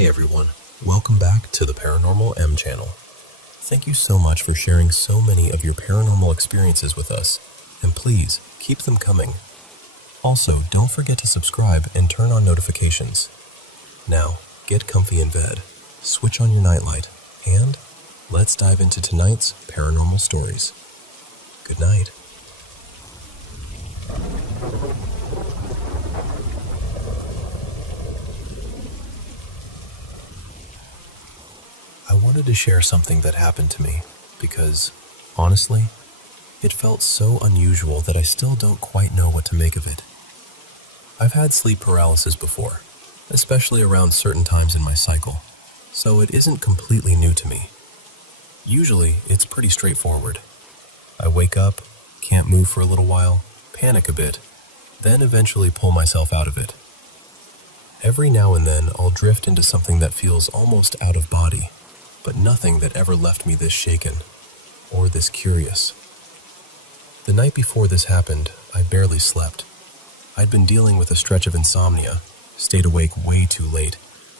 Hey everyone, welcome back to the Paranormal M channel. Thank you so much for sharing so many of your paranormal experiences with us, and please keep them coming. Also, don't forget to subscribe and turn on notifications. Now, get comfy in bed, switch on your nightlight, and let's dive into tonight's paranormal stories. Good night. I wanted to share something that happened to me because, honestly, it felt so unusual that I still don't quite know what to make of it. I've had sleep paralysis before, especially around certain times in my cycle, so it isn't completely new to me. Usually, it's pretty straightforward. I wake up, can't move for a little while, panic a bit, then eventually pull myself out of it. Every now and then, I'll drift into something that feels almost out of body, but nothing that ever left me this shaken or this curious. The night before this happened, I barely slept. I'd been dealing with a stretch of insomnia, stayed awake way too late,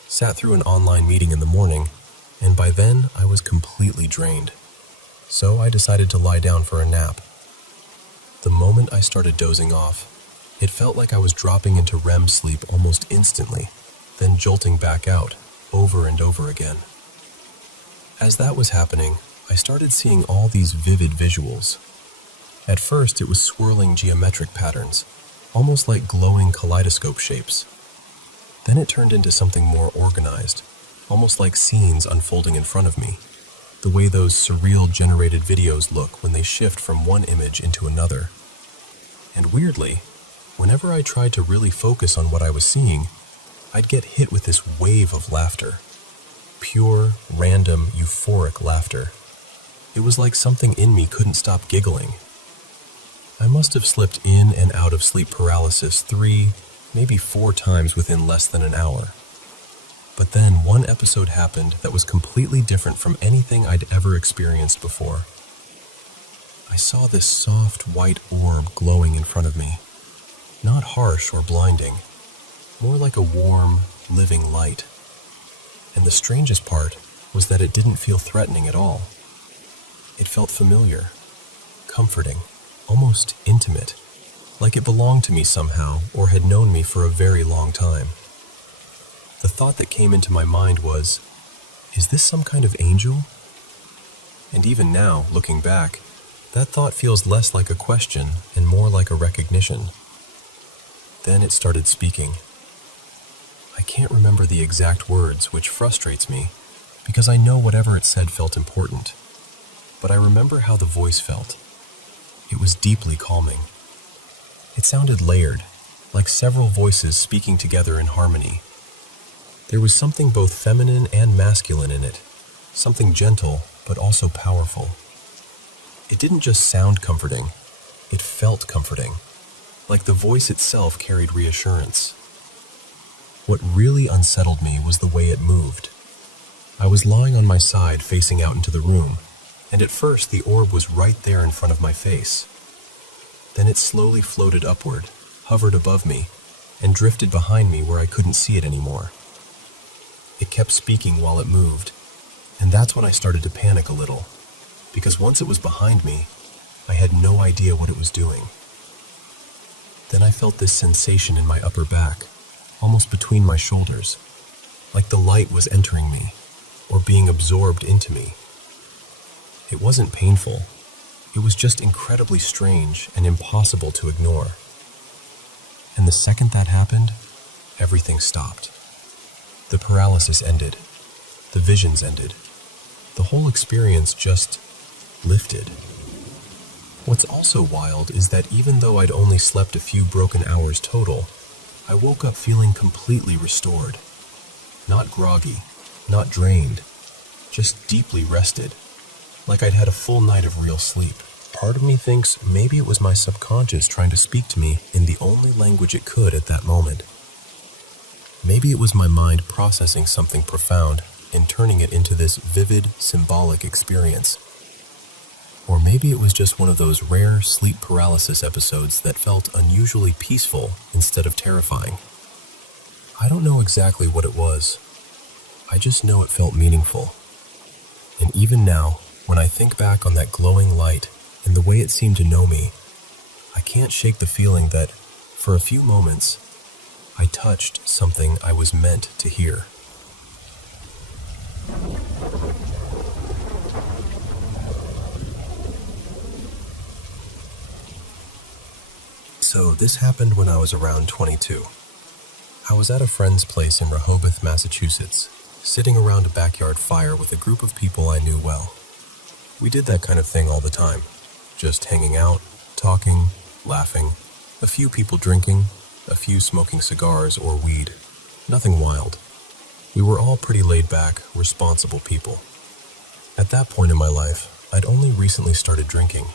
sat through an online meeting in the morning, and by then I was completely drained. So I decided to lie down for a nap. The moment I started dozing off, it felt like I was dropping into REM sleep almost instantly, then jolting back out over and over again. As that was happening, I started seeing all these vivid visuals. At first, it was swirling geometric patterns, almost like glowing kaleidoscope shapes. Then it turned into something more organized, almost like scenes unfolding in front of me, the way those surreal generated videos look when they shift from one image into another. And weirdly, whenever I tried to really focus on what I was seeing, I'd get hit with this wave of laughter. Pure, random, euphoric laughter. It was like something in me couldn't stop giggling. I must have slipped in and out of sleep paralysis 3, maybe 4 times within less than an hour. But then one episode happened that was completely different from anything I'd ever experienced before. I saw this soft white orb glowing in front of me. Not harsh or blinding, more like a warm, living light. And the strangest part was that it didn't feel threatening at all. It felt familiar, comforting, almost intimate, like it belonged to me somehow or had known me for a very long time. The thought that came into my mind was, is this some kind of angel? And even now, looking back, that thought feels less like a question and more like a recognition. Then it started speaking. I can't remember the exact words, which frustrates me, because I know whatever it said felt important. But I remember how the voice felt. It was deeply calming. It sounded layered, like several voices speaking together in harmony. There was something both feminine and masculine in it, something gentle but also powerful. It didn't just sound comforting, it felt comforting, like the voice itself carried reassurance. What really unsettled me was the way it moved. I was lying on my side facing out into the room, and at first the orb was right there in front of my face. Then it slowly floated upward, hovered above me, and drifted behind me where I couldn't see it anymore. It kept speaking while it moved, and that's when I started to panic a little, because once it was behind me, I had no idea what it was doing. Then I felt this sensation in my upper back, almost between my shoulders, like the light was entering me, or being absorbed into me. It wasn't painful. It was just incredibly strange and impossible to ignore. And the second that happened, everything stopped. The paralysis ended. The visions ended. The whole experience just lifted. What's also wild is that even though I'd only slept a few broken hours total, I woke up feeling completely restored. Not groggy, not drained, just deeply rested, like I'd had a full night of real sleep. Part of me thinks maybe it was my subconscious trying to speak to me in the only language it could at that moment. Maybe it was my mind processing something profound and turning it into this vivid, symbolic experience. Or maybe it was just one of those rare sleep paralysis episodes that felt unusually peaceful instead of terrifying. I don't know exactly what it was, I just know it felt meaningful. And even now, when I think back on that glowing light and the way it seemed to know me, I can't shake the feeling that, for a few moments, I touched something I was meant to hear. So this happened when I was around 22. I was at a friend's place in Rehoboth, Massachusetts, sitting around a backyard fire with a group of people I knew well. We did that kind of thing all the time, just hanging out, talking, laughing, a few people drinking, a few smoking cigars or weed. Nothing wild. We were all pretty laid back, responsible people. At that point in my life, I'd only recently started drinking,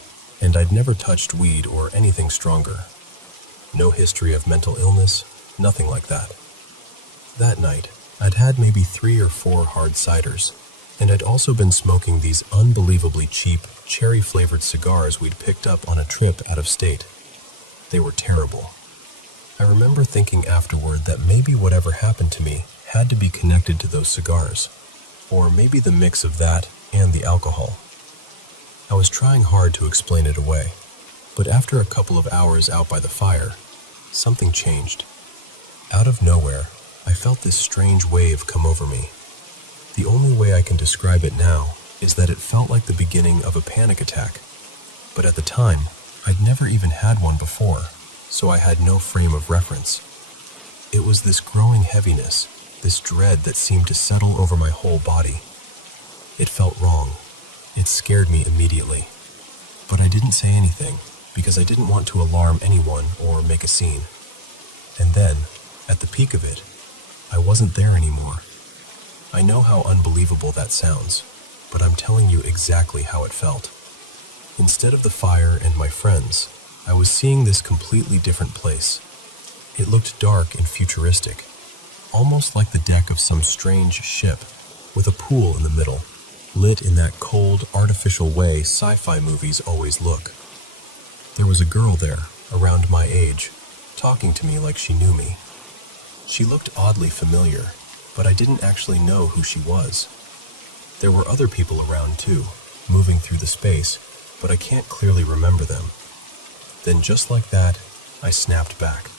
and I'd never touched weed or anything stronger. No history of mental illness, nothing like that. That night, I'd had maybe 3 or 4 hard ciders, and I'd also been smoking these unbelievably cheap, cherry-flavored cigars we'd picked up on a trip out of state. They were terrible. I remember thinking afterward that maybe whatever happened to me had to be connected to those cigars, or maybe the mix of that and the alcohol. I was trying hard to explain it away, but after a couple of hours out by the fire, something changed. Out of nowhere, I felt this strange wave come over me. The only way I can describe it now is that it felt like the beginning of a panic attack. But at the time, I'd never even had one before, so I had no frame of reference. It was this growing heaviness, this dread that seemed to settle over my whole body. It felt wrong. It scared me immediately. But I didn't say anything, because I didn't want to alarm anyone or make a scene. And then, at the peak of it, I wasn't there anymore. I know how unbelievable that sounds, but I'm telling you exactly how it felt. Instead of the fire and my friends, I was seeing this completely different place. It looked dark and futuristic, almost like the deck of some strange ship, with a pool in the middle, lit in that cold, artificial way sci-fi movies always look. There was a girl there, around my age, talking to me like she knew me. She looked oddly familiar, but I didn't actually know who she was. There were other people around too, moving through the space, but I can't clearly remember them. Then just like that, I snapped back.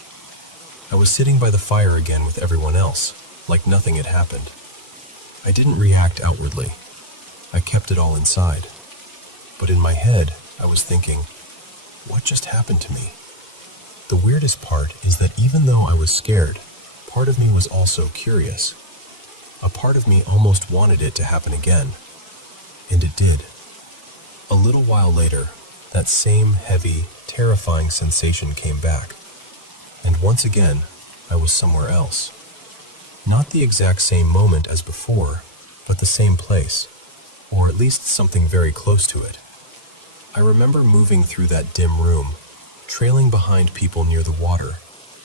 I was sitting by the fire again with everyone else, like nothing had happened. I didn't react outwardly. I kept it all inside. But in my head, I was thinking, what just happened to me? The weirdest part is that even though I was scared, part of me was also curious. A part of me almost wanted it to happen again. And it did. A little while later, that same heavy, terrifying sensation came back. And once again, I was somewhere else. Not the exact same moment as before, but the same place, or at least something very close to it. I remember moving through that dim room, trailing behind people near the water,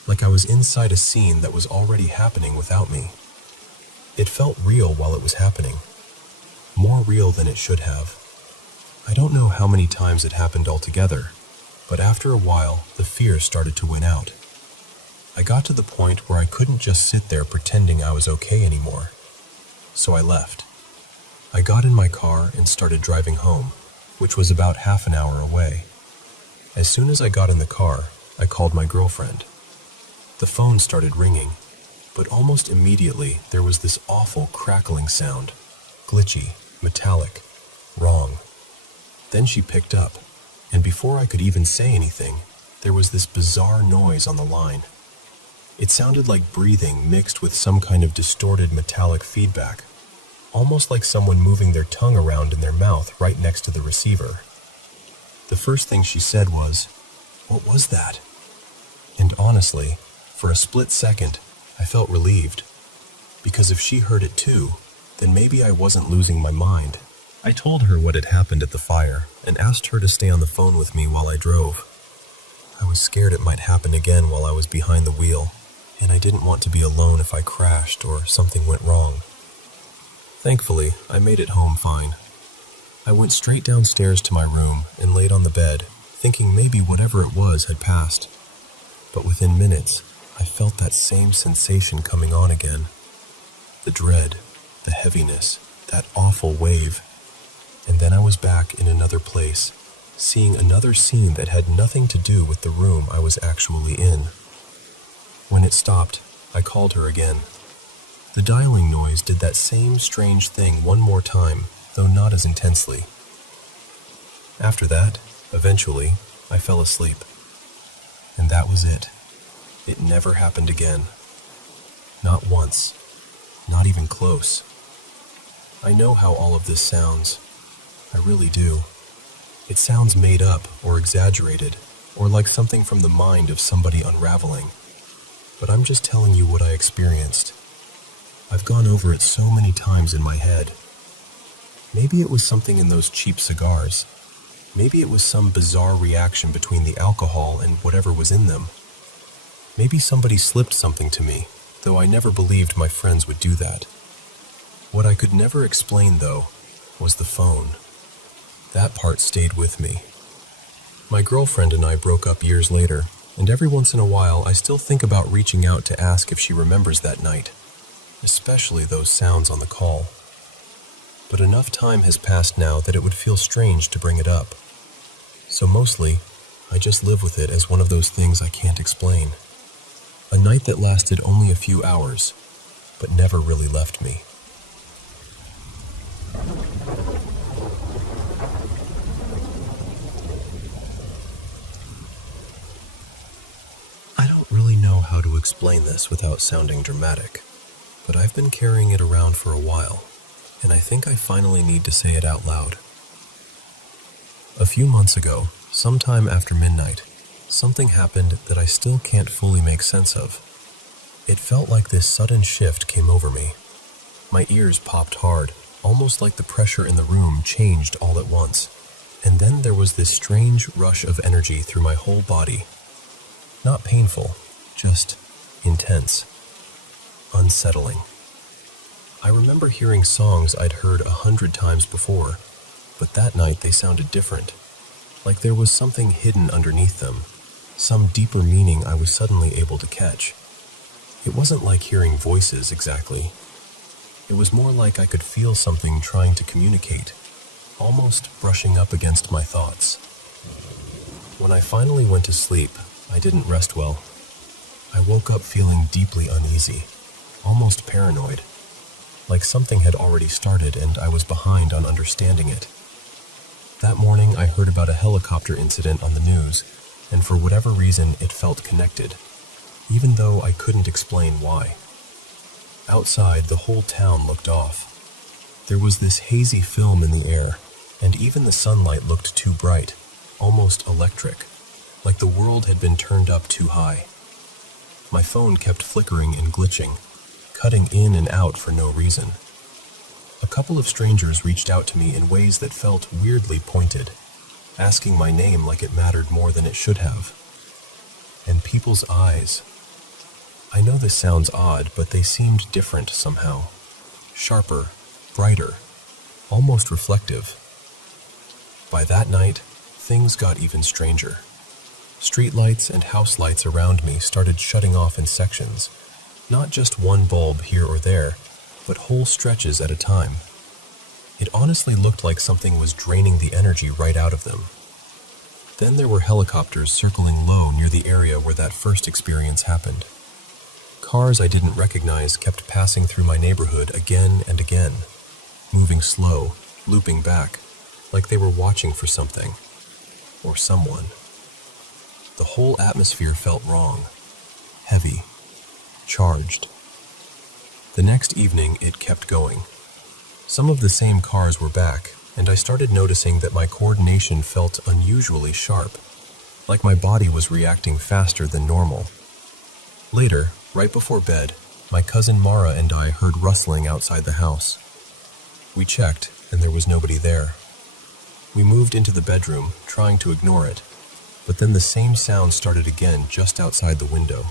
like I was inside a scene that was already happening without me. It felt real while it was happening, more real than it should have. I don't know how many times it happened altogether, but after a while, the fear started to win out. I got to the point where I couldn't just sit there pretending I was okay anymore. So I left. I got in my car and started driving home, which was about half an hour away. As soon as I got in the car, I called my girlfriend. The phone started ringing, but almost immediately there was this awful crackling sound, glitchy, metallic, wrong. Then she picked up, and before I could even say anything, there was this bizarre noise on the line. It sounded like breathing mixed with some kind of distorted metallic feedback, almost like someone moving their tongue around in their mouth right next to the receiver. The first thing she said was, "What was that?" And honestly, for a split second, I felt relieved, because if she heard it too, then maybe I wasn't losing my mind. I told her what had happened at the fire and asked her to stay on the phone with me while I drove. I was scared it might happen again while I was behind the wheel, and I didn't want to be alone if I crashed or something went wrong. Thankfully, I made it home fine. I went straight downstairs to my room and laid on the bed, thinking maybe whatever it was had passed. But within minutes, I felt that same sensation coming on again. The dread, the heaviness, that awful wave. And then I was back in another place, seeing another scene that had nothing to do with the room I was actually in. When it stopped, I called her again. The dialing noise did that same strange thing one more time, though not as intensely. After that, eventually, I fell asleep. And that was it. It never happened again. Not once. Not even close. I know how all of this sounds. I really do. It sounds made up or exaggerated, or like something from the mind of somebody unraveling. But I'm just telling you what I experienced. I've gone over it so many times in my head. Maybe it was something in those cheap cigars. Maybe it was some bizarre reaction between the alcohol and whatever was in them. Maybe somebody slipped something to me, though I never believed my friends would do that. What I could never explain, though, was the phone. That part stayed with me. My girlfriend and I broke up years later, and every once in a while I still think about reaching out to ask if she remembers that night, especially those sounds on the call. But enough time has passed now that it would feel strange to bring it up. So mostly, I just live with it as one of those things I can't explain. A night that lasted only a few hours, but never really left me. I don't really know how to explain this without sounding dramatic, but I've been carrying it around for a while, and I think I finally need to say it out loud. A few months ago, sometime after midnight, something happened that I still can't fully make sense of. It felt like this sudden shift came over me. My ears popped hard, almost like the pressure in the room changed all at once. And then there was this strange rush of energy through my whole body. Not painful, just intense. Unsettling. I remember hearing songs I'd heard 100 times before, but that night they sounded different. Like there was something hidden underneath them, some deeper meaning I was suddenly able to catch. It wasn't like hearing voices exactly. It was more like I could feel something trying to communicate, almost brushing up against my thoughts. When I finally went to sleep, I didn't rest well. I woke up feeling deeply uneasy, almost paranoid, like something had already started and I was behind on understanding it. That morning I heard about a helicopter incident on the news, and for whatever reason it felt connected, even though I couldn't explain why. Outside, the whole town looked off. There was this hazy film in the air, and even the sunlight looked too bright, almost electric, like the world had been turned up too high. My phone kept flickering and glitching, cutting in and out for no reason. A couple of strangers reached out to me in ways that felt weirdly pointed, asking my name like it mattered more than it should have. And people's eyes. I know this sounds odd, but they seemed different somehow. Sharper, brighter, almost reflective. By that night, things got even stranger. Streetlights and house lights around me started shutting off in sections, not just one bulb here or there, but whole stretches at a time. It honestly looked like something was draining the energy right out of them. Then there were helicopters circling low near the area where that first experience happened. Cars I didn't recognize kept passing through my neighborhood again and again, moving slow, looping back, like they were watching for something, or someone. The whole atmosphere felt wrong, heavy, charged. The next evening, it kept going. Some of the same cars were back, and I started noticing that my coordination felt unusually sharp, like my body was reacting faster than normal. Later, right before bed, my cousin Mara and I heard rustling outside the house. We checked, and there was nobody there. We moved into the bedroom, trying to ignore it, but then the same sound started again just outside the window.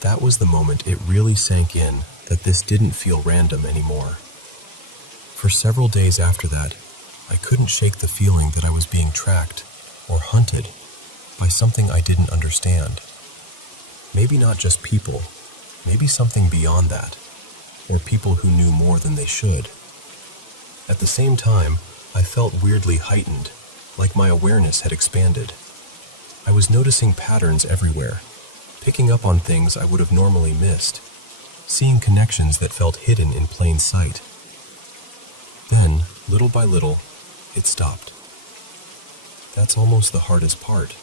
That was the moment it really sank in that this didn't feel random anymore. For several days after that, I couldn't shake the feeling that I was being tracked or hunted by something I didn't understand. Maybe not just people, maybe something beyond that. or people who knew more than they should. At the same time, I felt weirdly heightened, like my awareness had expanded. I was noticing patterns everywhere, picking up on things I would have normally missed, seeing connections that felt hidden in plain sight. Then, little by little, it stopped. That's almost the hardest part.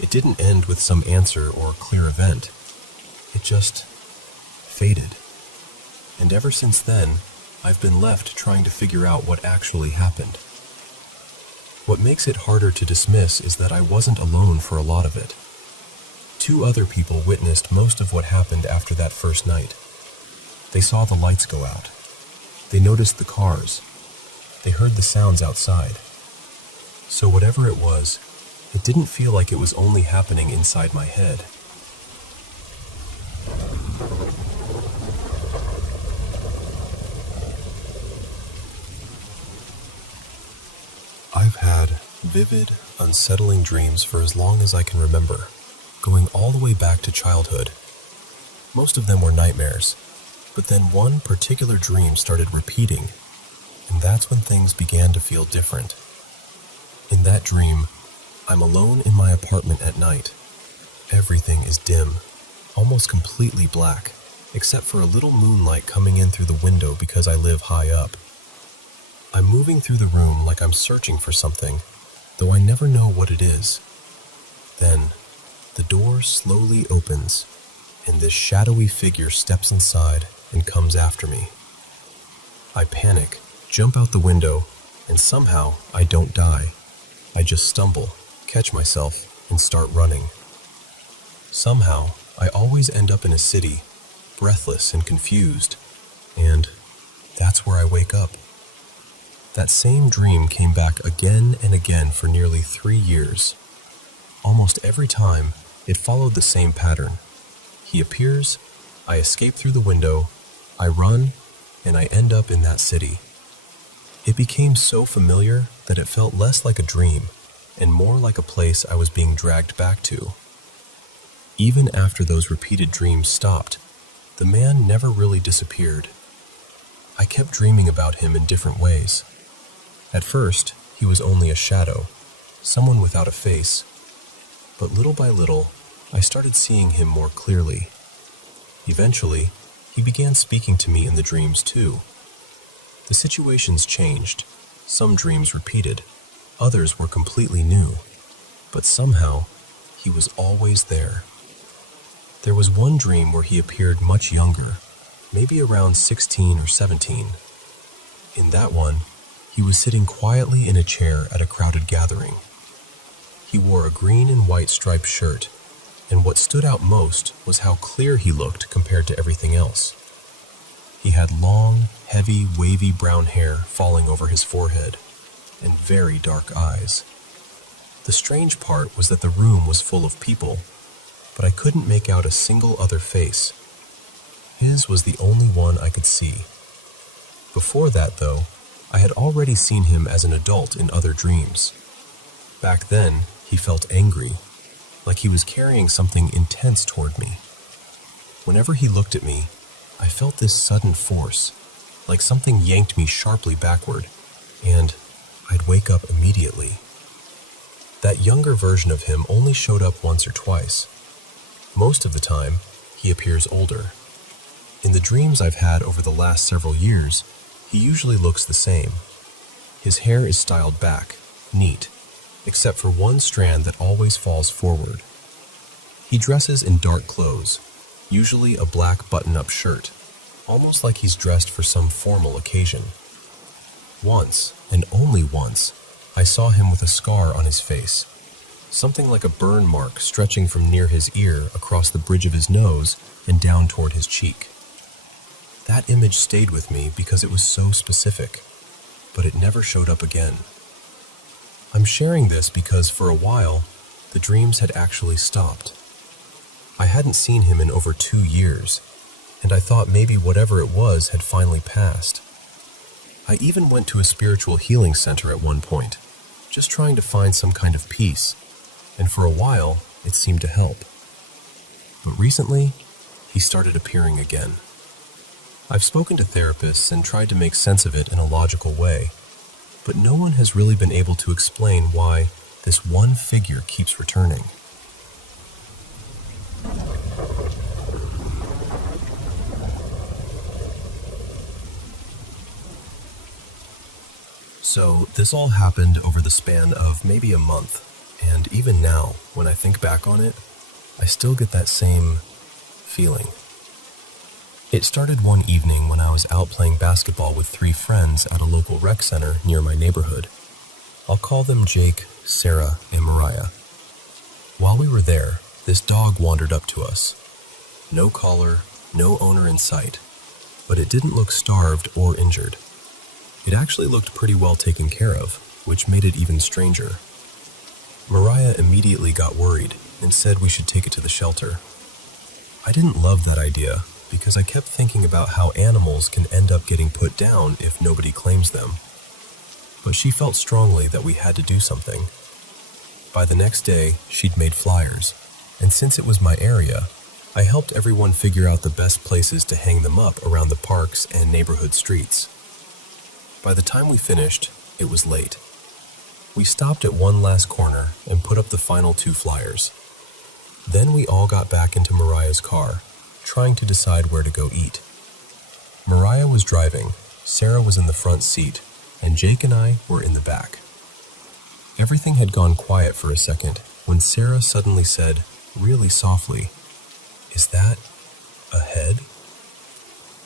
It didn't end with some answer or clear event. It just faded. And ever since then, I've been left trying to figure out what actually happened. What makes it harder to dismiss is that I wasn't alone for a lot of it. 2 other people witnessed most of what happened after that first night. They saw the lights go out. They noticed the cars. They heard the sounds outside. So whatever it was, it didn't feel like it was only happening inside my head. I've had vivid, unsettling dreams for as long as I can remember, going all the way back to childhood. Most of them were nightmares, but then one particular dream started repeating, and that's when things began to feel different. In that dream, I'm alone in my apartment at night. Everything is dim, almost completely black, except for a little moonlight coming in through the window because I live high up. I'm moving through the room like I'm searching for something, though I never know what it is. Then, the door slowly opens, and this shadowy figure steps inside and comes after me. I panic, jump out the window, and somehow I don't die. I just stumble, catch myself, and start running. Somehow, I always end up in a city, breathless and confused, and that's where I wake up. That same dream came back again and again for nearly 3 years. Almost every time, it followed the same pattern. He appears, I escape through the window, I run, and I end up in that city. It became so familiar that it felt less like a dream and more like a place I was being dragged back to. Even after those repeated dreams stopped, the man never really disappeared. I kept dreaming about him in different ways. At first, he was only a shadow, someone without a face. But little by little, I started seeing him more clearly. Eventually, he began speaking to me in the dreams too. The situations changed. Some dreams repeated, others were completely new. But somehow, he was always there. There was one dream where he appeared much younger, maybe around 16 or 17. In that one, he was sitting quietly in a chair at a crowded gathering. He wore a green and white striped shirt, and what stood out most was how clear he looked compared to everything else. He had long, heavy, wavy brown hair falling over his forehead, and very dark eyes. The strange part was that the room was full of people, but I couldn't make out a single other face. His was the only one I could see. Before that, though, I had already seen him as an adult in other dreams. Back then, he felt angry, like he was carrying something intense toward me. Whenever he looked at me, I felt this sudden force, like something yanked me sharply backward, and I'd wake up immediately. That younger version of him only showed up once or twice. Most of the time, he appears older. In the dreams I've had over the last several years, he usually looks the same. His hair is styled back, neat, except for one strand that always falls forward. He dresses in dark clothes, usually a black button-up shirt, almost like he's dressed for some formal occasion. Once, and only once, I saw him with a scar on his face, something like a burn mark stretching from near his ear across the bridge of his nose and down toward his cheek. That image stayed with me because it was so specific, but it never showed up again. I'm sharing this because for a while, the dreams had actually stopped. I hadn't seen him in over 2 years, and I thought maybe whatever it was had finally passed. I even went to a spiritual healing center at one point, just trying to find some kind of peace, and for a while, it seemed to help. But recently, he started appearing again. I've spoken to therapists and tried to make sense of it in a logical way, but no one has really been able to explain why this one figure keeps returning. So this all happened over the span of maybe a month, and even now, when I think back on it, I still get that same feeling. It started one evening when I was out playing basketball with 3 friends at a local rec center near my neighborhood. I'll call them Jake, Sarah, and Mariah. While we were there, this dog wandered up to us. No collar, no owner in sight, but it didn't look starved or injured. It actually looked pretty well taken care of, which made it even stranger. Mariah immediately got worried and said we should take it to the shelter. I didn't love that idea because I kept thinking about how animals can end up getting put down if nobody claims them. But she felt strongly that we had to do something. By the next day, she'd made flyers, and since it was my area, I helped everyone figure out the best places to hang them up around the parks and neighborhood streets. By the time we finished, it was late. We stopped at one last corner and put up the final 2 flyers. Then we all got back into Mariah's car, trying to decide where to go eat. Mariah was driving, Sarah was in the front seat, and Jake and I were in the back. Everything had gone quiet for a second when Sarah suddenly said, really softly, "Is that a head?"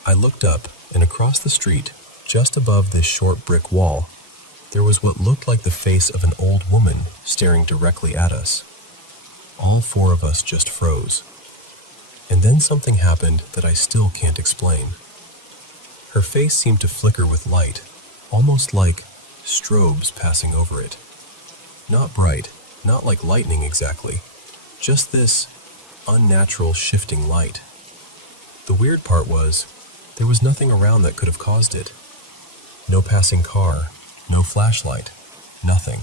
I looked up, and across the street, just above this short brick wall, there was what looked like the face of an old woman staring directly at us. All 4 of us just froze. And then something happened that I still can't explain. Her face seemed to flicker with light, almost like strobes passing over it. Not bright, not like lightning exactly, just this unnatural shifting light. The weird part was, there was nothing around that could have caused it. No passing car, no flashlight, nothing.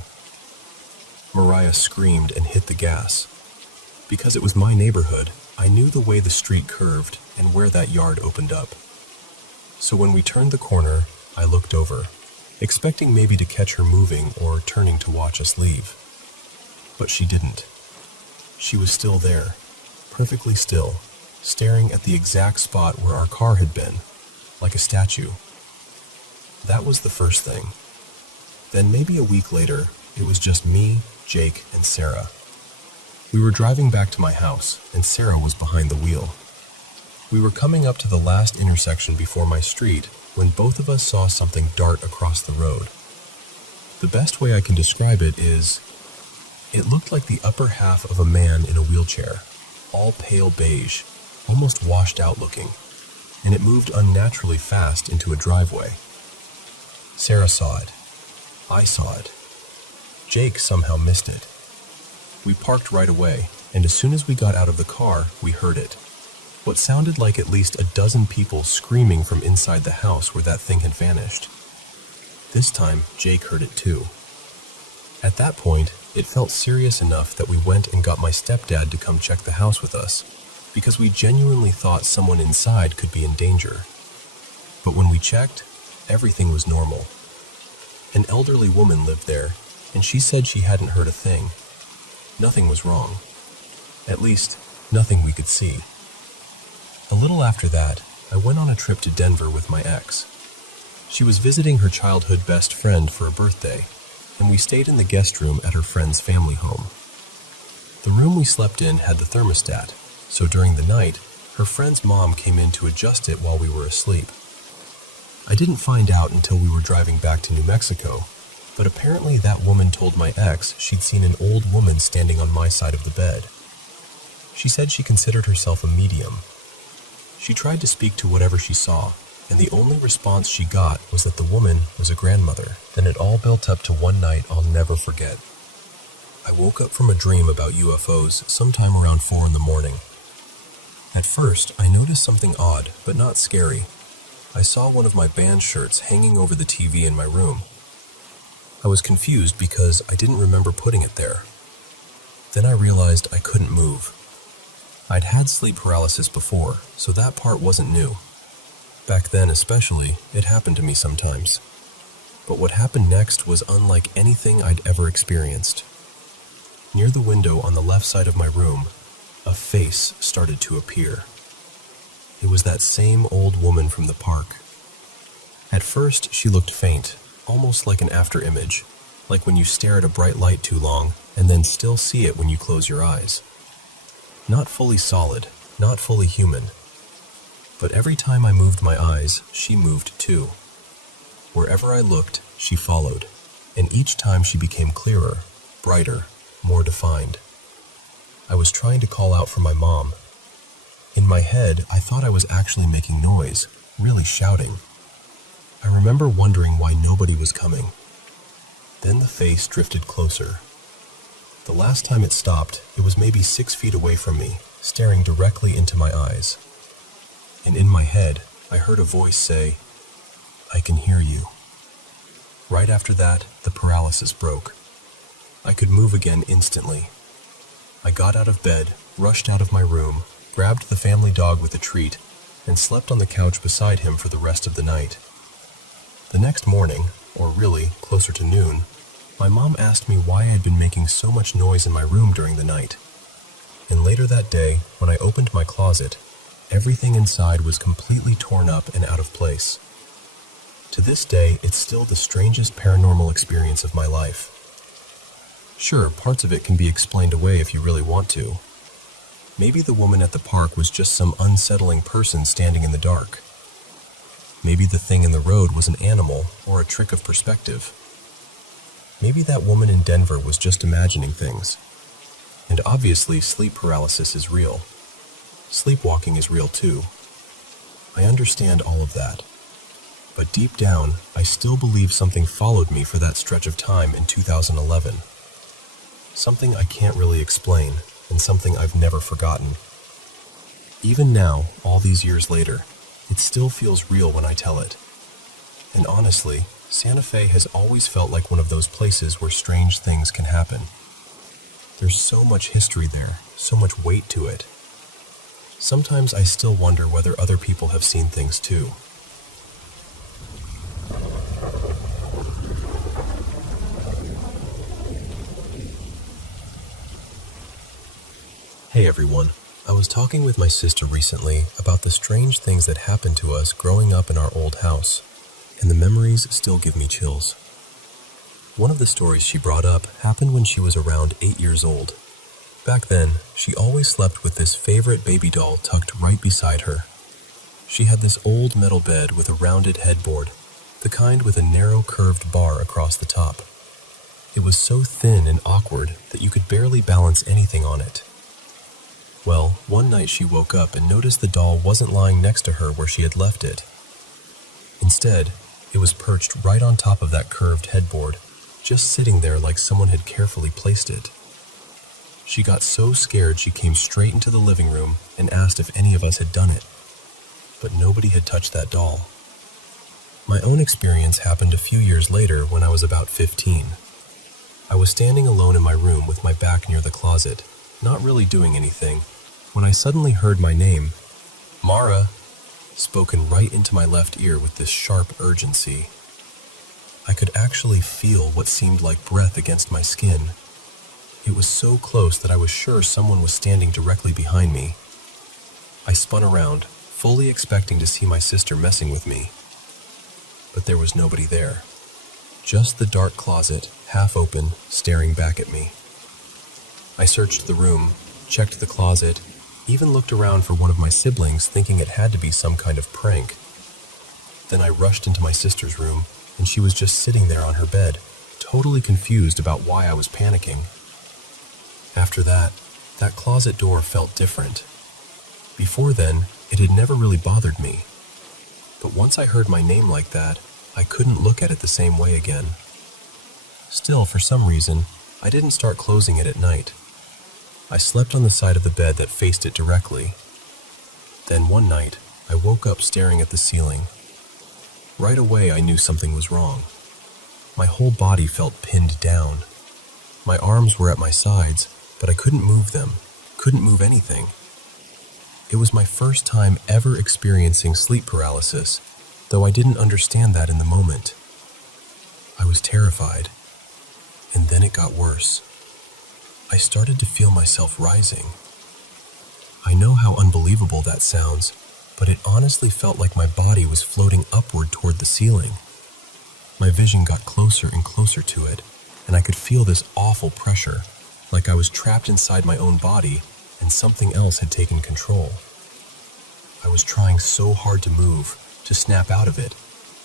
Mariah screamed and hit the gas. Because it was my neighborhood, I knew the way the street curved and where that yard opened up. So when we turned the corner, I looked over, expecting maybe to catch her moving or turning to watch us leave. But she didn't. She was still there, perfectly still, staring at the exact spot where our car had been, like a statue. That was the first thing. Then maybe a week later, it was just me, Jake, and Sarah. We were driving back to my house, and Sarah was behind the wheel. We were coming up to the last intersection before my street when both of us saw something dart across the road. The best way I can describe it is, it looked like the upper half of a man in a wheelchair, all pale beige, almost washed out looking, and it moved unnaturally fast into a driveway. Sarah saw it. I saw it. Jake somehow missed it. We parked right away, and as soon as we got out of the car, we heard it. What sounded like at least a dozen people screaming from inside the house where that thing had vanished. This time, Jake heard it too. At that point, it felt serious enough that we went and got my stepdad to come check the house with us, because we genuinely thought someone inside could be in danger. But when we checked, everything was normal. An elderly woman lived there, and she said she hadn't heard a thing. Nothing was wrong. At least, nothing we could see. A little after that, I went on a trip to Denver with my ex. She was visiting her childhood best friend for a birthday, and we stayed in the guest room at her friend's family home. The room we slept in had the thermostat, so during the night, her friend's mom came in to adjust it while we were asleep. I didn't find out until we were driving back to New Mexico, but apparently that woman told my ex she'd seen an old woman standing on my side of the bed. She said she considered herself a medium. She tried to speak to whatever she saw, and the only response she got was that the woman was a grandmother. Then it all built up to one night I'll never forget. I woke up from a dream about UFOs sometime around 4 in the morning. At first, I noticed something odd, but not scary. I saw one of my band shirts hanging over the TV in my room. I was confused because I didn't remember putting it there. Then I realized I couldn't move. I'd had sleep paralysis before, so that part wasn't new. Back then especially, it happened to me sometimes. But what happened next was unlike anything I'd ever experienced. Near the window on the left side of my room, a face started to appear. It was that same old woman from the park. At first, she looked faint, almost like an afterimage, like when you stare at a bright light too long and then still see it when you close your eyes. Not fully solid, not fully human. But every time I moved my eyes, she moved too. Wherever I looked, she followed, and each time she became clearer, brighter, more defined. I was trying to call out for my mom. In my head, I thought I was actually making noise, really shouting. I remember wondering why nobody was coming. Then the face drifted closer. The last time it stopped, it was maybe 6 feet away from me, staring directly into my eyes. And in my head, I heard a voice say, "I can hear you." Right after that, the paralysis broke. I could move again instantly. I got out of bed, rushed out of my room, grabbed the family dog with a treat, and slept on the couch beside him for the rest of the night. The next morning, or really, closer to noon, my mom asked me why I had been making so much noise in my room during the night. And later that day, when I opened my closet, everything inside was completely torn up and out of place. To this day, it's still the strangest paranormal experience of my life. Sure, parts of it can be explained away if you really want to. Maybe the woman at the park was just some unsettling person standing in the dark. Maybe the thing in the road was an animal or a trick of perspective. Maybe that woman in Denver was just imagining things. And obviously, sleep paralysis is real. Sleepwalking is real too. I understand all of that. But deep down, I still believe something followed me for that stretch of time in 2011. Something I can't really explain, and something I've never forgotten. Even now, all these years later, it still feels real when I tell it. And honestly, Santa Fe has always felt like one of those places where strange things can happen. There's so much history there, so much weight to it. Sometimes I still wonder whether other people have seen things too. Hey everyone, I was talking with my sister recently about the strange things that happened to us growing up in our old house, and the memories still give me chills. One of the stories she brought up happened when she was around 8 years old. Back then, she always slept with this favorite baby doll tucked right beside her. She had this old metal bed with a rounded headboard, the kind with a narrow curved bar across the top. It was so thin and awkward that you could barely balance anything on it. Well, one night she woke up and noticed the doll wasn't lying next to her where she had left it. Instead, it was perched right on top of that curved headboard, just sitting there like someone had carefully placed it. She got so scared she came straight into the living room and asked if any of us had done it. But nobody had touched that doll. My own experience happened a few years later when I was about 15. I was standing alone in my room with my back near the closet, not really doing anything, when I suddenly heard my name, Mara, spoken right into my left ear with this sharp urgency. I could actually feel what seemed like breath against my skin. It was so close that I was sure someone was standing directly behind me. I spun around, fully expecting to see my sister messing with me. But there was nobody there. Just the dark closet, half open, staring back at me. I searched the room, checked the closet, even looked around for one of my siblings thinking it had to be some kind of prank. Then I rushed into my sister's room, and she was just sitting there on her bed, totally confused about why I was panicking. After that closet door felt different. Before then, it had never really bothered me. But once I heard my name like that, I couldn't look at it the same way again. Still, for some reason, I didn't start closing it at night. I slept on the side of the bed that faced it directly. Then one night, I woke up staring at the ceiling. Right away, I knew something was wrong. My whole body felt pinned down. My arms were at my sides, but I couldn't move them, couldn't move anything. It was my first time ever experiencing sleep paralysis, though I didn't understand that in the moment. I was terrified, and then it got worse. I started to feel myself rising. I know how unbelievable that sounds, but it honestly felt like my body was floating upward toward the ceiling. My vision got closer and closer to it, and I could feel this awful pressure, like I was trapped inside my own body and something else had taken control. I was trying so hard to move, to snap out of it,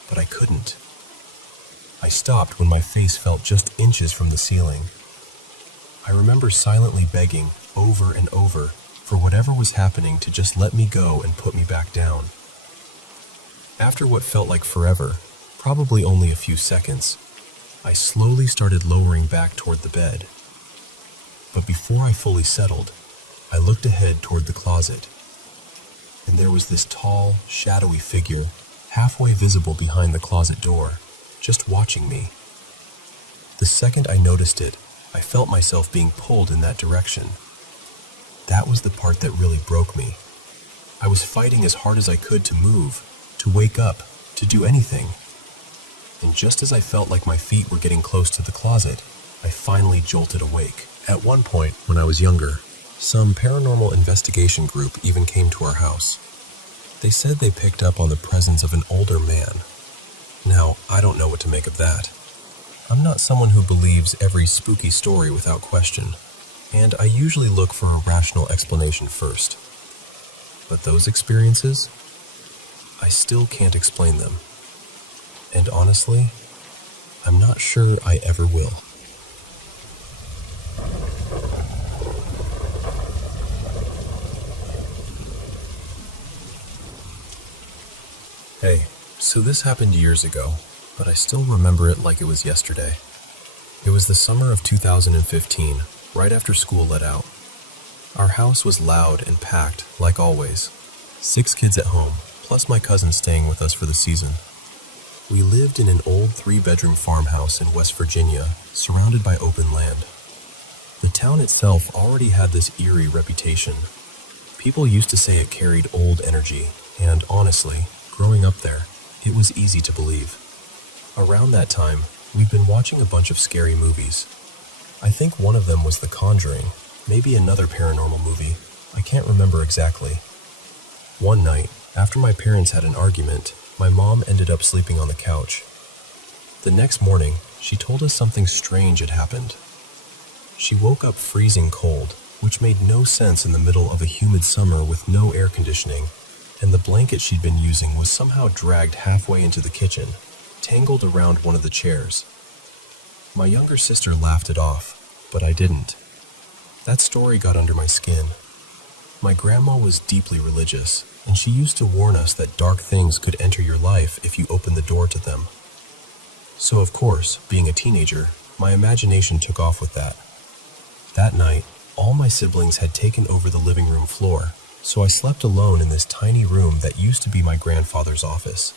but I couldn't. I stopped when my face felt just inches from the ceiling. I remember silently begging over and over for whatever was happening to just let me go and put me back down. After what felt like forever, probably only a few seconds, I slowly started lowering back toward the bed. But before I fully settled, I looked ahead toward the closet, and there was this tall, shadowy figure, halfway visible behind the closet door, just watching me. The second I noticed it, I felt myself being pulled in that direction. That was the part that really broke me. I was fighting as hard as I could to move, to wake up, to do anything. And just as I felt like my feet were getting close to the closet, I finally jolted awake. At one point, when I was younger, some paranormal investigation group even came to our house. They said they picked up on the presence of an older man. Now, I don't know what to make of that. I'm not someone who believes every spooky story without question, and I usually look for a rational explanation first. But those experiences, I still can't explain them. And honestly, I'm not sure I ever will. Hey, so this happened years ago, but I still remember it like it was yesterday. It was the summer of 2015, right after school let out. Our house was loud and packed, like always. 6 kids at home, plus my cousin staying with us for the season. We lived in an old 3-bedroom farmhouse in West Virginia, surrounded by open land. The town itself already had this eerie reputation. People used to say it carried old energy, and honestly, growing up there, it was easy to believe. Around that time, we'd been watching a bunch of scary movies. I think one of them was The Conjuring, maybe another paranormal movie. I can't remember exactly. One night, after my parents had an argument, my mom ended up sleeping on the couch. The next morning, she told us something strange had happened. She woke up freezing cold, which made no sense in the middle of a humid summer with no air conditioning, and the blanket she'd been using was somehow dragged halfway into the kitchen, tangled around one of the chairs. My younger sister laughed it off, but I didn't. That story got under my skin. My grandma was deeply religious, and she used to warn us that dark things could enter your life if you opened the door to them. So of course, being a teenager, my imagination took off with that. That night, all my siblings had taken over the living room floor, so I slept alone in this tiny room that used to be my grandfather's office.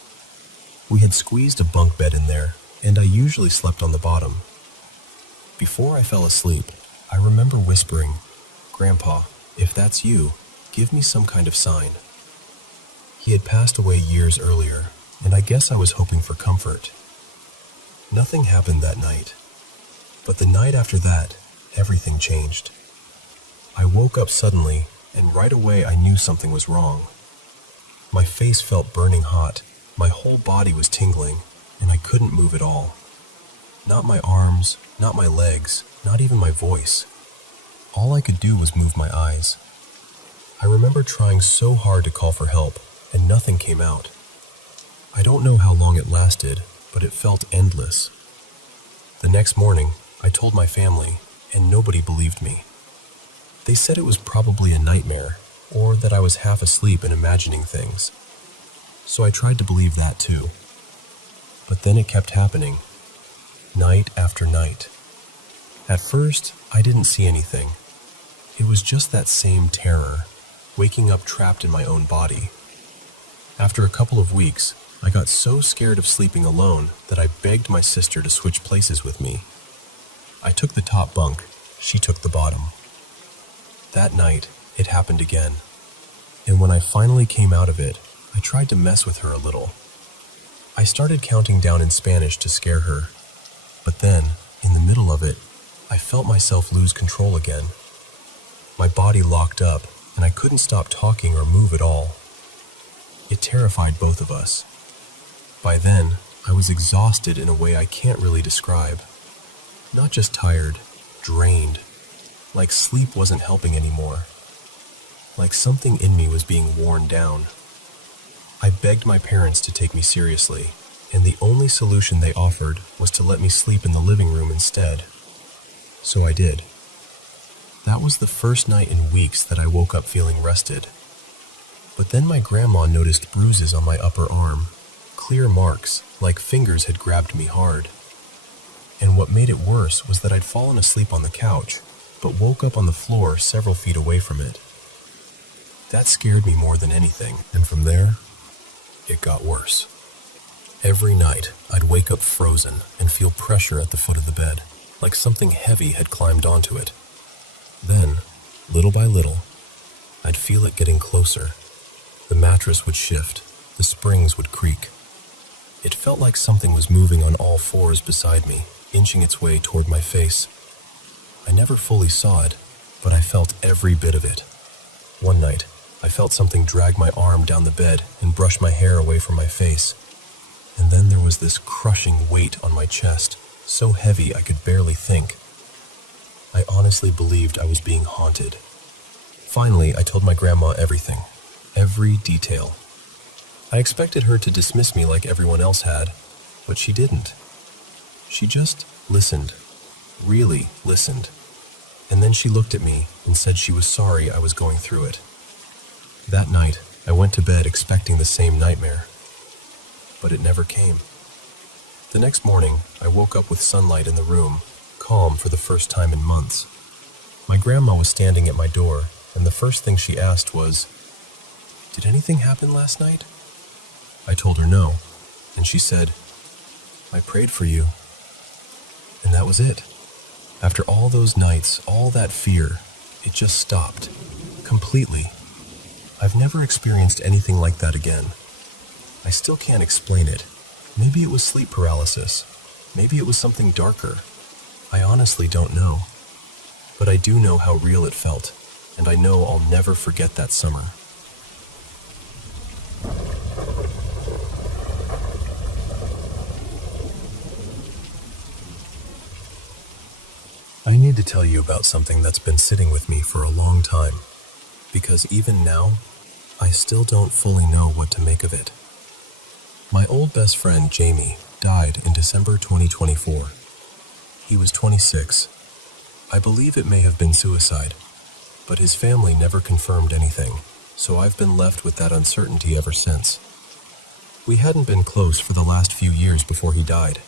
We had squeezed a bunk bed in there, and I usually slept on the bottom. Before I fell asleep, I remember whispering, "Grandpa, if that's you, give me some kind of sign." He had passed away years earlier, and I guess I was hoping for comfort. Nothing happened that night, but the night after that, everything changed. I woke up suddenly, and right away I knew something was wrong. My face felt burning hot, my whole body was tingling, and I couldn't move at all. Not my arms, not my legs, not even my voice. All I could do was move my eyes. I remember trying so hard to call for help, and nothing came out. I don't know how long it lasted, but it felt endless. The next morning, I told my family, and nobody believed me. They said it was probably a nightmare, or that I was half asleep and imagining things. So I tried to believe that too. But then it kept happening, night after night. At first, I didn't see anything. It was just that same terror, waking up trapped in my own body. After a couple of weeks, I got so scared of sleeping alone that I begged my sister to switch places with me. I took the top bunk, she took the bottom. That night, it happened again. And when I finally came out of it, I tried to mess with her a little. I started counting down in Spanish to scare her. But then, in the middle of it, I felt myself lose control again. My body locked up, and I couldn't stop talking or move at all. It terrified both of us. By then, I was exhausted in a way I can't really describe. Not just tired, drained. Like sleep wasn't helping anymore. Like something in me was being worn down. I begged my parents to take me seriously, and the only solution they offered was to let me sleep in the living room instead. So I did. That was the first night in weeks that I woke up feeling rested. But then my grandma noticed bruises on my upper arm, clear marks, like fingers had grabbed me hard. And what made it worse was that I'd fallen asleep on the couch, but woke up on the floor several feet away from it. That scared me more than anything, and from there, it got worse. Every night, I'd wake up frozen and feel pressure at the foot of the bed, like something heavy had climbed onto it. Then, little by little, I'd feel it getting closer. The mattress would shift, the springs would creak. It felt like something was moving on all fours beside me, inching its way toward my face. I never fully saw it, but I felt every bit of it. One night, I felt something drag my arm down the bed and brush my hair away from my face. And then there was this crushing weight on my chest, so heavy I could barely think. I honestly believed I was being haunted. Finally, I told my grandma everything, every detail. I expected her to dismiss me like everyone else had, but she didn't. She just listened, really listened. And then she looked at me and said she was sorry I was going through it. That night, I went to bed expecting the same nightmare, but it never came. The next morning, I woke up with sunlight in the room, calm for the first time in months. My grandma was standing at my door, and the first thing she asked was, "Did anything happen last night?" I told her no, and she said, "I prayed for you." And that was it. After all those nights, all that fear, it just stopped. Completely. I've never experienced anything like that again. I still can't explain it. Maybe it was sleep paralysis. Maybe it was something darker. I honestly don't know. But I do know how real it felt, and I know I'll never forget that summer. I need to tell you about something that's been sitting with me for a long time, because even now, I still don't fully know what to make of it. My old best friend, Jamie, died in December 2024. He was 26. I believe it may have been suicide, but his family never confirmed anything, so I've been left with that uncertainty ever since. We hadn't been close for the last few years before he died.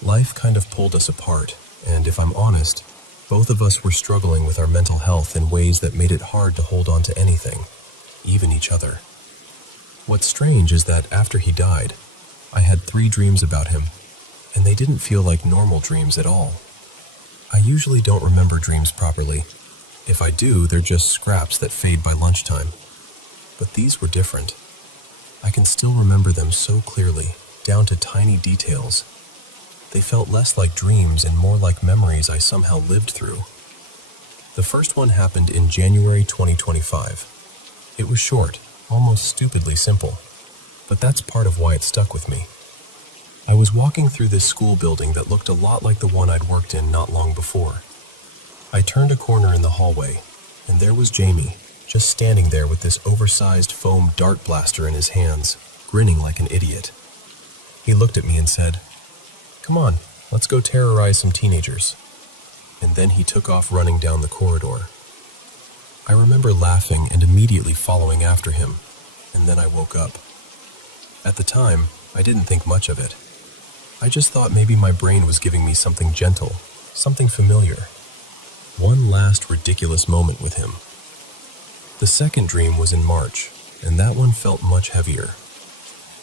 Life kind of pulled us apart, and if I'm honest, both of us were struggling with our mental health in ways that made it hard to hold on to anything, even each other. What's strange is that after he died, I had 3 dreams about him, and they didn't feel like normal dreams at all. I usually don't remember dreams properly. If I do, they're just scraps that fade by lunchtime. But these were different. I can still remember them so clearly, down to tiny details. They felt less like dreams and more like memories I somehow lived through. The first one happened in January 2025. It was short, almost stupidly simple, but that's part of why it stuck with me. I was walking through this school building that looked a lot like the one I'd worked in not long before. I turned a corner in the hallway, and there was Jamie, just standing there with this oversized foam dart blaster in his hands, grinning like an idiot. He looked at me and said, "Come on, let's go terrorize some teenagers." And then he took off running down the corridor. I remember laughing and immediately following after him, and then I woke up. At the time, I didn't think much of it. I just thought maybe my brain was giving me something gentle, something familiar. One last ridiculous moment with him. The second dream was in March, and that one felt much heavier.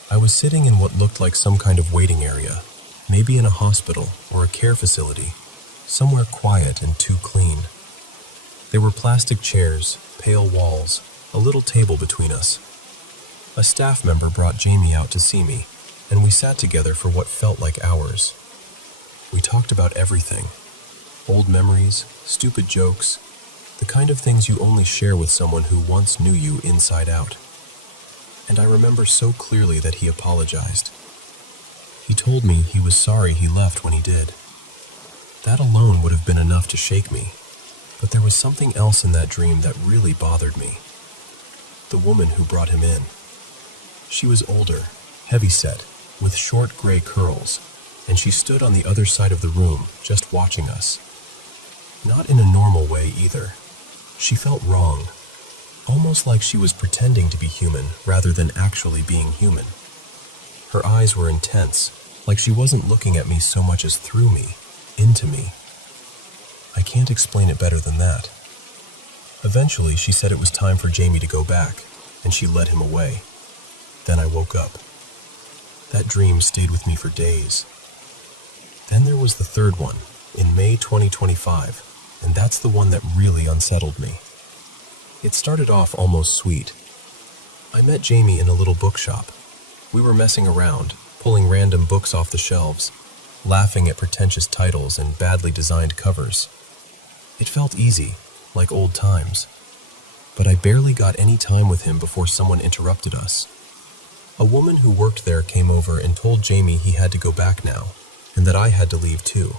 I was sitting in what looked like some kind of waiting area, maybe in a hospital or a care facility, somewhere quiet and too clean. There were plastic chairs, pale walls, a little table between us. A staff member brought Jamie out to see me, and we sat together for what felt like hours. We talked about everything. Old memories, stupid jokes, the kind of things you only share with someone who once knew you inside out. And I remember so clearly that he apologized. He told me he was sorry he left when he did. That alone would have been enough to shake me, but there was something else in that dream that really bothered me. The woman who brought him in. She was older, heavy-set, with short gray curls, and she stood on the other side of the room, just watching us. Not in a normal way either. She felt wrong, almost like she was pretending to be human rather than actually being human. Her eyes were intense, like she wasn't looking at me so much as through me, into me. I can't explain it better than that. Eventually, she said it was time for Jamie to go back, and she led him away. Then I woke up. That dream stayed with me for days. Then there was the third one, in May 2025, and that's the one that really unsettled me. It started off almost sweet. I met Jamie in a little bookshop. We were messing around, pulling random books off the shelves, laughing at pretentious titles and badly designed covers. It felt easy, like old times. But I barely got any time with him before someone interrupted us. A woman who worked there came over and told Jamie he had to go back now, and that I had to leave too.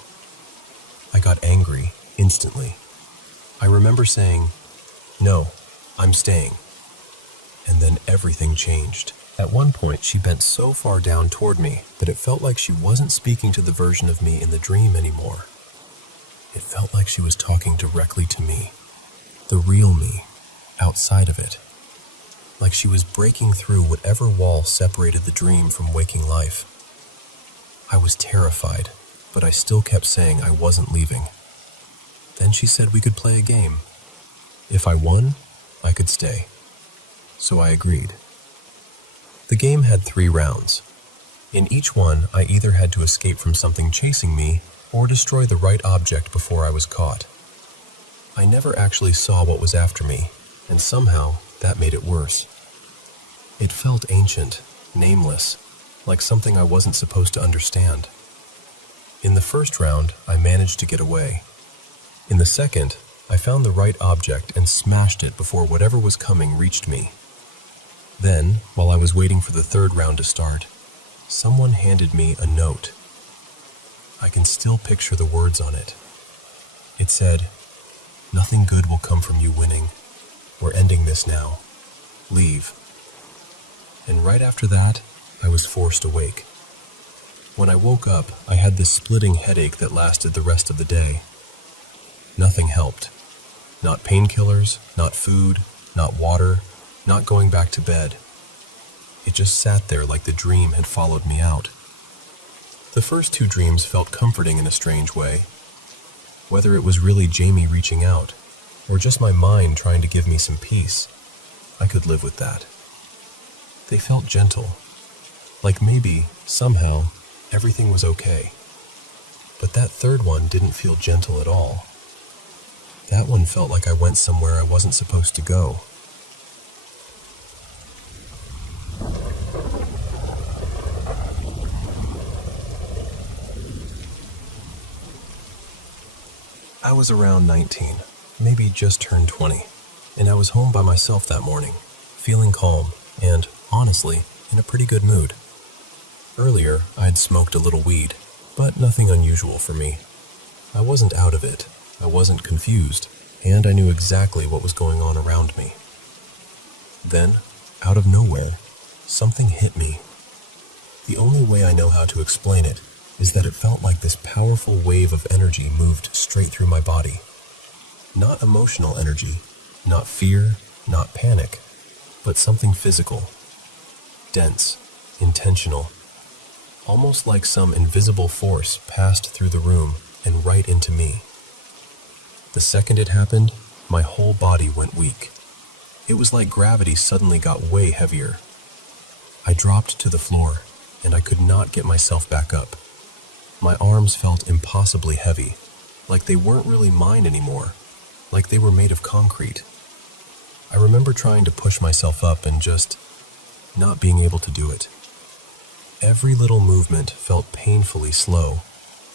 I got angry, instantly. I remember saying, "No, I'm staying." And then everything changed. At one point, she bent so far down toward me that it felt like she wasn't speaking to the version of me in the dream anymore. It felt like she was talking directly to me, the real me, outside of it. Like she was breaking through whatever wall separated the dream from waking life. I was terrified, but I still kept saying I wasn't leaving. Then she said we could play a game. If I won, I could stay. So I agreed. The game had 3 rounds. In each one, I either had to escape from something chasing me or destroy the right object before I was caught. I never actually saw what was after me, and somehow that made it worse. It felt ancient, nameless, like something I wasn't supposed to understand. In the first round, I managed to get away. In the second, I found the right object and smashed it before whatever was coming reached me. Then, while I was waiting for the third round to start, someone handed me a note. I can still picture the words on it. It said, "Nothing good will come from you winning. We're ending this now. Leave." And right after that, I was forced awake. When I woke up, I had this splitting headache that lasted the rest of the day. Nothing helped. Not painkillers, not food, not water, not going back to bed. It just sat there like the dream had followed me out. The first 2 dreams felt comforting in a strange way. Whether it was really Jamie reaching out, or just my mind trying to give me some peace, I could live with that. They felt gentle, like maybe, somehow, everything was okay. But that third one didn't feel gentle at all. That one felt like I went somewhere I wasn't supposed to go. I was around 19, maybe just turned 20, and I was home by myself that morning, feeling calm and, honestly, in a pretty good mood. Earlier, I'd smoked a little weed, but nothing unusual for me. I wasn't out of it, I wasn't confused, and I knew exactly what was going on around me. Then, out of nowhere, something hit me. The only way I know how to explain it is that it felt like this powerful wave of energy moved straight through my body. Not emotional energy, not fear, not panic, but something physical. Dense, intentional, almost like some invisible force passed through the room and right into me. The second it happened, my whole body went weak. It was like gravity suddenly got way heavier. I dropped to the floor, and I could not get myself back up. My arms felt impossibly heavy, like they weren't really mine anymore, like they were made of concrete. I remember trying to push myself up and just not being able to do it. Every little movement felt painfully slow,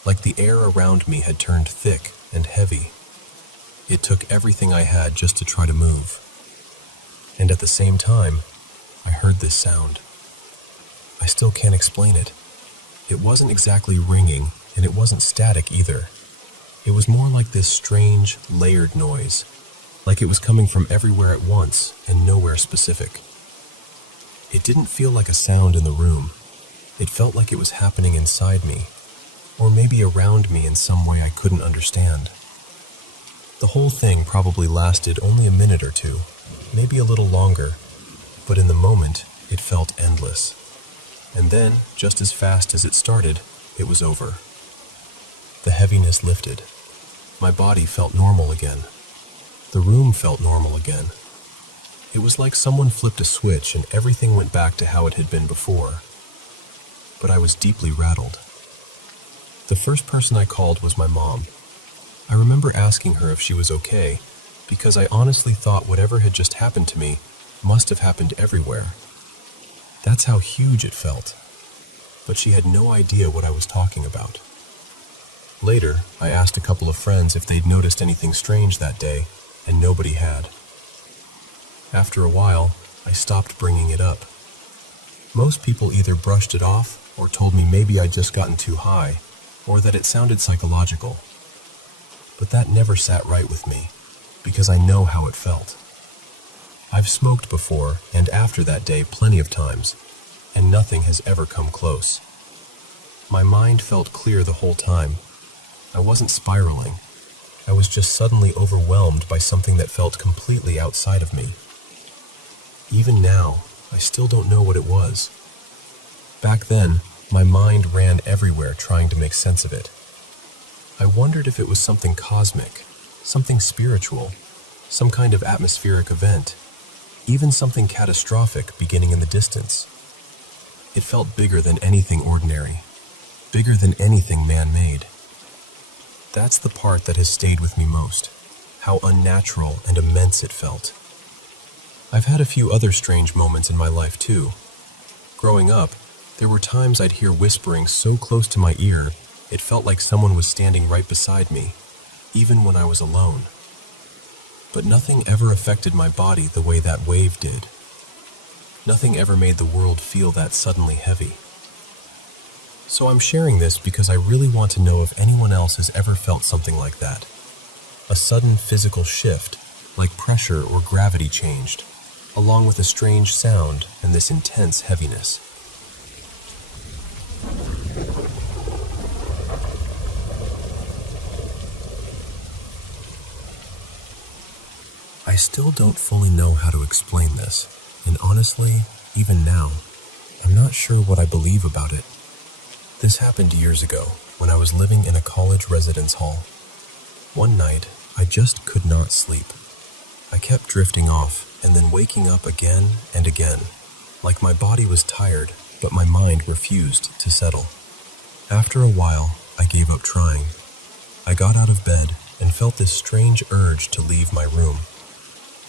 like the air around me had turned thick and heavy. It took everything I had just to try to move. And at the same time, I heard this sound. I still can't explain it. It wasn't exactly ringing, and it wasn't static either. It was more like this strange, layered noise, like it was coming from everywhere at once and nowhere specific. It didn't feel like a sound in the room. It felt like it was happening inside me, or maybe around me in some way I couldn't understand. The whole thing probably lasted only a minute or two, maybe a little longer, but in the moment, it felt endless. And then, just as fast as it started, it was over. The heaviness lifted. My body felt normal again. The room felt normal again. It was like someone flipped a switch and everything went back to how it had been before. But I was deeply rattled. The first person I called was my mom. I remember asking her if she was okay, because I honestly thought whatever had just happened to me must have happened everywhere. That's how huge it felt. But she had no idea what I was talking about. Later, I asked a couple of friends if they'd noticed anything strange that day, and nobody had. After a while, I stopped bringing it up. Most people either brushed it off or told me maybe I'd just gotten too high, or that it sounded psychological. But that never sat right with me, because I know how it felt. I've smoked before and after that day plenty of times, and nothing has ever come close. My mind felt clear the whole time. I wasn't spiraling. I was just suddenly overwhelmed by something that felt completely outside of me. Even now, I still don't know what it was. Back then, my mind ran everywhere trying to make sense of it. I wondered if it was something cosmic, something spiritual, some kind of atmospheric event, even something catastrophic beginning in the distance. It felt bigger than anything ordinary, bigger than anything man-made. That's the part that has stayed with me most, how unnatural and immense it felt. I've had a few other strange moments in my life too. Growing up, there were times I'd hear whispering so close to my ear, it felt like someone was standing right beside me, even when I was alone. But nothing ever affected my body the way that wave did. Nothing ever made the world feel that suddenly heavy. So I'm sharing this because I really want to know if anyone else has ever felt something like that. A sudden physical shift, like pressure or gravity changed, along with a strange sound and this intense heaviness. I still don't fully know how to explain this, and honestly, even now, I'm not sure what I believe about it. This happened years ago, when I was living in a college residence hall. One night, I just could not sleep. I kept drifting off, and then waking up again and again, like my body was tired, but my mind refused to settle. After a while, I gave up trying. I got out of bed and felt this strange urge to leave my room.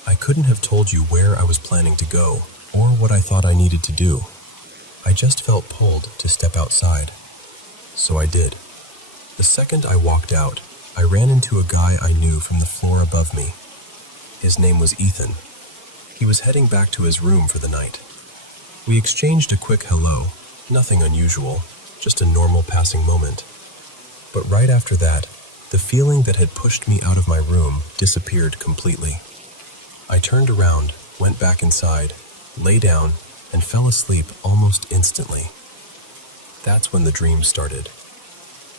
I couldn't have told you where I was planning to go, or what I thought I needed to do. I just felt pulled to step outside. So I did. The second I walked out, I ran into a guy I knew from the floor above me. His name was Ethan. He was heading back to his room for the night. We exchanged a quick hello, nothing unusual, just a normal passing moment. But right after that, the feeling that had pushed me out of my room disappeared completely. I turned around, went back inside, lay down, and fell asleep almost instantly. That's when the dream started.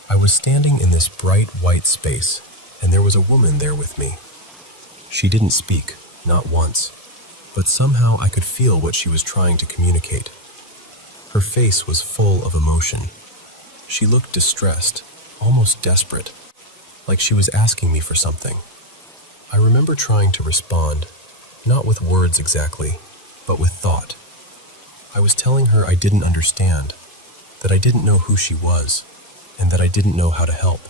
I was standing in this bright white space, and there was a woman there with me. She didn't speak, not once, but somehow I could feel what she was trying to communicate. Her face was full of emotion. She looked distressed, almost desperate, like she was asking me for something. I remember trying to respond, not with words exactly, but with thought. I was telling her I didn't understand, that I didn't know who she was, and that I didn't know how to help.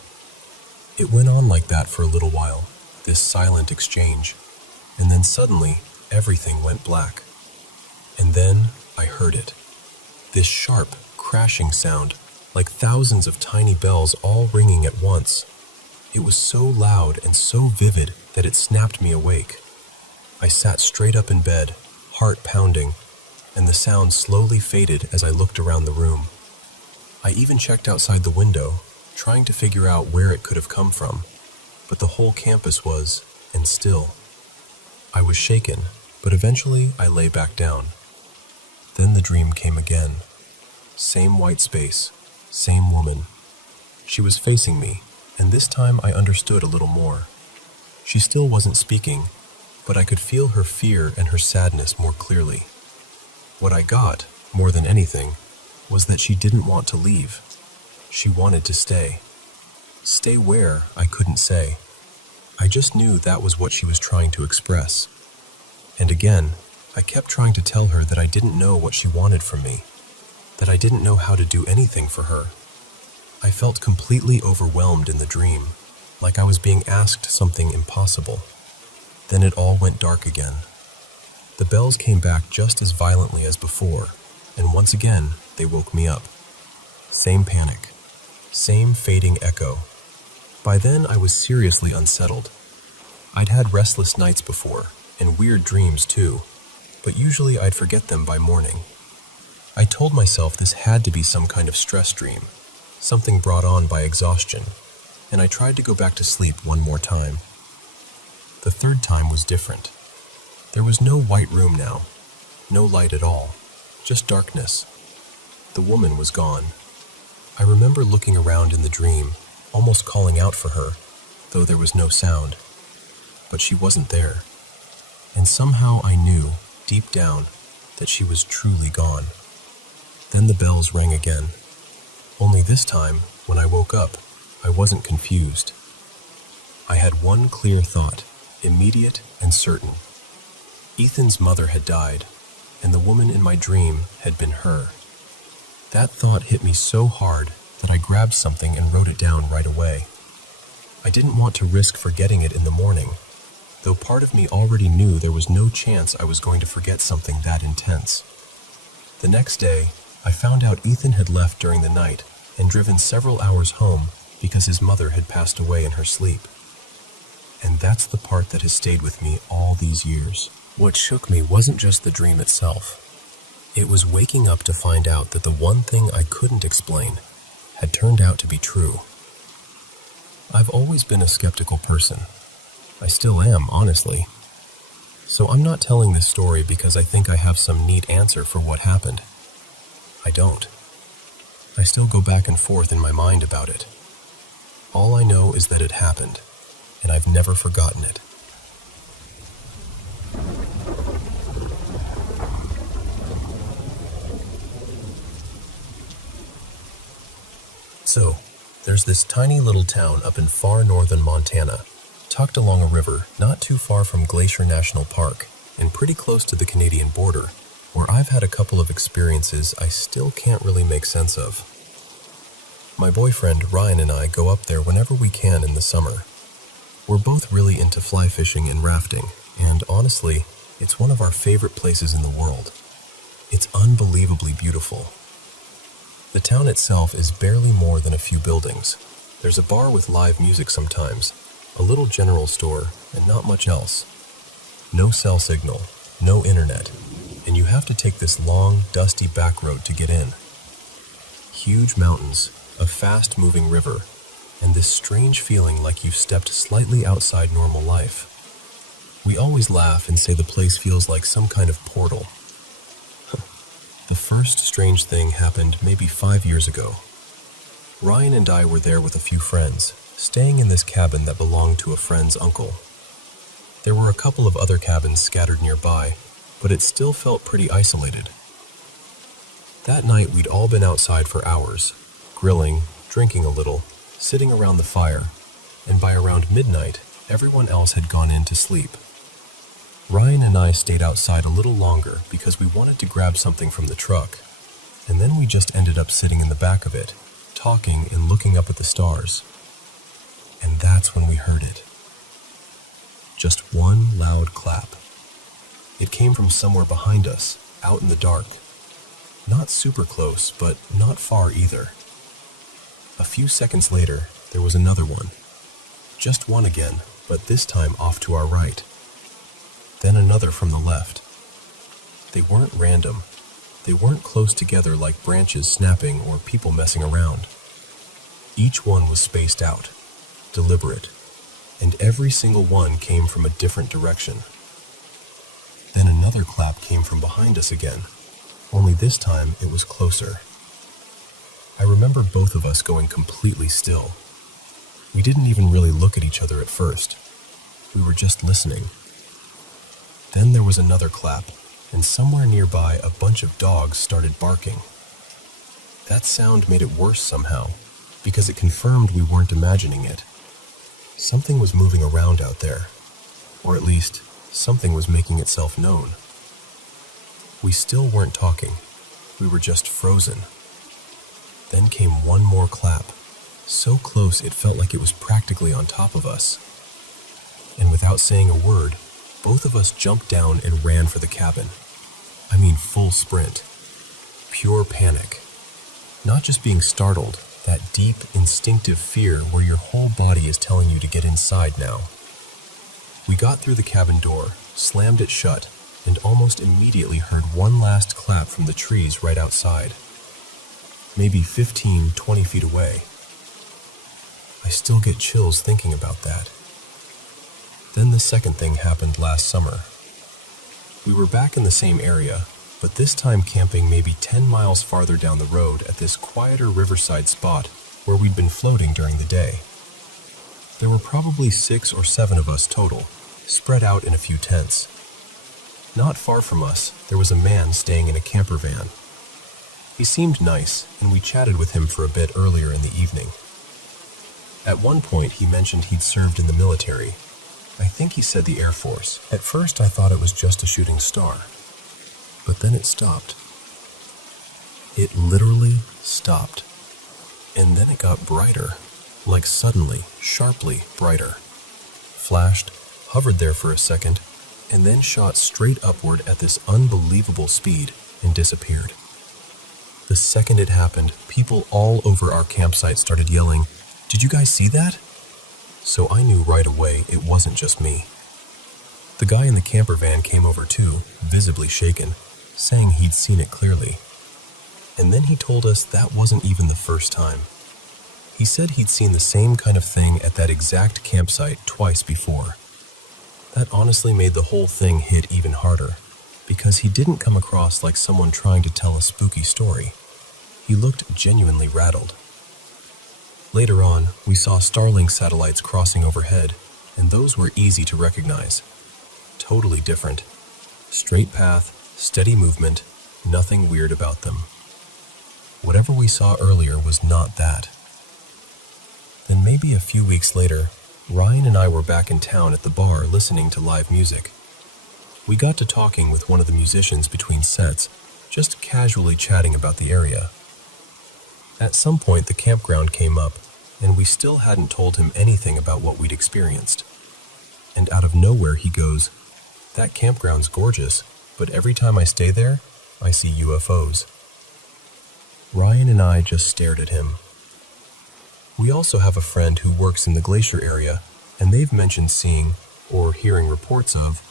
It went on like that for a little while, this silent exchange, and then suddenly, everything went black. And then I heard it. This sharp, crashing sound, like thousands of tiny bells all ringing at once. It was so loud and so vivid that it snapped me awake. I sat straight up in bed, heart pounding, and the sound slowly faded as I looked around the room. I even checked outside the window, trying to figure out where it could have come from, but the whole campus was, and still. I was shaken, but eventually I lay back down. Then the dream came again. Same white space, same woman. She was facing me, and this time I understood a little more. She still wasn't speaking, but I could feel her fear and her sadness more clearly. What I got, more than anything, was that she didn't want to leave. She wanted to stay. Stay where, I couldn't say. I just knew that was what she was trying to express. And again, I kept trying to tell her that I didn't know what she wanted from me, that I didn't know how to do anything for her. I felt completely overwhelmed in the dream, like I was being asked something impossible. Then it all went dark again. The bells came back just as violently as before, and once again, they woke me up. Same panic, same fading echo. By then, I was seriously unsettled. I'd had restless nights before, and weird dreams too, but usually I'd forget them by morning. I told myself this had to be some kind of stress dream, something brought on by exhaustion, and I tried to go back to sleep one more time. The third time was different. There was no white room now, no light at all, just darkness. The woman was gone. I remember looking around in the dream, almost calling out for her, though there was no sound. But she wasn't there. And somehow I knew, deep down, that she was truly gone. Then the bells rang again. Only this time, when I woke up, I wasn't confused. I had one clear thought, immediate and certain. Ethan's mother had died, and the woman in my dream had been her. That thought hit me so hard that I grabbed something and wrote it down right away. I didn't want to risk forgetting it in the morning, though part of me already knew there was no chance I was going to forget something that intense. The next day, I found out Ethan had left during the night and driven several hours home because his mother had passed away in her sleep. And that's the part that has stayed with me all these years. What shook me wasn't just the dream itself. It was waking up to find out that the one thing I couldn't explain had turned out to be true. I've always been a skeptical person. I still am, honestly. So I'm not telling this story because I think I have some neat answer for what happened. I don't. I still go back and forth in my mind about it. All I know is that it happened, and I've never forgotten it. So, there's this tiny little town up in far northern Montana, tucked along a river not too far from Glacier National Park and pretty close to the Canadian border, where I've had a couple of experiences I still can't really make sense of. My boyfriend Ryan and I go up there whenever we can in the summer. We're both really into fly fishing and rafting, and honestly, it's one of our favorite places in the world. It's unbelievably beautiful. The town itself is barely more than a few buildings. There's a bar with live music sometimes, a little general store, and not much else. No cell signal, no internet, and you have to take this long, dusty back road to get in. Huge mountains, a fast-moving river, and this strange feeling like you've stepped slightly outside normal life. We always laugh and say the place feels like some kind of portal. The first strange thing happened maybe 5 years ago. Ryan and I were there with a few friends, staying in this cabin that belonged to a friend's uncle. There were a couple of other cabins scattered nearby, but it still felt pretty isolated. That night we'd all been outside for hours, grilling, drinking a little, sitting around the fire, and by around midnight, everyone else had gone in to sleep. Ryan and I stayed outside a little longer because we wanted to grab something from the truck, and then we just ended up sitting in the back of it, talking and looking up at the stars. And that's when we heard it. Just one loud clap. It came from somewhere behind us, out in the dark. Not super close, but not far either. A few seconds later, there was another one. Just one again, but this time off to our right. Then another from the left. They weren't random. They weren't close together like branches snapping or people messing around. Each one was spaced out, deliberate, and every single one came from a different direction. Then another clap came from behind us again, only this time it was closer. I remember both of us going completely still. We didn't even really look at each other at first. We were just listening. Then there was another clap, and somewhere nearby a bunch of dogs started barking. That sound made it worse somehow, because it confirmed we weren't imagining it. Something was moving around out there, or at least something was making itself known. We still weren't talking. We were just frozen. Then came one more clap, so close it felt like it was practically on top of us. And without saying a word, both of us jumped down and ran for the cabin. I mean, full sprint. Pure panic. Not just being startled, that deep, instinctive fear where your whole body is telling you to get inside now. We got through the cabin door, slammed it shut, and almost immediately heard one last clap from the trees right outside. Maybe 15, 20 feet away. I still get chills thinking about that. Then the second thing happened last summer. We were back in the same area, but this time camping maybe 10 miles farther down the road at this quieter riverside spot where we'd been floating during the day. There were probably 6 or 7 of us total, spread out in a few tents. Not far from us, there was a man staying in a camper van. He seemed nice, and we chatted with him for a bit earlier in the evening. At one point, he mentioned he'd served in the military. I think he said the Air Force. At first, I thought it was just a shooting star. But then it stopped. It literally stopped. And then it got brighter, like suddenly, sharply brighter. Flashed, hovered there for a second, and then shot straight upward at this unbelievable speed and disappeared. The second it happened, people all over our campsite started yelling, "Did you guys see that?" So I knew right away it wasn't just me. The guy in the camper van came over too, visibly shaken, saying he'd seen it clearly. And then he told us that wasn't even the first time. He said he'd seen the same kind of thing at that exact campsite twice before. That honestly made the whole thing hit even harder, because he didn't come across like someone trying to tell a spooky story. He looked genuinely rattled. Later on, we saw Starlink satellites crossing overhead, and those were easy to recognize. Totally different. Straight path, steady movement, nothing weird about them. Whatever we saw earlier was not that. Then maybe a few weeks later, Ryan and I were back in town at the bar listening to live music. We got to talking with one of the musicians between sets, just casually chatting about the area. At some point, the campground came up, and we still hadn't told him anything about what we'd experienced. And out of nowhere, he goes, "That campground's gorgeous, but every time I stay there, I see UFOs." Ryan and I just stared at him. We also have a friend who works in the glacier area, and they've mentioned seeing, or hearing reports of,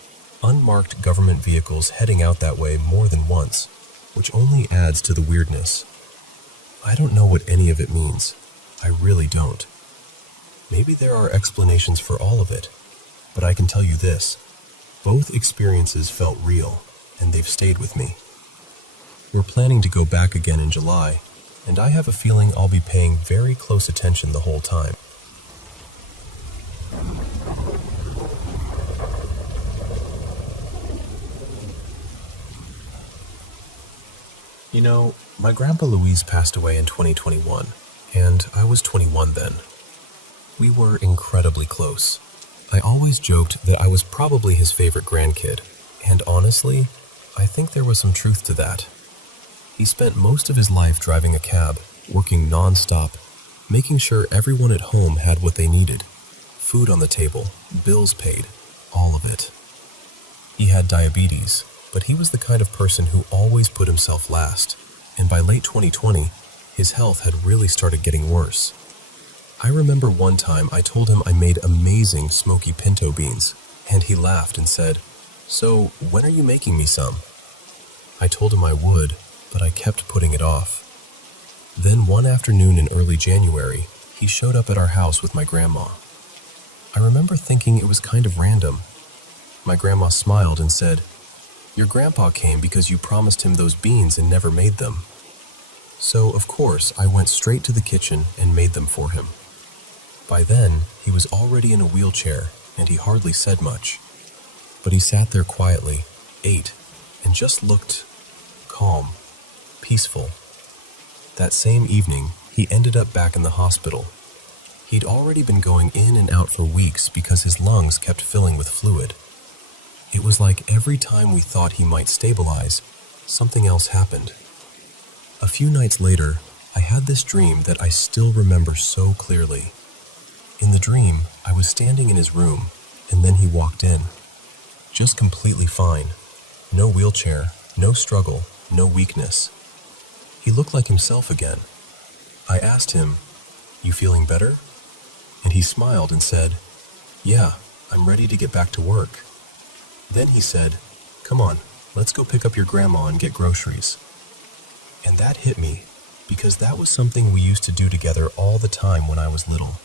unmarked government vehicles heading out that way more than once, which only adds to the weirdness. I don't know what any of it means. I really don't. Maybe there are explanations for all of it, but I can tell you this. Both experiences felt real, and they've stayed with me. We're planning to go back again in July, and I have a feeling I'll be paying very close attention the whole time. You know, my grandpa Louise passed away in 2021, and I was 21 then. We were incredibly close. I always joked that I was probably his favorite grandkid, and honestly, I think there was some truth to that. He spent most of his life driving a cab, working non-stop, making sure everyone at home had what they needed. Food on the table, bills paid, all of it. He had diabetes, but he was the kind of person who always put himself last, and by late 2020, his health had really started getting worse. I remember one time I told him I made amazing smoky pinto beans, and he laughed and said, "So, when are you making me some?" I told him I would, but I kept putting it off. Then one afternoon in early January, he showed up at our house with my grandma. I remember thinking it was kind of random. My grandma smiled and said, "Your grandpa came because you promised him those beans and never made them." So, of course, I went straight to the kitchen and made them for him. By then, he was already in a wheelchair, and he hardly said much. But he sat there quietly, ate, and just looked calm, peaceful. That same evening, he ended up back in the hospital. He'd already been going in and out for weeks because his lungs kept filling with fluid. It was like every time we thought he might stabilize, something else happened. A few nights later, I had this dream that I still remember so clearly. In the dream, I was standing in his room, and then he walked in. Just completely fine. No wheelchair, no struggle, no weakness. He looked like himself again. I asked him, "You feeling better?" And he smiled and said, "Yeah, I'm ready to get back to work." Then he said, "Come on, let's go pick up your grandma and get groceries." And that hit me, because that was something we used to do together all the time when I was little.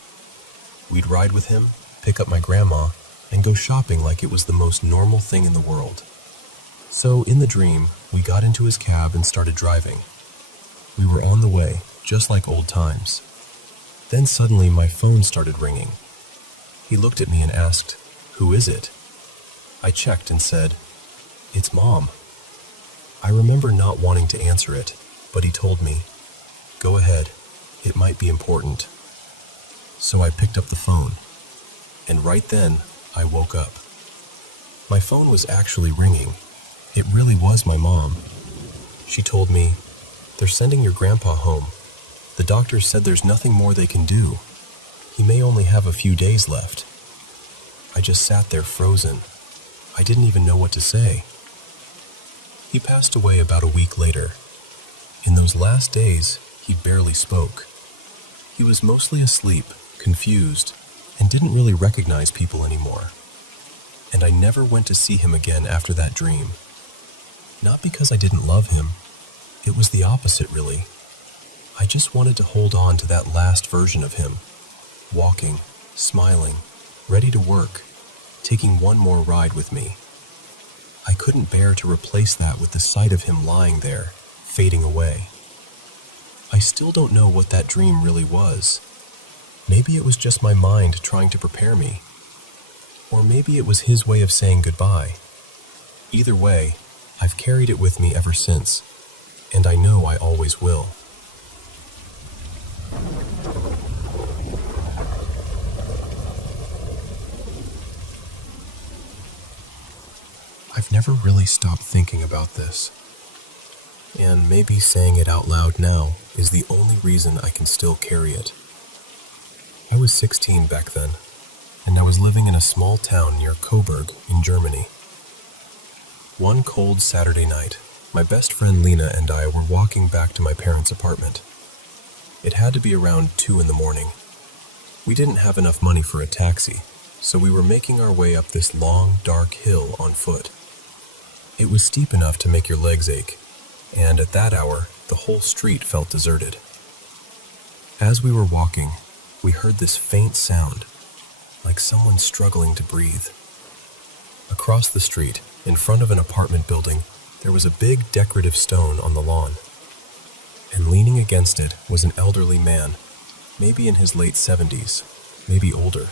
We'd ride with him, pick up my grandma, and go shopping like it was the most normal thing in the world. So in the dream, we got into his cab and started driving. We were on the way, just like old times. Then suddenly my phone started ringing. He looked at me and asked, "Who is it?" I checked and said, "It's Mom." I remember not wanting to answer it, but he told me, "Go ahead, it might be important." So I picked up the phone, and right then, I woke up. My phone was actually ringing. It really was my mom. She told me, "They're sending your grandpa home. The doctors said there's nothing more they can do. He may only have a few days left." I just sat there frozen. I didn't even know what to say. He passed away about a week later. In those last days, he barely spoke. He was mostly asleep, confused, and didn't really recognize people anymore. And I never went to see him again after that dream. Not because I didn't love him. It was the opposite, really. I just wanted to hold on to that last version of him, walking, smiling, ready to work, taking one more ride with me. I couldn't bear to replace that with the sight of him lying there, fading away. I still don't know what that dream really was. Maybe it was just my mind trying to prepare me. Or maybe it was his way of saying goodbye. Either way, I've carried it with me ever since, and I know I always will. I've never really stopped thinking about this, and maybe saying it out loud now is the only reason I can still carry it. I was 16 back then, and I was living in a small town near Coburg in Germany. One cold Saturday night, my best friend Lena and I were walking back to my parents' apartment. It had to be around 2 in the morning. We didn't have enough money for a taxi, so we were making our way up this long, dark hill on foot. It was steep enough to make your legs ache, and at that hour, the whole street felt deserted. As we were walking, we heard this faint sound, like someone struggling to breathe. Across the street, in front of an apartment building, there was a big decorative stone on the lawn. And leaning against it was an elderly man, maybe in his late 70s, maybe older.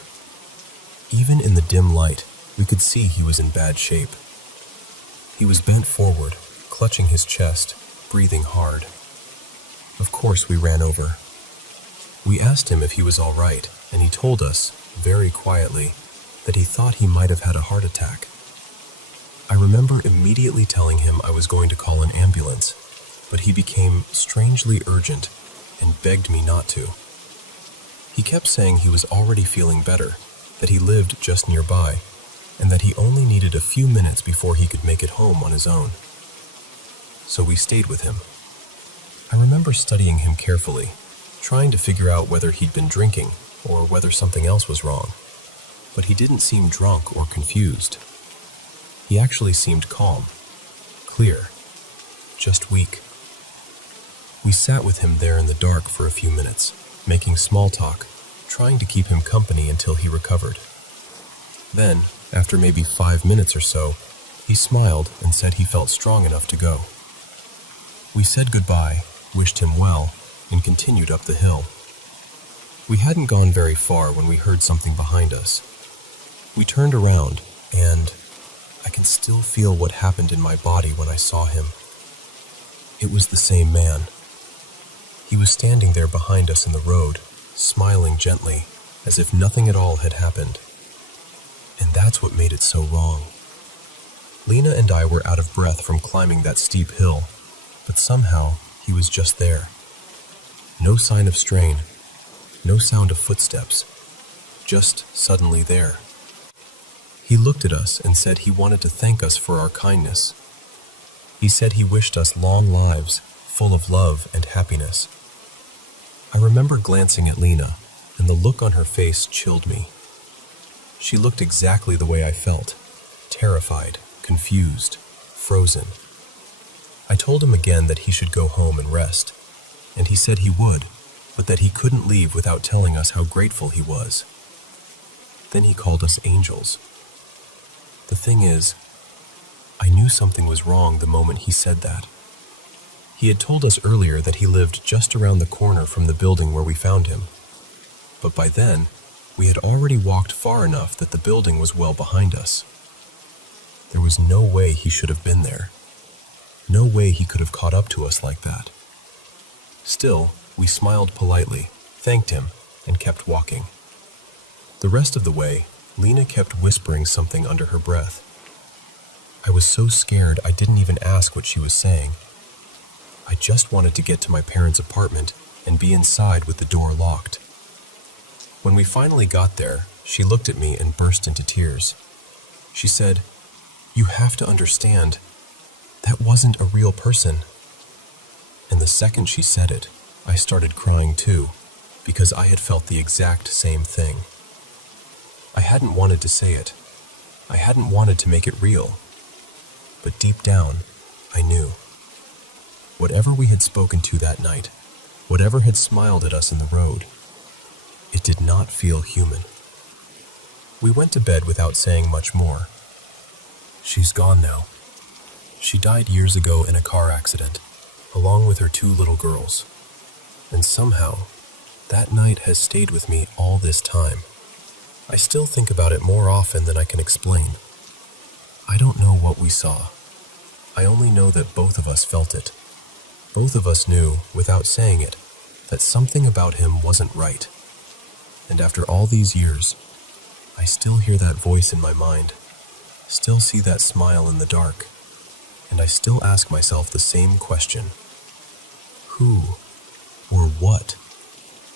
Even in the dim light, we could see he was in bad shape. He was bent forward, clutching his chest, breathing hard. Of course, we ran over. We asked him if he was all right, and he told us, very quietly, that he thought he might have had a heart attack. I remember immediately telling him I was going to call an ambulance, but he became strangely urgent and begged me not to. He kept saying he was already feeling better, that he lived just nearby, and that he only needed a few minutes before he could make it home on his own. So we stayed with him. I remember studying him carefully, trying to figure out whether he'd been drinking or whether something else was wrong. But he didn't seem drunk or confused. He actually seemed calm, clear, just weak. We sat with him there in the dark for a few minutes, making small talk, trying to keep him company until he recovered. Then, after maybe 5 minutes or so, he smiled and said he felt strong enough to go. We said goodbye, wished him well, and continued up the hill. We hadn't gone very far when we heard something behind us. We turned around, and I can still feel what happened in my body when I saw him. It was the same man. He was standing there behind us in the road, smiling gently, as if nothing at all had happened. And that's what made it so wrong. Lena and I were out of breath from climbing that steep hill, but somehow he was just there. No sign of strain, no sound of footsteps, just suddenly there. He looked at us and said he wanted to thank us for our kindness. He said he wished us long lives, full of love and happiness. I remember glancing at Lena, and the look on her face chilled me. She looked exactly the way I felt, terrified, confused, frozen. I told him again that he should go home and rest, and he said he would, but that he couldn't leave without telling us how grateful he was. Then he called us angels. The thing is, I knew something was wrong the moment he said that. He had told us earlier that he lived just around the corner from the building where we found him. But by then, we had already walked far enough that the building was well behind us. There was no way he should have been there. No way he could have caught up to us like that. Still, we smiled politely, thanked him, and kept walking. The rest of the way, Lena kept whispering something under her breath. I was so scared I didn't even ask what she was saying. I just wanted to get to my parents' apartment and be inside with the door locked. When we finally got there, she looked at me and burst into tears. She said, "You have to understand, that wasn't a real person." And the second she said it, I started crying too, because I had felt the exact same thing. I hadn't wanted to say it. I hadn't wanted to make it real. But deep down, I knew. Whatever we had spoken to that night, whatever had smiled at us in the road, it did not feel human. We went to bed without saying much more. She's gone now. She died years ago in a car accident, along with her 2 little girls. And somehow, that night has stayed with me all this time. I still think about it more often than I can explain. I don't know what we saw. I only know that both of us felt it. Both of us knew, without saying it, that something about him wasn't right. And after all these years, I still hear that voice in my mind, still see that smile in the dark, and I still ask myself the same question. Who or what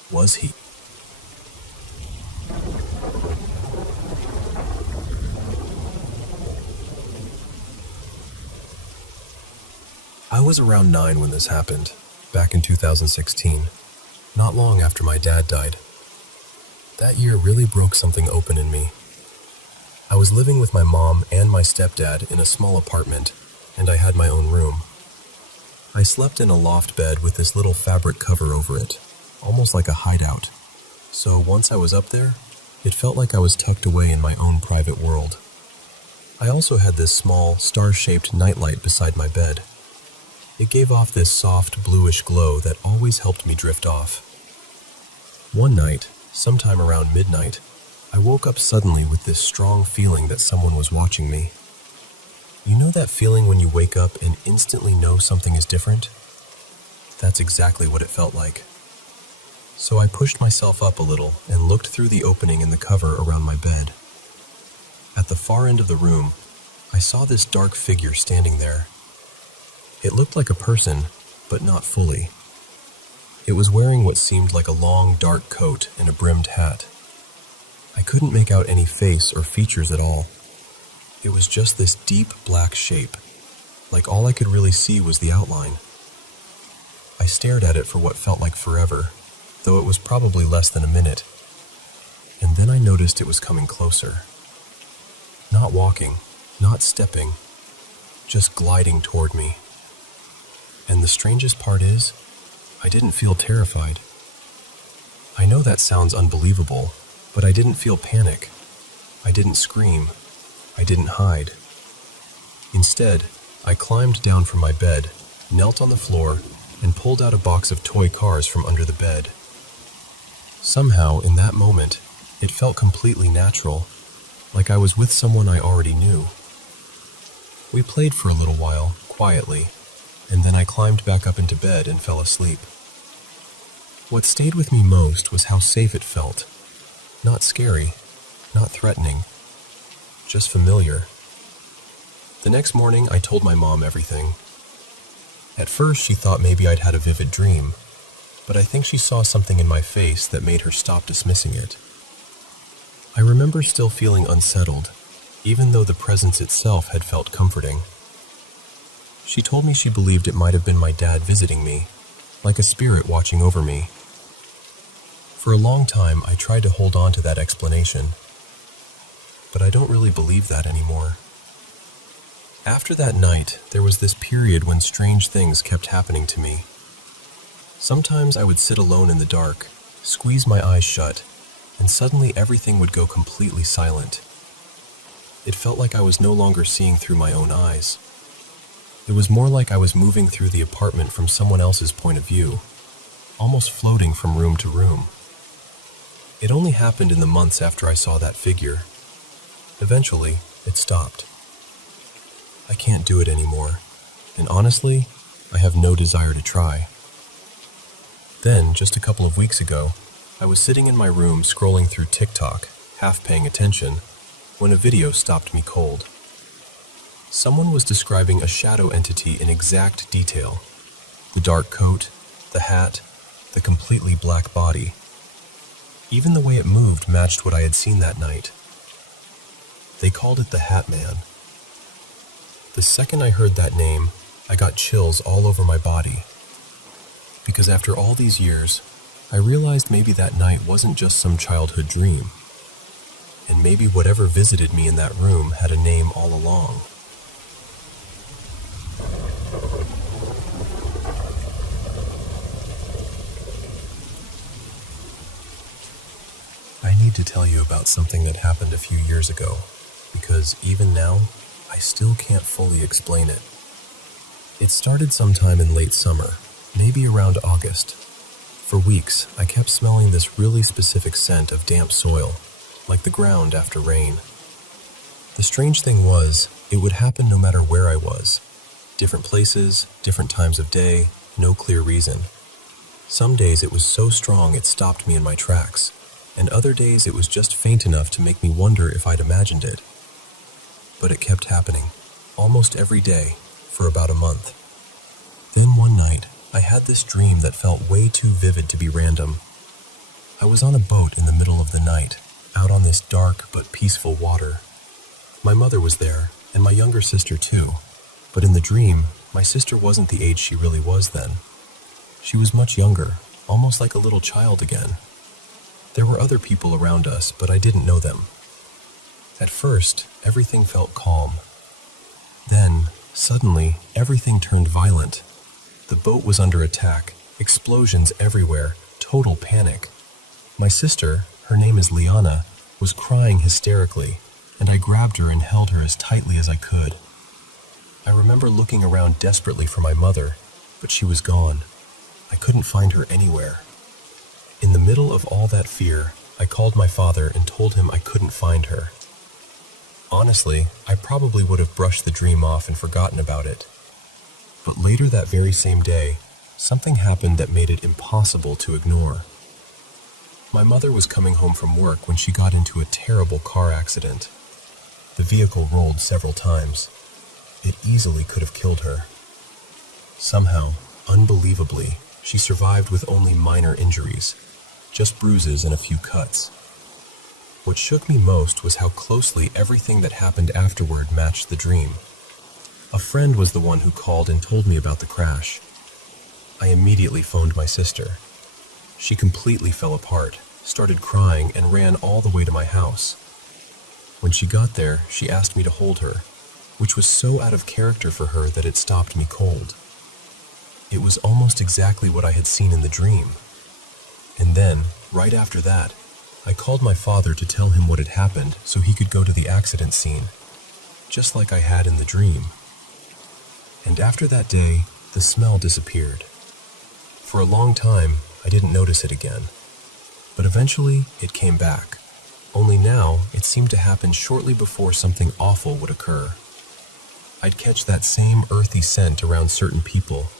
was he? I was around 9 when this happened, back in 2016, not long after my dad died. That year really broke something open in me. I was living with my mom and my stepdad in a small apartment, and I had my own room. I slept in a loft bed with this little fabric cover over it, almost like a hideout. So once I was up there, it felt like I was tucked away in my own private world. I also had this small, star-shaped nightlight beside my bed. It gave off this soft, bluish glow that always helped me drift off. One night, sometime around midnight, I woke up suddenly with this strong feeling that someone was watching me. You know that feeling when you wake up and instantly know something is different? That's exactly what it felt like. So I pushed myself up a little and looked through the opening in the cover around my bed. At the far end of the room, I saw this dark figure standing there. It looked like a person, but not fully. It was wearing what seemed like a long, dark coat and a brimmed hat. I couldn't make out any face or features at all, It was just this deep black shape, like all I could really see was the outline. I stared at it for what felt like forever, though it was probably less than a minute. And then I noticed it was coming closer. Not walking, not stepping, just gliding toward me. And the strangest part is, I didn't feel terrified. I know that sounds unbelievable, but I didn't feel panic. I didn't scream. I didn't hide. Instead, I climbed down from my bed, knelt on the floor, and pulled out a box of toy cars from under the bed. Somehow, in that moment, it felt completely natural, like I was with someone I already knew. We played for a little while, quietly, and then I climbed back up into bed and fell asleep. What stayed with me most was how safe it felt. Not scary, not threatening, just familiar. The next morning, I told my mom everything. At first, she thought maybe I'd had a vivid dream, but I think she saw something in my face that made her stop dismissing it. I remember still feeling unsettled, even though the presence itself had felt comforting. She told me she believed it might have been my dad visiting me, like a spirit watching over me. For a long time, I tried to hold on to that explanation, but I don't really believe that anymore. After that night, there was this period when strange things kept happening to me. Sometimes I would sit alone in the dark, squeeze my eyes shut, and suddenly everything would go completely silent. It felt like I was no longer seeing through my own eyes. It was more like I was moving through the apartment from someone else's point of view, almost floating from room to room. It only happened in the months after I saw that figure. Eventually, it stopped. I can't do it anymore, and honestly, I have no desire to try. Then, just a couple of weeks ago, I was sitting in my room scrolling through TikTok, half paying attention, when a video stopped me cold. Someone was describing a shadow entity in exact detail. The dark coat, the hat, the completely black body. Even the way it moved matched what I had seen that night. They called it the Hat Man. The second I heard that name, I got chills all over my body. Because after all these years, I realized maybe that night wasn't just some childhood dream. And maybe whatever visited me in that room had a name all along. I need to tell you about something that happened a few years ago, because even now, I still can't fully explain it. It started sometime in late summer, maybe around August. For weeks, I kept smelling this really specific scent of damp soil, like the ground after rain. The strange thing was, it would happen no matter where I was. Different places, different times of day, no clear reason. Some days it was so strong it stopped me in my tracks, and other days it was just faint enough to make me wonder if I'd imagined it. But it kept happening, almost every day, for about a month. Then one night, I had this dream that felt way too vivid to be random. I was on a boat in the middle of the night, out on this dark but peaceful water. My mother was there, and my younger sister too. But in the dream, my sister wasn't the age she really was then. She was much younger, almost like a little child again. There were other people around us, but I didn't know them. At first, everything felt calm. Then, suddenly, everything turned violent. The boat was under attack, explosions everywhere, total panic. My sister, her name is Liana, was crying hysterically, and I grabbed her and held her as tightly as I could. I remember looking around desperately for my mother, but she was gone. I couldn't find her anywhere. In the middle of all that fear, I called my father and told him I couldn't find her. Honestly, I probably would have brushed the dream off and forgotten about it. But later that very same day, something happened that made it impossible to ignore. My mother was coming home from work when she got into a terrible car accident. The vehicle rolled several times. It easily could have killed her. Somehow, unbelievably, she survived with only minor injuries, just bruises and a few cuts. What shook me most was how closely everything that happened afterward matched the dream. A friend was the one who called and told me about the crash. I immediately phoned my sister. She completely fell apart, started crying, and ran all the way to my house. When she got there, she asked me to hold her, which was so out of character for her that it stopped me cold. It was almost exactly what I had seen in the dream. And then, right after that, I called my father to tell him what had happened so he could go to the accident scene, just like I had in the dream. And after that day, the smell disappeared. For a long time, I didn't notice it again. But eventually, it came back. Only now, it seemed to happen shortly before something awful would occur. I'd catch that same earthy scent around certain people,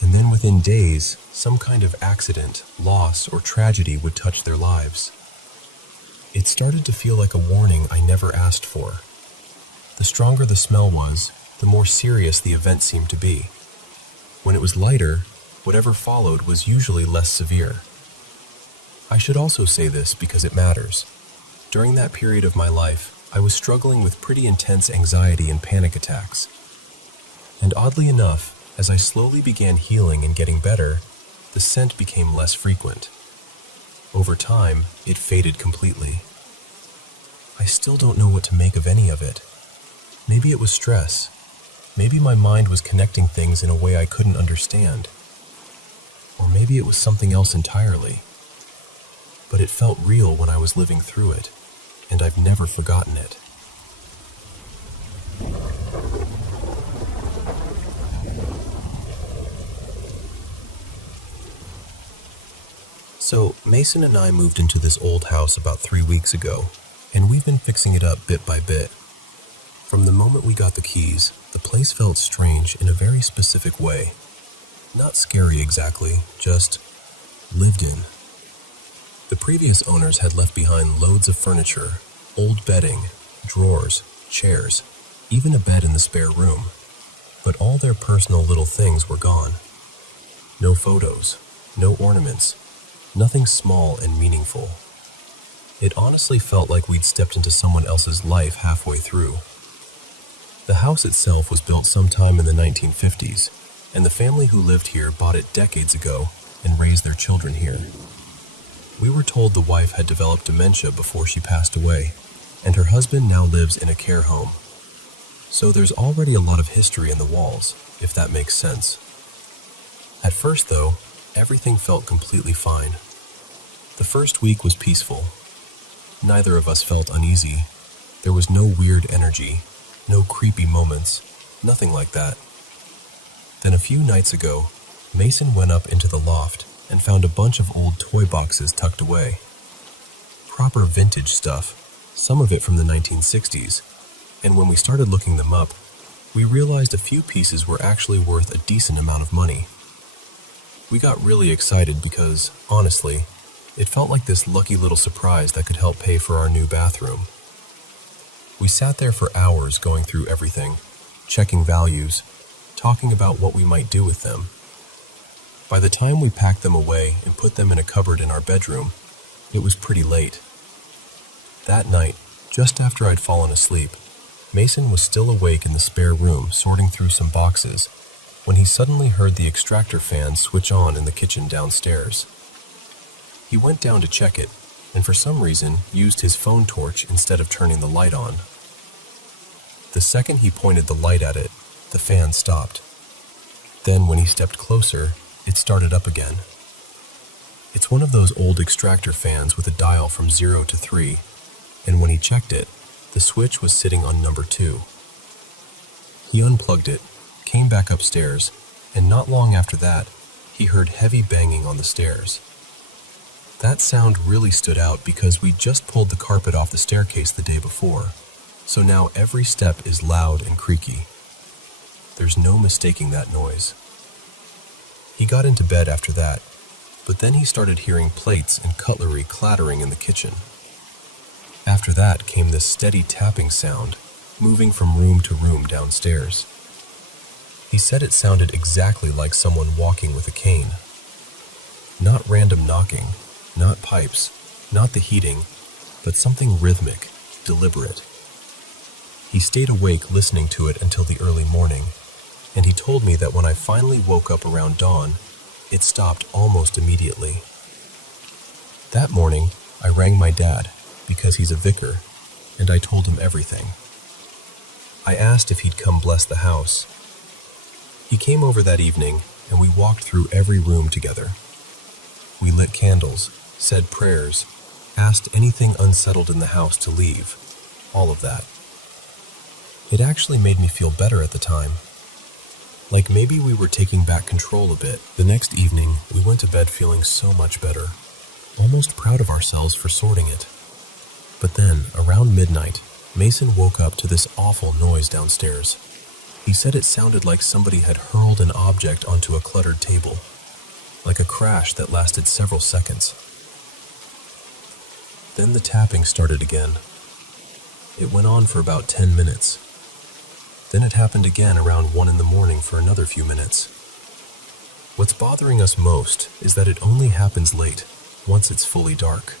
and then within days, some kind of accident, loss, or tragedy would touch their lives. It started to feel like a warning I never asked for. The stronger the smell was, the more serious the event seemed to be. When it was lighter, whatever followed was usually less severe. I should also say this because it matters. During that period of my life, I was struggling with pretty intense anxiety and panic attacks. And oddly enough, as I slowly began healing and getting better, the scent became less frequent. Over time, it faded completely. I still don't know what to make of any of it. Maybe it was stress. Maybe my mind was connecting things in a way I couldn't understand. Or maybe it was something else entirely. But it felt real when I was living through it, and I've never forgotten it. So, Mason and I moved into this old house about 3 weeks ago, and we've been fixing it up bit by bit. From the moment we got the keys, the place felt strange in a very specific way. Not scary exactly, just lived in. The previous owners had left behind loads of furniture, old bedding, drawers, chairs, even a bed in the spare room. But all their personal little things were gone. No photos, no ornaments, nothing small and meaningful. It honestly felt like we'd stepped into someone else's life halfway through. The house itself was built sometime in the 1950s, and the family who lived here bought it decades ago and raised their children here. We were told the wife had developed dementia before she passed away, and her husband now lives in a care home. So there's already a lot of history in the walls, if that makes sense. At first, though, everything felt completely fine. The first week was peaceful. Neither of us felt uneasy. There was no weird energy, no creepy moments, nothing like that. Then a few nights ago, Mason went up into the loft and found a bunch of old toy boxes tucked away. Proper vintage stuff, some of it from the 1960s, and when we started looking them up, we realized a few pieces were actually worth a decent amount of money. We got really excited because, honestly, it felt like this lucky little surprise that could help pay for our new bathroom. We sat there for hours going through everything, checking values, talking about what we might do with them. By the time we packed them away and put them in a cupboard in our bedroom, it was pretty late. That night, just after I'd fallen asleep, Mason was still awake in the spare room sorting through some boxes when he suddenly heard the extractor fan switch on in the kitchen downstairs. He went down to check it, and for some reason used his phone torch instead of turning the light on. The second he pointed the light at it, the fan stopped. Then when he stepped closer, it started up again. It's one of those old extractor fans with a dial from 0 to 3, and when he checked it, the switch was sitting on number 2. He unplugged it, came back upstairs, and not long after that, he heard heavy banging on the stairs. That sound really stood out because we'd just pulled the carpet off the staircase the day before, so now every step is loud and creaky. There's no mistaking that noise. He got into bed after that, but then he started hearing plates and cutlery clattering in the kitchen. After that came this steady tapping sound, moving from room to room downstairs. He said it sounded exactly like someone walking with a cane. Not random knocking, not pipes, not the heating, but something rhythmic, deliberate. He stayed awake listening to it until the early morning, and he told me that when I finally woke up around dawn, it stopped almost immediately. That morning, I rang my dad, because he's a vicar, and I told him everything. I asked if he'd come bless the house. He came over that evening, and we walked through every room together. We lit candles, said prayers, asked anything unsettled in the house to leave, all of that. It actually made me feel better at the time. Like maybe we were taking back control a bit. The next evening, we went to bed feeling so much better, almost proud of ourselves for sorting it. But then, around midnight, Mason woke up to this awful noise downstairs. He said it sounded like somebody had hurled an object onto a cluttered table, like a crash that lasted several seconds. Then the tapping started again. It went on for about 10 minutes. Then it happened again around 1 in the morning for another few minutes. What's bothering us most is that it only happens late, once it's fully dark.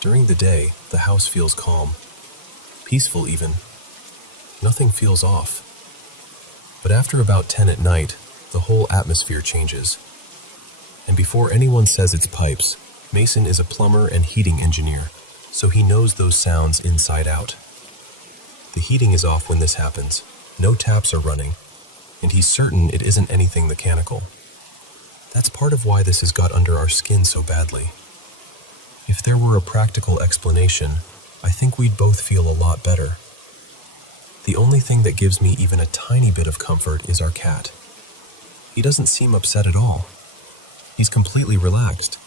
During the day, the house feels calm, peaceful even. Nothing feels off. But after about 10 at night, the whole atmosphere changes. And before anyone says it's pipes, Mason is a plumber and heating engineer, so he knows those sounds inside out. The heating is off when this happens, no taps are running, and he's certain it isn't anything mechanical. That's part of why this has got under our skin so badly. If there were a practical explanation, I think we'd both feel a lot better. The only thing that gives me even a tiny bit of comfort is our cat. He doesn't seem upset at all. He's completely relaxed.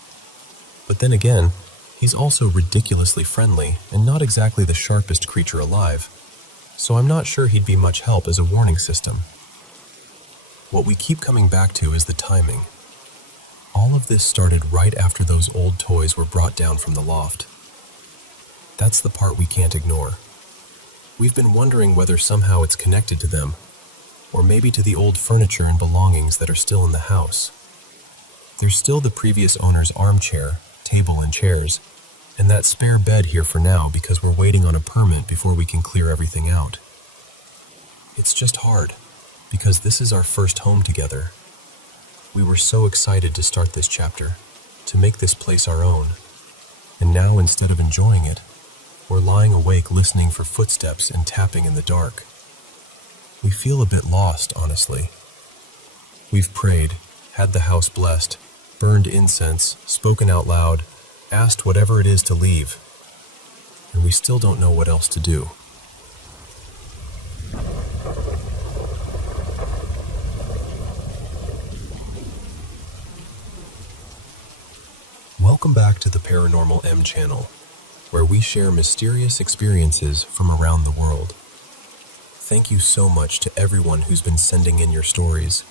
But then again, he's also ridiculously friendly and not exactly the sharpest creature alive, so I'm not sure he'd be much help as a warning system. What we keep coming back to is the timing. All of this started right after those old toys were brought down from the loft. That's the part we can't ignore. We've been wondering whether somehow it's connected to them, or maybe to the old furniture and belongings that are still in the house. There's still the previous owner's armchair, table and chairs, and that spare bed here for now because we're waiting on a permit before we can clear everything out. It's just hard, because this is our first home together. We were so excited to start this chapter, to make this place our own, and now instead of enjoying it, we're lying awake listening for footsteps and tapping in the dark. We feel a bit lost, honestly. We've prayed, had the house blessed, burned incense, spoken out loud, asked whatever it is to leave, and we still don't know what else to do. Welcome back to the Paranormal M channel, where we share mysterious experiences from around the world. Thank you so much to everyone who's been sending in your stories.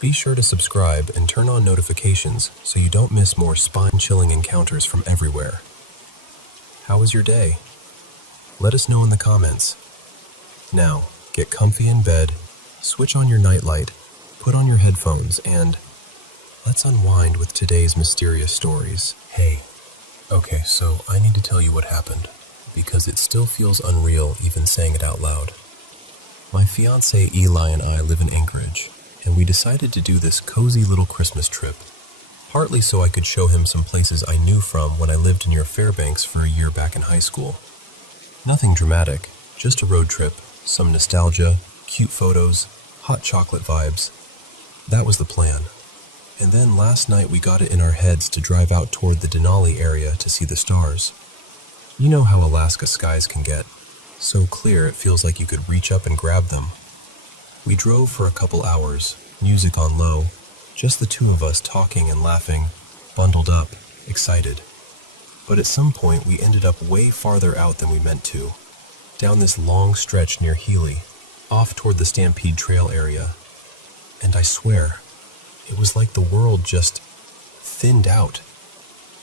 Be sure to subscribe and turn on notifications so you don't miss more spine-chilling encounters from everywhere. How was your day? Let us know in the comments. Now, get comfy in bed, switch on your nightlight, put on your headphones, and let's unwind with today's mysterious stories. Hey, okay, so I need to tell you what happened, because it still feels unreal even saying it out loud. My fiance Eli and I live in Anchorage, and we decided to do this cozy little Christmas trip, partly so I could show him some places I knew from when I lived near Fairbanks for a year back in high school. Nothing dramatic, just a road trip, some nostalgia, cute photos, hot chocolate vibes. That was the plan. And then last night we got it in our heads to drive out toward the Denali area to see the stars. You know how Alaska skies can get. So clear it feels like you could reach up and grab them. We drove for a couple hours, music on low, just the two of us talking and laughing, bundled up, excited. But at some point we ended up way farther out than we meant to, down this long stretch near Healy, off toward the Stampede Trail area. And I swear, it was like the world just thinned out.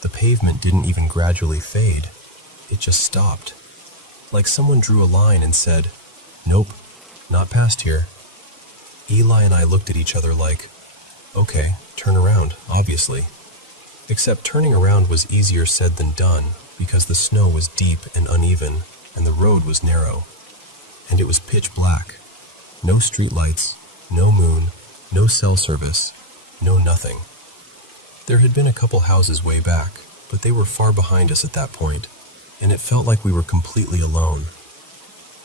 The pavement didn't even gradually fade. It just stopped. Like someone drew a line and said, "Nope, not past here." Eli and I looked at each other like, okay, turn around, obviously. Except turning around was easier said than done, because the snow was deep and uneven, and the road was narrow, and it was pitch black. No streetlights, no moon, no cell service, no nothing. There had been a couple houses way back, but they were far behind us at that point, and it felt like we were completely alone.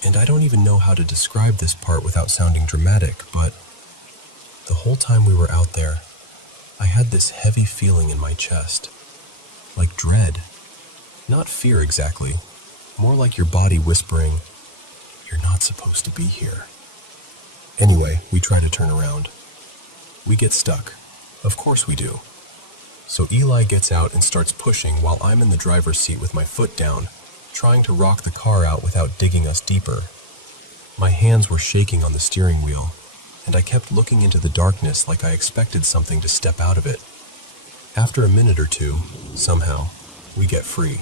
And I don't even know how to describe this part without sounding dramatic, but the whole time we were out there, I had this heavy feeling in my chest, like dread. Not fear exactly, more like your body whispering, "You're not supposed to be here." Anyway, we try to turn around. We get stuck. Of course we do. So Eli gets out and starts pushing while I'm in the driver's seat with my foot down, trying to rock the car out without digging us deeper. My hands were shaking on the steering wheel, and I kept looking into the darkness like I expected something to step out of it. After a minute or two, somehow, we get free.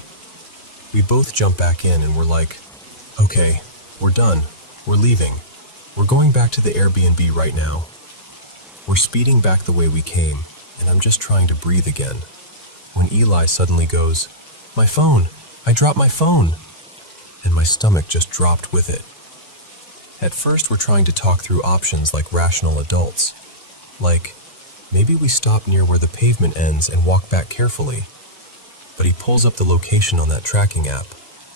We both jump back in and we're like, "Okay, we're done. We're leaving. We're going back to the Airbnb right now." We're speeding back the way we came, and I'm just trying to breathe again, when Eli suddenly goes, "My phone! I dropped my phone!" And my stomach just dropped with it. At first, we're trying to talk through options like rational adults. Like, maybe we stop near where the pavement ends and walk back carefully. But he pulls up the location on that tracking app,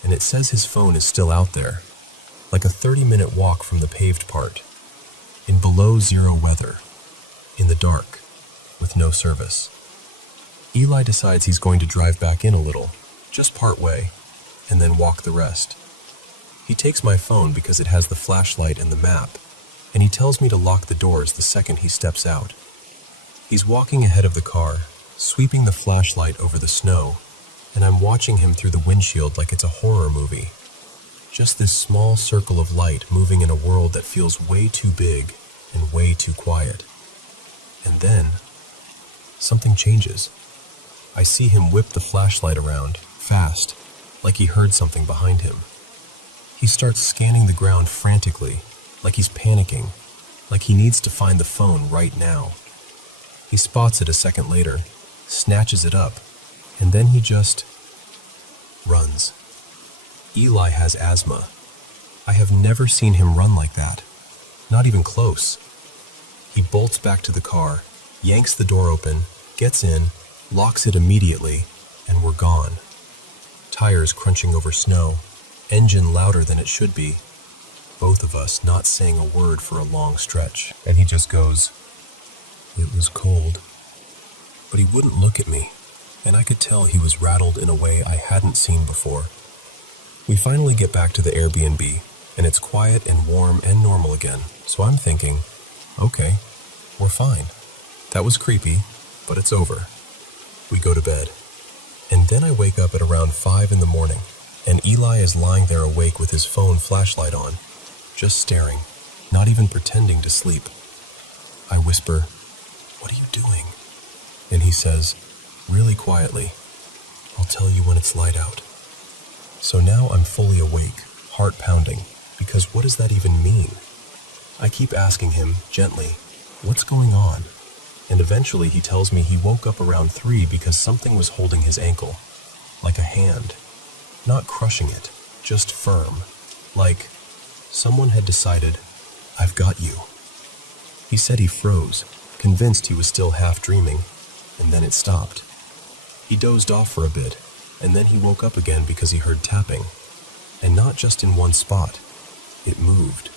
and it says his phone is still out there, like a 30-minute walk from the paved part, in below zero weather, in the dark, with no service. Eli decides he's going to drive back in a little, just part way, and then walk the rest. He takes my phone because it has the flashlight and the map, and he tells me to lock the doors the second he steps out. He's walking ahead of the car, sweeping the flashlight over the snow, and I'm watching him through the windshield like it's a horror movie. Just this small circle of light moving in a world that feels way too big and way too quiet. And then, something changes. I see him whip the flashlight around, fast, like he heard something behind him. He starts scanning the ground frantically, like he's panicking, like he needs to find the phone right now. He spots it a second later, snatches it up, and then he just runs. Eli has asthma. I have never seen him run like that, not even close. He bolts back to the car, yanks the door open, gets in, locks it immediately, and we're gone. Tires crunching over snow, engine louder than it should be, both of us not saying a word for a long stretch, and he just goes, "It was cold." But he wouldn't look at me, and I could tell he was rattled in a way I hadn't seen before. We finally get back to the Airbnb, and it's quiet and warm and normal again, so I'm thinking, okay, we're fine. That was creepy, but it's over. We go to bed. And then I wake up at around 5 in the morning, and Eli is lying there awake with his phone flashlight on, just staring, not even pretending to sleep. I whisper, "What are you doing?" And he says, really quietly, "I'll tell you when it's light out." So now I'm fully awake, heart pounding, because what does that even mean? I keep asking him, gently, what's going on? And eventually he tells me he woke up around 3 because something was holding his ankle, like a hand. Not crushing it, just firm, like someone had decided, "I've got you." He said he froze, convinced he was still half dreaming, and then it stopped. He dozed off for a bit, and then he woke up again because he heard tapping. And not just in one spot. It moved,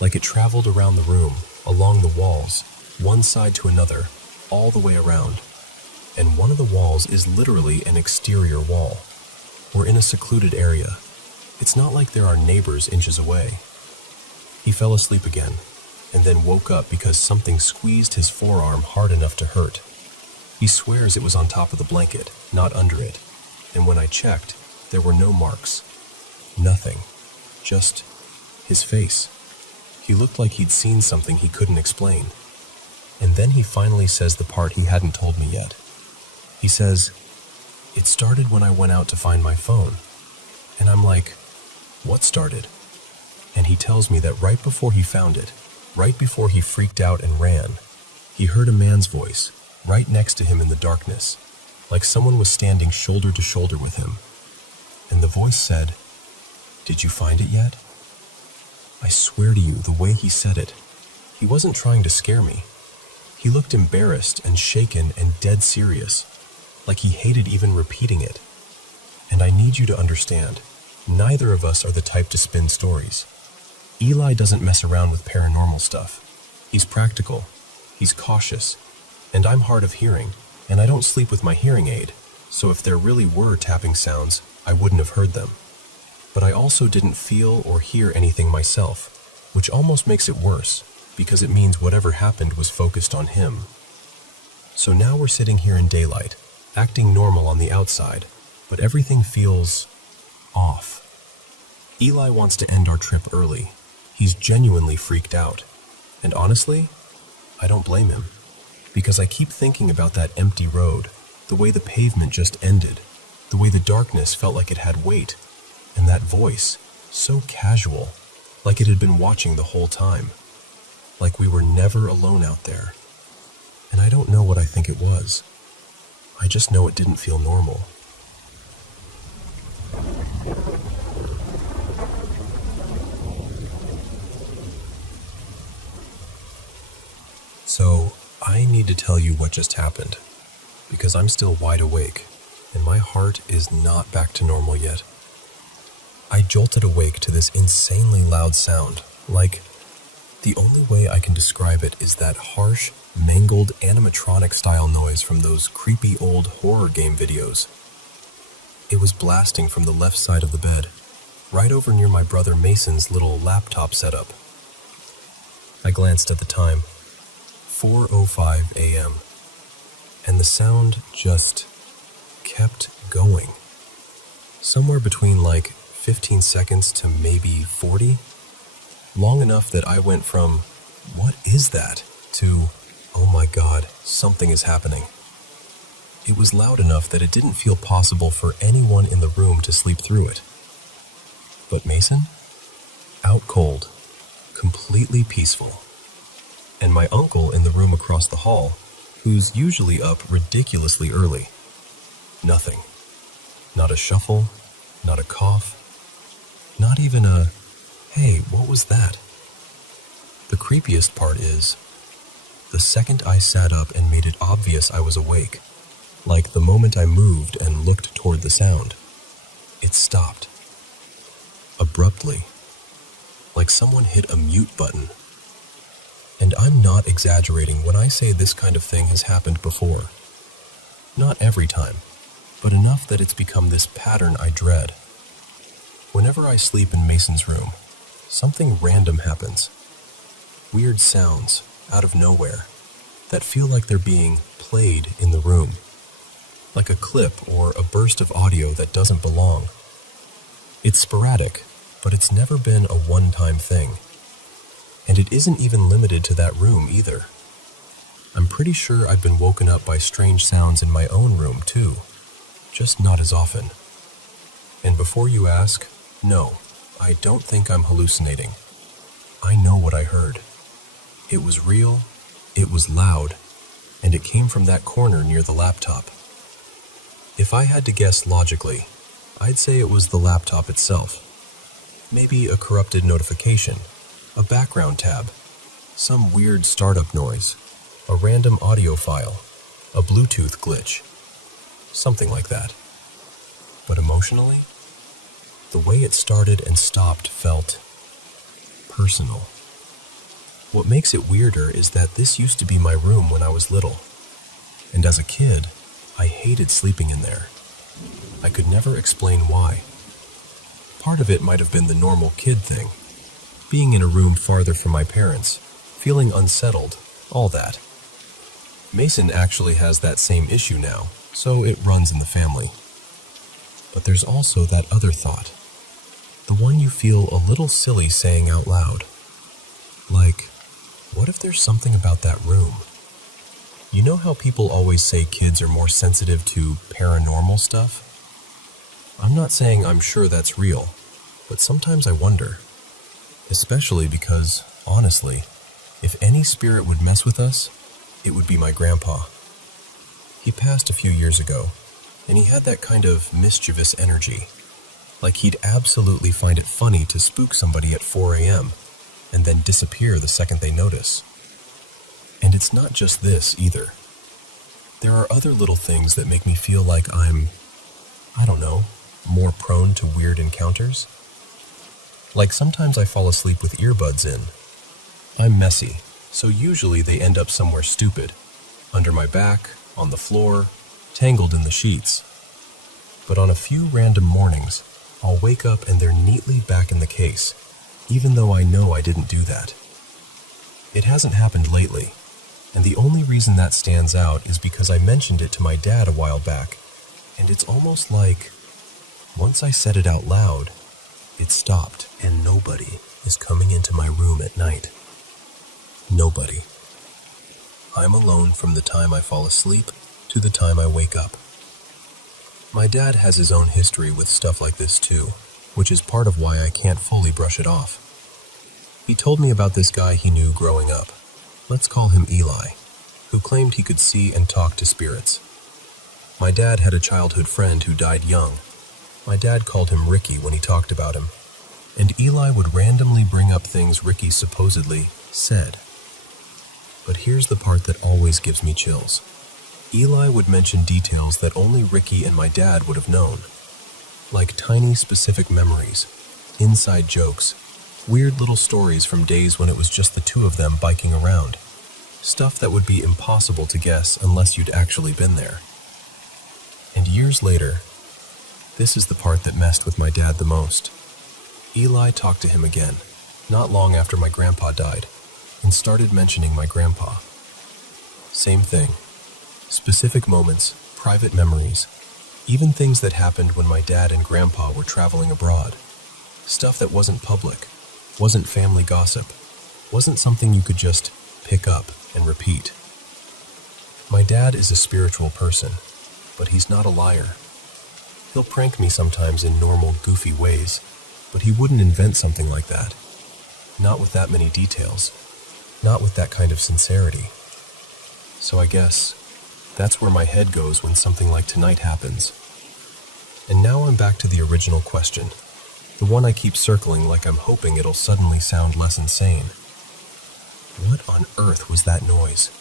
like it traveled around the room, along the walls, one side to another, all the way around. And one of the walls is literally an exterior wall. We're in a secluded area. It's not like there are neighbors inches away. He fell asleep again, and then woke up because something squeezed his forearm hard enough to hurt. He swears it was on top of the blanket, not under it. And when I checked, there were no marks. Nothing. Just his face. He looked like he'd seen something he couldn't explain. And then he finally says the part he hadn't told me yet. He says, "It started when I went out to find my phone." And I'm like, "What started?" And he tells me that right before he found it, right before he freaked out and ran, he heard a man's voice, right next to him in the darkness, like someone was standing shoulder to shoulder with him. and the voice said, "Did you find it yet?" I swear to you, the way he said it, he wasn't trying to scare me. He looked embarrassed and shaken and dead serious, like he hated even repeating it. And I need you to understand, neither of us are the type to spin stories. Eli doesn't mess around with paranormal stuff. He's practical, he's cautious, and I'm hard of hearing, and I don't sleep with my hearing aid, so if there really were tapping sounds, I wouldn't have heard them. But I also didn't feel or hear anything myself, which almost makes it worse, because it means whatever happened was focused on him. So now we're sitting here in daylight, acting normal on the outside, but everything feels off. Eli wants to end our trip early. He's genuinely freaked out. And honestly, I don't blame him, because I keep thinking about that empty road, the way the pavement just ended, the way the darkness felt like it had weight, and that voice, so casual, like it had been watching the whole time, like we were never alone out there. And I don't know what I think it was. I just know it didn't feel normal. So, I need to tell you what just happened, because I'm still wide awake, and my heart is not back to normal yet. I jolted awake to this insanely loud sound, like, the only way I can describe it is that harsh, mangled animatronic-style noise from those creepy old horror game videos. It was blasting from the left side of the bed, right over near my brother Mason's little laptop setup. I glanced at the time, 4:05 a.m., and the sound just kept going. Somewhere between like 15 seconds to maybe 40. Long enough that I went from, "What is that?" to, "Oh my God, something is happening." It was loud enough that it didn't feel possible for anyone in the room to sleep through it. But Mason? Out cold, completely peaceful. And my uncle in the room across the hall, who's usually up ridiculously early. Nothing. Not a shuffle, not a cough, not even a, "Hey, what was that?" The creepiest part is, the second I sat up and made it obvious I was awake, like the moment I moved and looked toward the sound, it stopped. Abruptly, like someone hit a mute button. And I'm not exaggerating when I say this kind of thing has happened before. Not every time, but enough that it's become this pattern I dread. Whenever I sleep in Mason's room, something random happens. Weird sounds, out of nowhere, that feel like they're being played in the room. Like a clip or a burst of audio that doesn't belong. It's sporadic, but it's never been a one-time thing. And it isn't even limited to that room either. I'm pretty sure I've been woken up by strange sounds in my own room too, just not as often. And before you ask, no, I don't think I'm hallucinating. I know what I heard. It was real, it was loud, and it came from that corner near the laptop. If I had to guess logically, I'd say it was the laptop itself. Maybe a corrupted notification, a background tab, some weird startup noise, a random audio file, a Bluetooth glitch, something like that. But emotionally, the way it started and stopped felt personal. What makes it weirder is that this used to be my room when I was little, and as a kid, I hated sleeping in there. I could never explain why. Part of it might have been the normal kid thing, being in a room farther from my parents, feeling unsettled, all that. Mason actually has that same issue now, so it runs in the family. But there's also that other thought, the one you feel a little silly saying out loud. Like, what if there's something about that room? You know how people always say kids are more sensitive to paranormal stuff? I'm not saying I'm sure that's real, but sometimes I wonder. Especially because, honestly, if any spirit would mess with us, it would be my grandpa. He passed a few years ago, and he had that kind of mischievous energy, Like he'd absolutely find it funny to spook somebody at 4 a.m. and then disappear the second they notice. And it's not just this either. There are other little things that make me feel like I'm, I don't know, more prone to weird encounters. Like sometimes I fall asleep with earbuds in. I'm messy, so usually they end up somewhere stupid, under my back, on the floor, tangled in the sheets. But on a few random mornings, I'll wake up and they're neatly back in the case, even though I know I didn't do that. It hasn't happened lately, and the only reason that stands out is because I mentioned it to my dad a while back, and it's almost like, once I said it out loud, it stopped, and nobody is coming into my room at night. Nobody. I'm alone from the time I fall asleep to the time I wake up. My dad has his own history with stuff like this too, which is part of why I can't fully brush it off. He told me about this guy he knew growing up. Let's call him Eli, who claimed he could see and talk to spirits. My dad had a childhood friend who died young. My dad called him Ricky when he talked about him, and Eli would randomly bring up things Ricky supposedly said. But here's the part that always gives me chills. Eli would mention details that only Ricky and my dad would have known, like tiny specific memories, inside jokes, weird little stories from days when it was just the two of them biking around, stuff that would be impossible to guess unless you'd actually been there. And years later, this is the part that messed with my dad the most. Eli talked to him again, not long after my grandpa died, and started mentioning my grandpa. Same thing. Specific moments, private memories, even things that happened when my dad and grandpa were traveling abroad. Stuff that wasn't public, wasn't family gossip, wasn't something you could just pick up and repeat. My dad is a spiritual person, but he's not a liar. He'll prank me sometimes in normal, goofy ways, but he wouldn't invent something like that. Not with that many details. Not with that kind of sincerity. So I guess that's where my head goes when something like tonight happens. And now I'm back to the original question, the one I keep circling like I'm hoping it'll suddenly sound less insane. What on earth was that noise?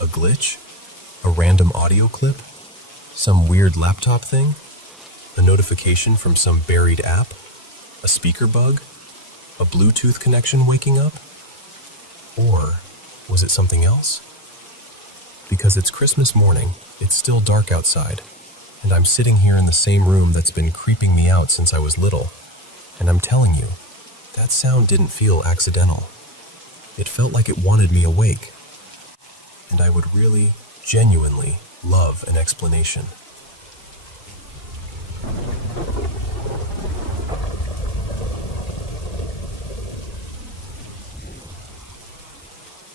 A glitch? A random audio clip? Some weird laptop thing? A notification from some buried app? A speaker bug? A Bluetooth connection waking up? Or was it something else? Because it's Christmas morning, it's still dark outside, and I'm sitting here in the same room that's been creeping me out since I was little, and I'm telling you, that sound didn't feel accidental. It felt like it wanted me awake, and I would really, genuinely love an explanation.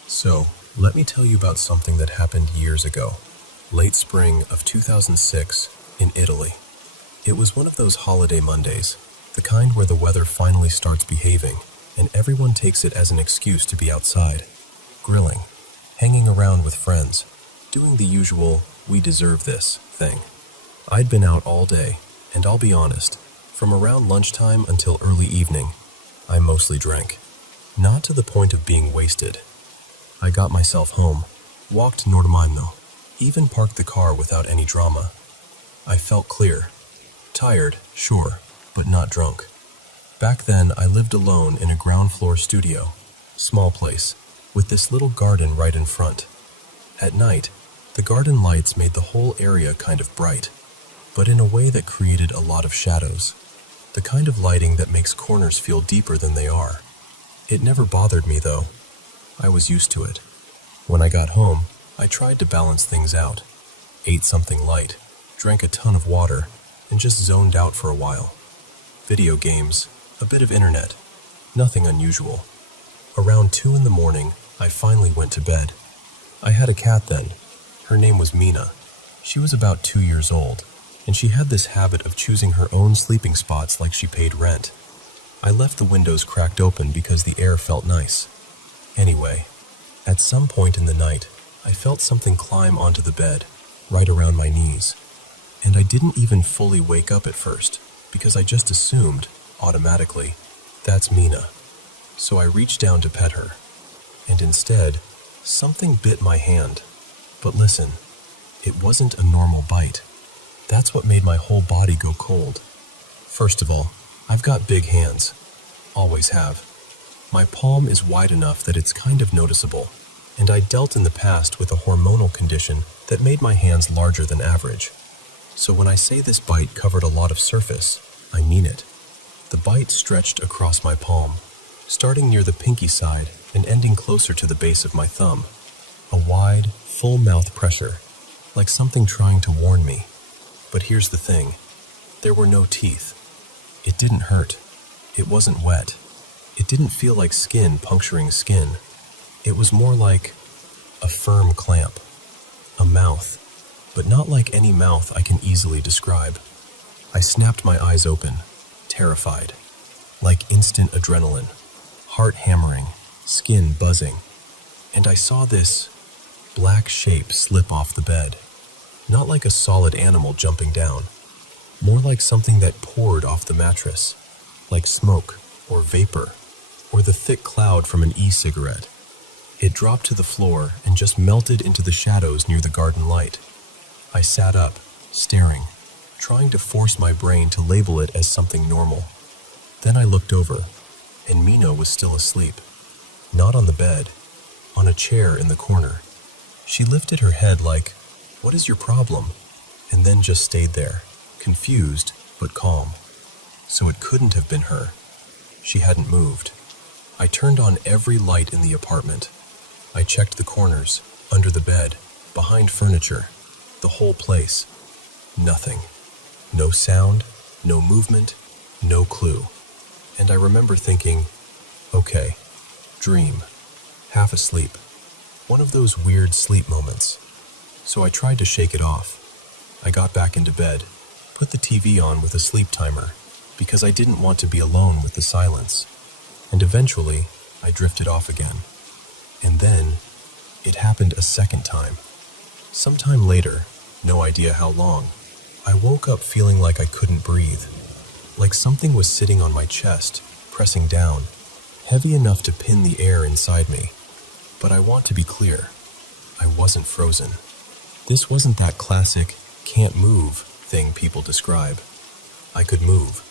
So, let me tell you about something that happened years ago, late spring of 2006 in Italy. It was one of those holiday Mondays, the kind where the weather finally starts behaving, and everyone takes it as an excuse to be outside, grilling, hanging around with friends, doing the usual, we deserve this thing. I'd been out all day, and I'll be honest, from around lunchtime until early evening, I mostly drank. Not to the point of being wasted. I got myself home, walked Nordmino, even parked the car without any drama. I felt clear. Tired, sure, but not drunk. Back then, I lived alone in a ground floor studio, small place, with this little garden right in front. At night, the garden lights made the whole area kind of bright, but in a way that created a lot of shadows. The kind of lighting that makes corners feel deeper than they are. It never bothered me though. I was used to it. When I got home, I tried to balance things out. Ate something light, drank a ton of water, and just zoned out for a while. Video games, a bit of internet, nothing unusual. Around 2 in the morning, I finally went to bed. I had a cat then. Her name was Mira. She was about 2 years old, and she had this habit of choosing her own sleeping spots like she paid rent. I left the windows cracked open because the air felt nice. Anyway, at some point in the night, I felt something climb onto the bed, right around my knees. And I didn't even fully wake up at first, because I just assumed, automatically, that's Mina. So I reached down to pet her, and instead, something bit my hand. But listen, it wasn't a normal bite. That's what made my whole body go cold. First of all, I've got big hands. Always have. My palm is wide enough that it's kind of noticeable, and I dealt in the past with a hormonal condition that made my hands larger than average. So when I say this bite covered a lot of surface, I mean it. The bite stretched across my palm, starting near the pinky side and ending closer to the base of my thumb. A wide, full mouth pressure, like something trying to warn me. But here's the thing. There were no teeth. It didn't hurt. It wasn't wet. It didn't feel like skin puncturing skin. It was more like a firm clamp. A mouth, but not like any mouth I can easily describe. I snapped my eyes open, terrified, like instant adrenaline, heart hammering, skin buzzing, and I saw this black shape slip off the bed. Not like a solid animal jumping down, more like something that poured off the mattress, like smoke or vapor, or the thick cloud from an e-cigarette. It dropped to the floor and just melted into the shadows near the garden light. I sat up, staring, trying to force my brain to label it as something normal. Then I looked over, and Mina was still asleep. Not on the bed, on a chair in the corner. She lifted her head like, "What is your problem?" and then just stayed there, confused but calm. So it couldn't have been her. She hadn't moved. I turned on every light in the apartment. I checked the corners, under the bed, behind furniture, the whole place. Nothing. No sound, no movement, no clue. And I remember thinking, okay, dream, half asleep, one of those weird sleep moments. So I tried to shake it off. I got back into bed, put the TV on with a sleep timer, because I didn't want to be alone with the silence. And eventually, I drifted off again. And then, it happened a second time. Sometime later, no idea how long, I woke up feeling like I couldn't breathe, like something was sitting on my chest, pressing down, heavy enough to pin the air inside me. But I want to be clear, I wasn't frozen. This wasn't that classic, can't move thing people describe. I could move.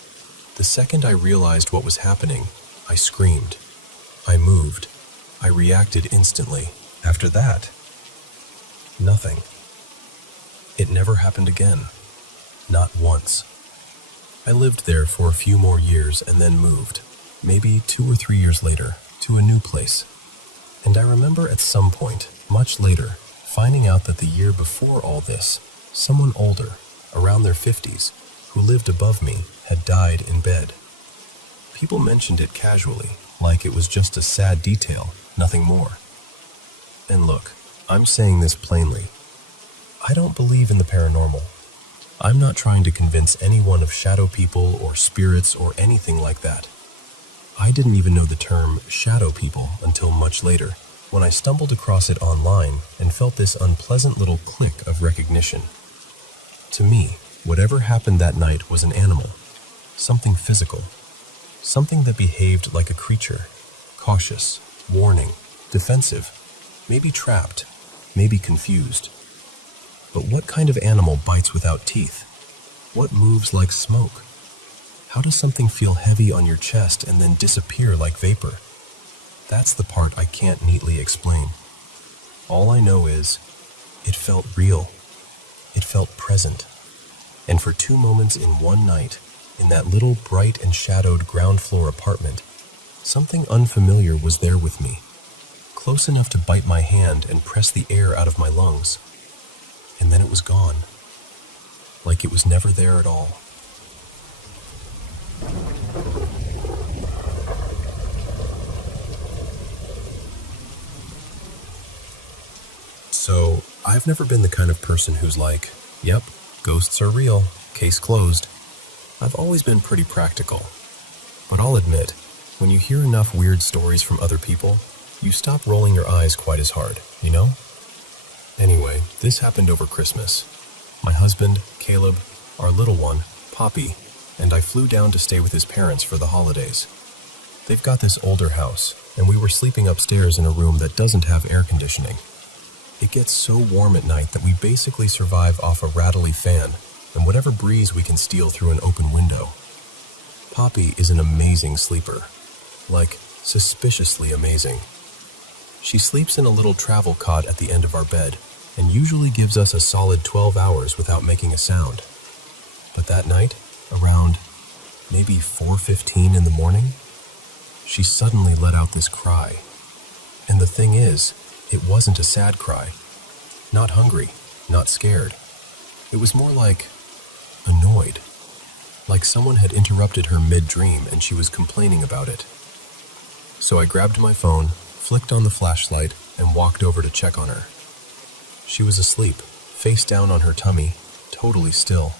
The second I realized what was happening, I screamed. I moved. I reacted instantly. After that, nothing. It never happened again. Not once. I lived there for a few more years and then moved, maybe 2 or 3 years later, to a new place. And I remember at some point, much later, finding out that the year before all this, someone older, around their 50s, who lived above me, had died in bed. People mentioned it casually, like it was just a sad detail, nothing more. And look, I'm saying this plainly. I don't believe in the paranormal. I'm not trying to convince anyone of shadow people or spirits or anything like that. I didn't even know the term shadow people until much later, when I stumbled across it online and felt this unpleasant little click of recognition. To me, whatever happened that night was an animal, something physical, something that behaved like a creature, cautious, warning, defensive, maybe trapped, maybe confused. But what kind of animal bites without teeth? What moves like smoke? How does something feel heavy on your chest and then disappear like vapor? That's the part I can't neatly explain. All I know is, it felt real. It felt present. And for 2 moments in one night, in that little bright and shadowed ground floor apartment, something unfamiliar was there with me, close enough to bite my hand and press the air out of my lungs. And then it was gone, like it was never there at all. So, I've never been the kind of person who's like, yep, ghosts are real, case closed. I've always been pretty practical. But I'll admit, when you hear enough weird stories from other people, you stop rolling your eyes quite as hard, you know? Anyway, this happened over Christmas. My husband, Caleb, our little one, Poppy, and I flew down to stay with his parents for the holidays. They've got this older house, and we were sleeping upstairs in a room that doesn't have air conditioning. It gets so warm at night that we basically survive off a rattly fan and whatever breeze we can steal through an open window. Poppy is an amazing sleeper, like suspiciously amazing. She sleeps in a little travel cot at the end of our bed and usually gives us a solid 12 hours without making a sound. But that night, around maybe 4:15 in the morning, she suddenly let out this cry. And the thing is, it wasn't a sad cry. Not hungry, not scared. It was more like annoyed. Like someone had interrupted her mid-dream and she was complaining about it. So I grabbed my phone, flicked on the flashlight, and walked over to check on her. She was asleep, face down on her tummy, totally still.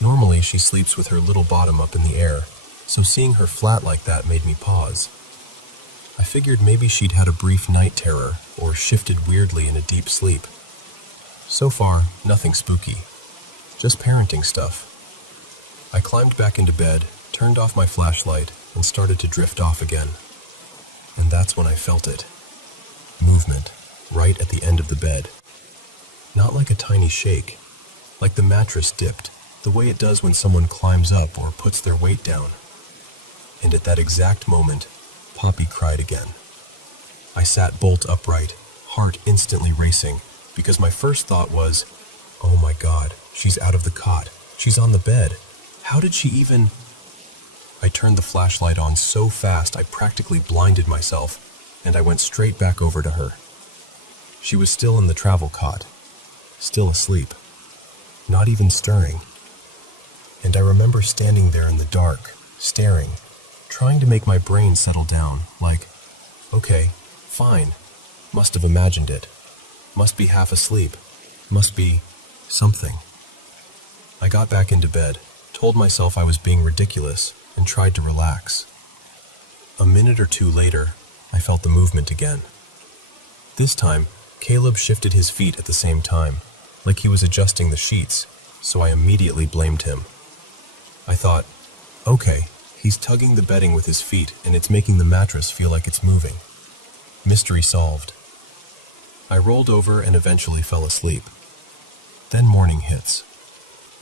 Normally she sleeps with her little bottom up in the air, so seeing her flat like that made me pause. I figured maybe she'd had a brief night terror or shifted weirdly in a deep sleep. So far, nothing spooky. Just parenting stuff. I climbed back into bed, turned off my flashlight, and started to drift off again. And that's when I felt it. Movement, right at the end of the bed. Not like a tiny shake, like the mattress dipped, the way it does when someone climbs up or puts their weight down. And at that exact moment, Poppy cried again. I sat bolt upright, heart instantly racing, because my first thought was, oh my God, she's out of the cot. She's on the bed. How did she even... I turned the flashlight on so fast I practically blinded myself, and I went straight back over to her. She was still in the travel cot, still asleep, not even stirring. And I remember standing there in the dark, staring, trying to make my brain settle down, like, okay, fine, must have imagined it, must be half asleep, must be something. I got back into bed, told myself I was being ridiculous, and tried to relax. A minute or two later, I felt the movement again. This time, Caleb shifted his feet at the same time, like he was adjusting the sheets, so I immediately blamed him. I thought, okay, he's tugging the bedding with his feet and it's making the mattress feel like it's moving. Mystery solved. I rolled over and eventually fell asleep. Then morning hits.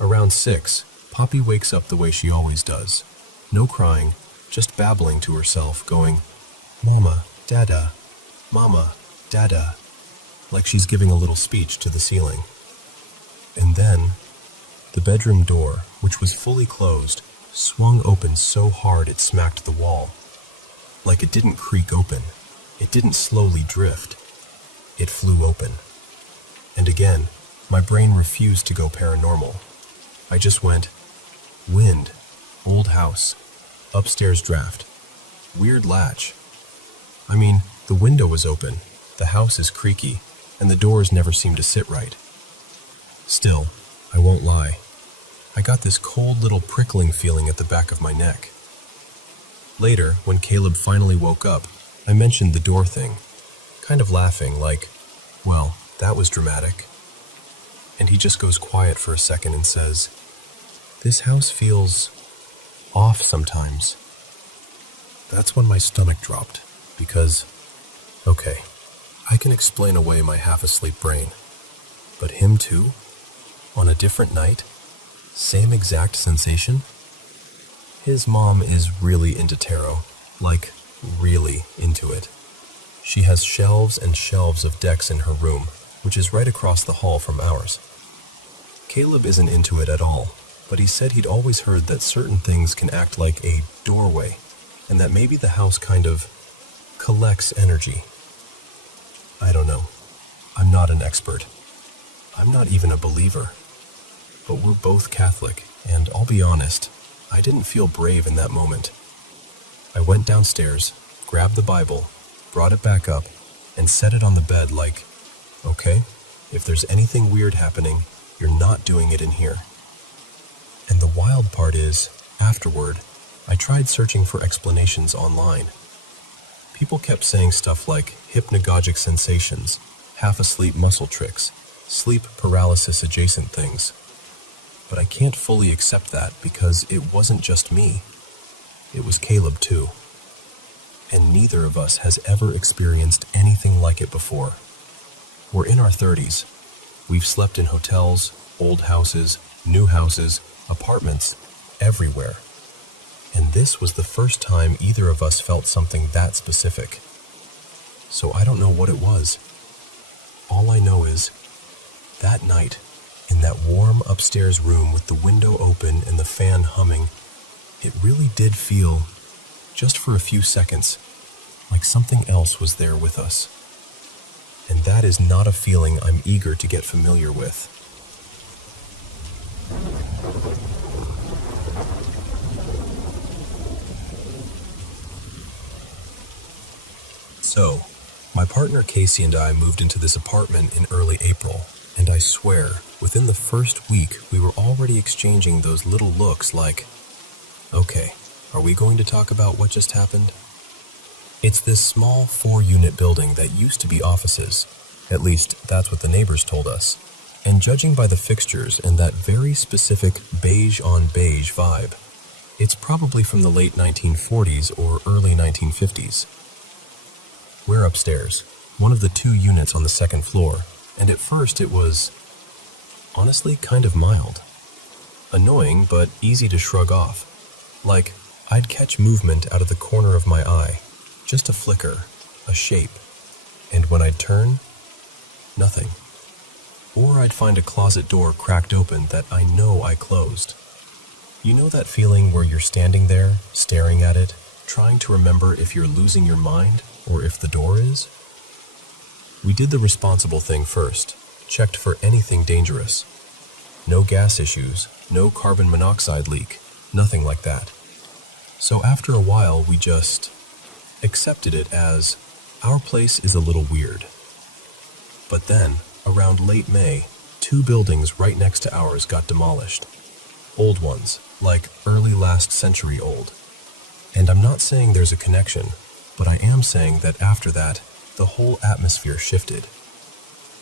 Around 6, Poppy wakes up the way she always does. No crying, just babbling to herself, going, Mama, Dada, Mama, Dada, like she's giving a little speech to the ceiling. And then, the bedroom door, which was fully closed, swung open so hard it smacked the wall. Like it didn't creak open. It didn't slowly drift. It flew open. And again, my brain refused to go paranormal. I just went, wind, old house, upstairs draft, weird latch. I mean, the window was open, the house is creaky, and the doors never seem to sit right. Still, I won't lie. I got this cold little prickling feeling at the back of my neck. Later, when Caleb finally woke up, I mentioned the door thing, kind of laughing like, well, that was dramatic. And he just goes quiet for a second and says, this house feels off sometimes. That's when my stomach dropped, because, okay, I can explain away my half-asleep brain. But him too? On a different night? Same exact sensation? His mom is really into tarot, like really into it. She has shelves and shelves of decks in her room, which is right across the hall from ours. Caleb isn't into it at all, but he said he'd always heard that certain things can act like a doorway, and that maybe the house kind of collects energy. I don't know. I'm not an expert. I'm not even a believer. But we're both Catholic, and I'll be honest, I didn't feel brave in that moment. I went downstairs, grabbed the Bible, brought it back up, and set it on the bed like, okay, if there's anything weird happening, you're not doing it in here. And the wild part is, afterward, I tried searching for explanations online. People kept saying stuff like hypnagogic sensations, half-asleep muscle tricks, sleep paralysis adjacent things. but I can't fully accept that because it wasn't just me. It was Caleb too. And neither of us has ever experienced anything like it before. We're in our 30s. We've slept in hotels, old houses, new houses, apartments, everywhere. And this was the first time either of us felt something that specific. So I don't know what it was. All I know is, that night, in that warm upstairs room with the window open and the fan humming, it really did feel, just for a few seconds, like something else was there with us. And that is not a feeling I'm eager to get familiar with. So, my partner Casey and I moved into this apartment in early April, and I swear, within the first week, we were already exchanging those little looks like, okay, are we going to talk about what just happened? It's this small 4-unit building that used to be offices. At least, that's what the neighbors told us. And judging by the fixtures and that very specific beige-on-beige vibe, it's probably from the late 1940s or early 1950s. We're upstairs, one of the 2 units on the second floor, and at first it was, honestly, kind of mild. Annoying, but easy to shrug off. Like, I'd catch movement out of the corner of my eye, just a flicker, a shape, and when I'd turn, nothing. Or I'd find a closet door cracked open that I know I closed. You know that feeling where you're standing there, staring at it, trying to remember if you're losing your mind or if the door is? We did the responsible thing first, checked for anything dangerous. No gas issues, no carbon monoxide leak, nothing like that. So after a while, we just accepted it as, our place is a little weird. But then, around late May, 2 buildings right next to ours got demolished. Old ones, like early last century old. And I'm not saying there's a connection, but I am saying that after that, the whole atmosphere shifted.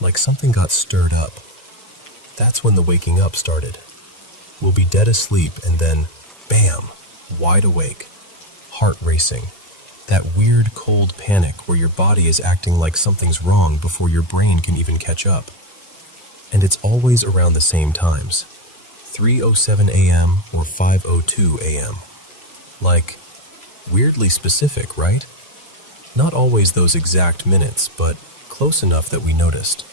Like something got stirred up. That's when the waking up started. We'll be dead asleep and then, bam, wide awake, heart racing. That weird cold panic where your body is acting like something's wrong before your brain can even catch up. And it's always around the same times, 3:07 a.m. or 5:02 a.m. Like, weirdly specific, right? Not always those exact minutes, but close enough that we noticed.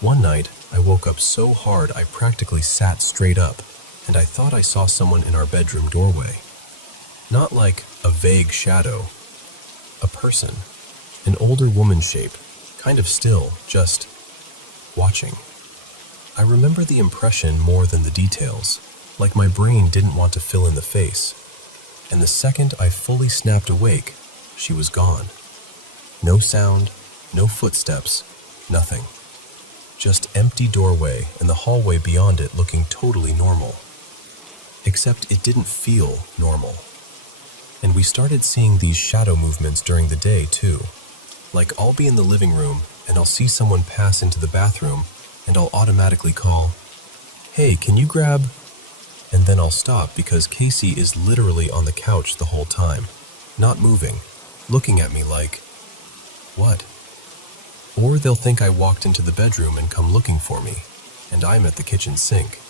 One night, I woke up so hard I practically sat straight up, and I thought I saw someone in our bedroom doorway. Not like a vague shadow. A person. An older woman shape, kind of still, just watching. I remember the impression more than the details, like my brain didn't want to fill in the face. And the second I fully snapped awake, she was gone. No sound, no footsteps, nothing. Just empty doorway and the hallway beyond it looking totally normal. Except it didn't feel normal. And we started seeing these shadow movements during the day too. Like I'll be in the living room and I'll see someone pass into the bathroom and I'll automatically call, "Hey, can you grab?" And then I'll stop because Casey is literally on the couch the whole time, not moving, looking at me like, what? Or they'll think I walked into the bedroom and come looking for me, and I'm at the kitchen sink.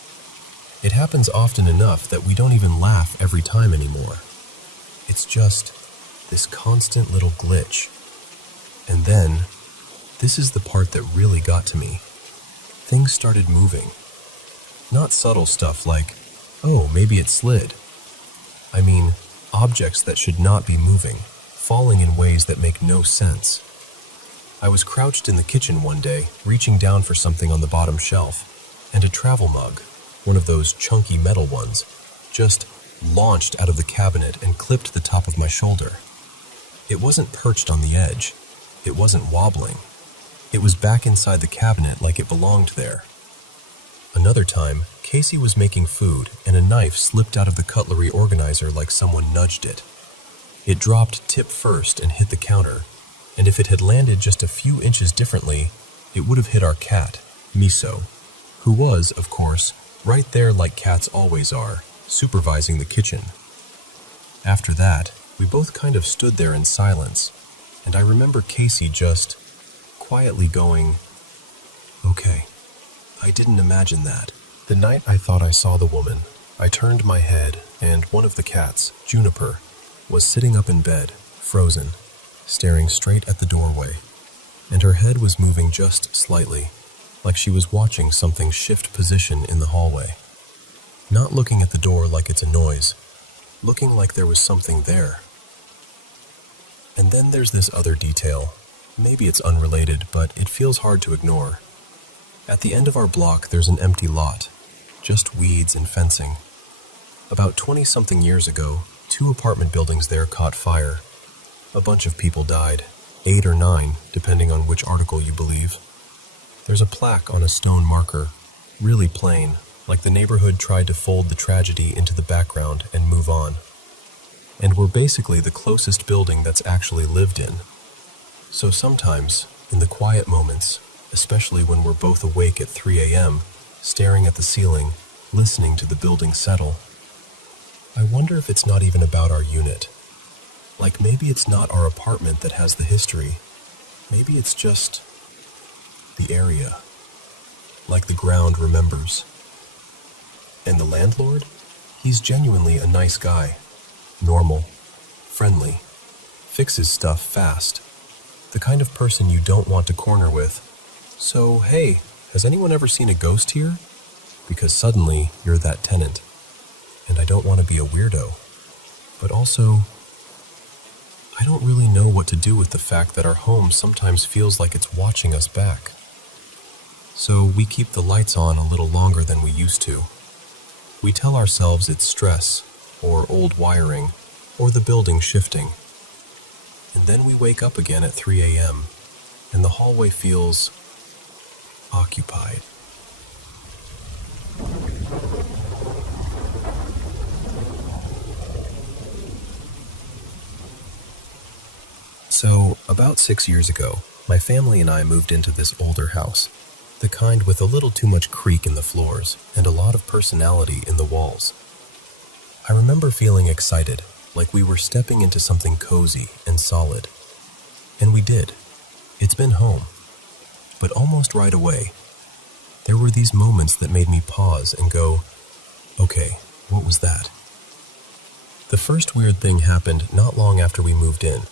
It happens often enough that we don't even laugh every time anymore. It's just this constant little glitch. And then, this is the part that really got to me. Things started moving. Not subtle stuff like, oh, maybe it slid. I mean, objects that should not be moving, falling in ways that make no sense. I was crouched in the kitchen one day, reaching down for something on the bottom shelf, and a travel mug, one of those chunky metal ones, just launched out of the cabinet and clipped the top of my shoulder. It wasn't perched on the edge. It wasn't wobbling. It was back inside the cabinet like it belonged there. Another time, Casey was making food and a knife slipped out of the cutlery organizer like someone nudged it. It dropped tip first and hit the counter, and if it had landed just a few inches differently, it would have hit our cat, Miso, who was, of course, right there like cats always are, supervising the kitchen. After that, we both kind of stood there in silence, and I remember Casey just quietly going, "Okay, I didn't imagine that." The night I thought I saw the woman, I turned my head, and one of the cats, Juniper, was sitting up in bed, frozen, staring straight at the doorway, and her head was moving just slightly, like she was watching something shift position in the hallway. Not looking at the door like it's a noise, looking like there was something there. And then there's this other detail. Maybe it's unrelated, but it feels hard to ignore. At the end of our block, there's an empty lot, just weeds and fencing. About 20-something years ago, 2 apartment buildings there caught fire. A bunch of people died, 8 or 9, depending on which article you believe. There's a plaque on a stone marker, really plain, like the neighborhood tried to fold the tragedy into the background and move on. And we're basically the closest building that's actually lived in. So sometimes, in the quiet moments, especially when we're both awake at 3 a.m., staring at the ceiling, listening to the building settle, I wonder if it's not even about our unit. Like maybe it's not our apartment that has the history. Maybe it's just the area. Like the ground remembers. And the landlord? He's genuinely a nice guy. Normal. Friendly. Fixes stuff fast. The kind of person you don't want to corner with. So, hey, has anyone ever seen a ghost here? Because suddenly, you're that tenant. And I don't want to be a weirdo. But also, I don't really know what to do with the fact that our home sometimes feels like it's watching us back. So we keep the lights on a little longer than we used to. We tell ourselves it's stress, or old wiring, or the building shifting. And then we wake up again at 3 a.m., and the hallway feels occupied. So, about 6 years ago, my family and I moved into this older house, the kind with a little too much creak in the floors and a lot of personality in the walls. I remember feeling excited, like we were stepping into something cozy and solid. And we did. It's been home. But almost right away, there were these moments that made me pause and go, okay, what was that? The first weird thing happened not long after we moved in.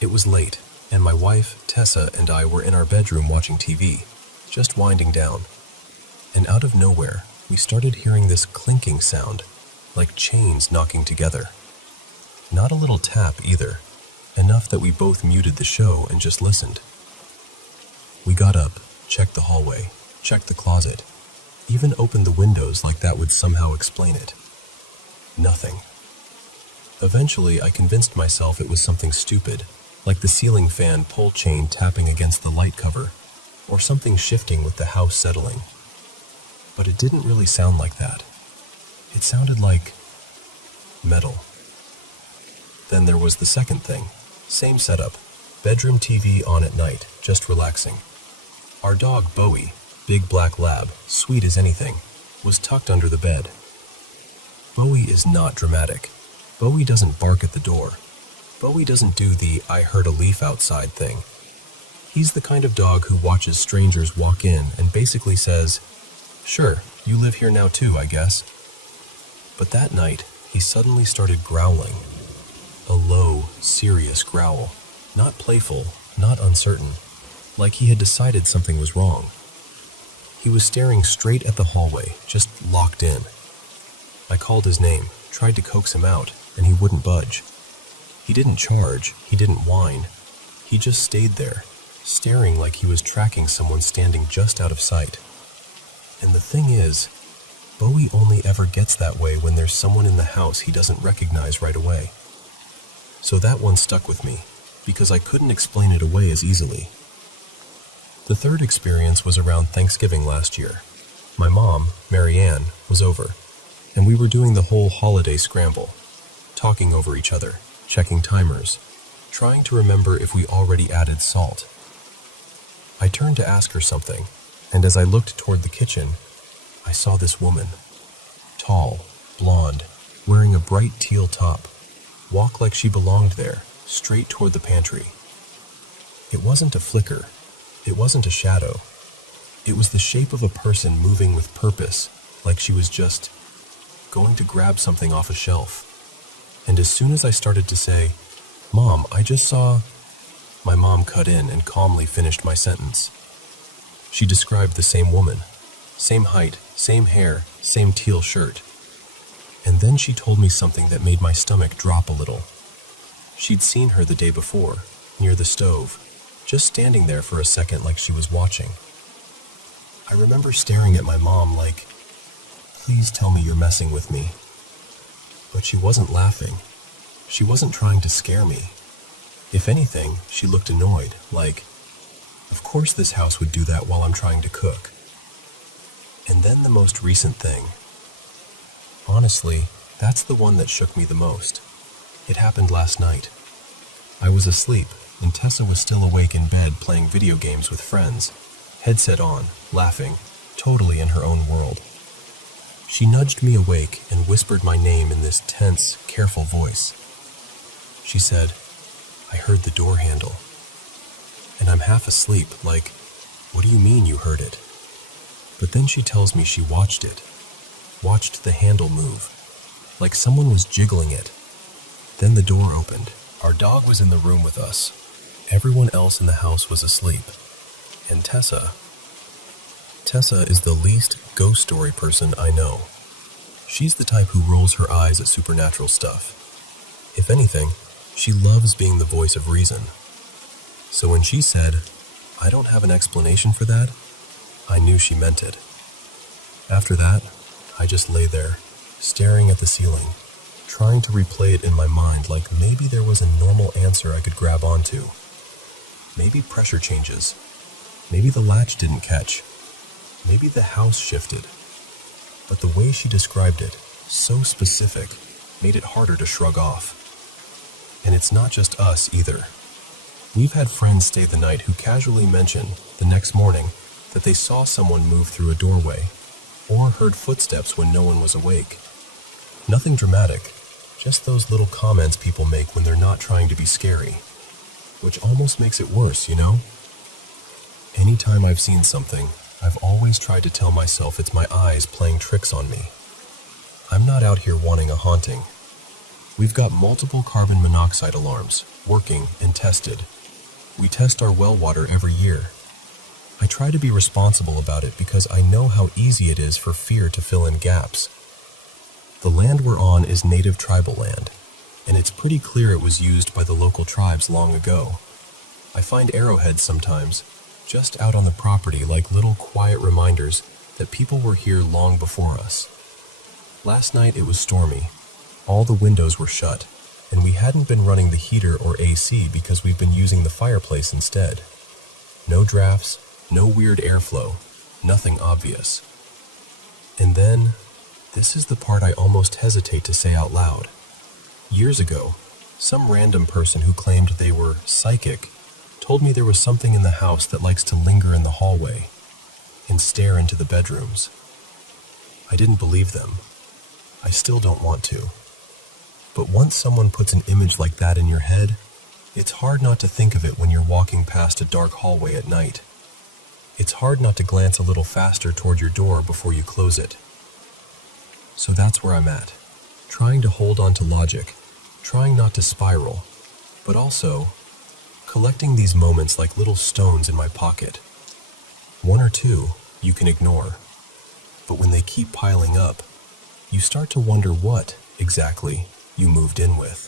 It was late, and my wife, Tessa, and I were in our bedroom watching TV, just winding down. And out of nowhere, we started hearing this clinking sound, like chains knocking together. Not a little tap either, enough that we both muted the show and just listened. We got up, checked the hallway, checked the closet, even opened the windows like that would somehow explain it. Nothing. Eventually, I convinced myself it was something stupid, like the ceiling fan pull chain tapping against the light cover, or something shifting with the house settling. But it didn't really sound like that. It sounded like metal. Then there was the second thing. Same setup. Bedroom TV on at night, just relaxing. Our dog, Bowie, big black lab, sweet as anything, was tucked under the bed. Bowie is not dramatic. Bowie doesn't bark at the door. Bowie doesn't do the "I heard a leaf outside" thing. He's the kind of dog who watches strangers walk in and basically says, "Sure, you live here now too, I guess." But that night, he suddenly started growling. A low, serious growl. Not playful, not uncertain. Like he had decided something was wrong. He was staring straight at the hallway, just locked in. I called his name, tried to coax him out, and he wouldn't budge. He didn't charge, he didn't whine. He just stayed there, staring like he was tracking someone standing just out of sight. And the thing is, Bowie only ever gets that way when there's someone in the house he doesn't recognize right away. So that one stuck with me, because I couldn't explain it away as easily. The third experience was around Thanksgiving last year. My mom, Marianne, was over, and we were doing the whole holiday scramble, talking over each other, checking timers, trying to remember if we already added salt. I turned to ask her something, and as I looked toward the kitchen, I saw this woman, tall, blonde, wearing a bright teal top, walk like she belonged there, straight toward the pantry. It wasn't a flicker. It wasn't a shadow. It was the shape of a person moving with purpose, like she was just going to grab something off a shelf. And as soon as I started to say, "Mom, I just saw," my mom cut in and calmly finished my sentence. She described the same woman, same height, same hair, same teal shirt. And then she told me something that made my stomach drop a little. She'd seen her the day before, near the stove, just standing there for a second like she was watching. I remember staring at my mom like, "Please tell me you're messing with me." But she wasn't laughing. She wasn't trying to scare me. If anything, she looked annoyed, like, of course this house would do that while I'm trying to cook. And then the most recent thing. Honestly, that's the one that shook me the most. It happened last night. I was asleep, and Tessa was still awake in bed playing video games with friends, headset on, laughing, totally in her own world. She nudged me awake and whispered my name in this tense, careful voice. She said, "I heard the door handle." And I'm half asleep, like, what do you mean you heard it? But then she tells me she watched it. Watched the handle move, like someone was jiggling it. Then the door opened. Our dog was in the room with us. Everyone else in the house was asleep. And Tessa is the least ghost story person I know. She's the type who rolls her eyes at supernatural stuff. If anything, she loves being the voice of reason. So when she said, "I don't have an explanation for that," I knew she meant it. After that, I just lay there, staring at the ceiling, trying to replay it in my mind like maybe there was a normal answer I could grab onto. Maybe pressure changes. Maybe the latch didn't catch. Maybe the house shifted. But the way she described it, so specific, made it harder to shrug off. And it's not just us either. We've had friends stay the night who casually mention, the next morning, that they saw someone move through a doorway, or heard footsteps when no one was awake. Nothing dramatic, just those little comments people make when they're not trying to be scary. Which almost makes it worse, you know? Anytime I've seen something, I've always tried to tell myself it's my eyes playing tricks on me. I'm not out here wanting a haunting. We've got multiple carbon monoxide alarms, working and tested. We test our well water every year. I try to be responsible about it because I know how easy it is for fear to fill in gaps. The land we're on is native tribal land, and it's pretty clear it was used by the local tribes long ago. I find arrowheads sometimes, just out on the property like little quiet reminders that people were here long before us. Last night it was stormy. All the windows were shut, and we hadn't been running the heater or AC because we've been using the fireplace instead. No drafts, no weird airflow, nothing obvious. And then, this is the part I almost hesitate to say out loud. Years ago, some random person who claimed they were psychic told me there was something in the house that likes to linger in the hallway and stare into the bedrooms. I didn't believe them. I still don't want to. But once someone puts an image like that in your head, it's hard not to think of it when you're walking past a dark hallway at night. It's hard not to glance a little faster toward your door before you close it. So that's where I'm at, trying to hold on to logic, trying not to spiral, but also collecting these moments like little stones in my pocket. One or two you can ignore, but when they keep piling up, you start to wonder what, exactly, you moved in with.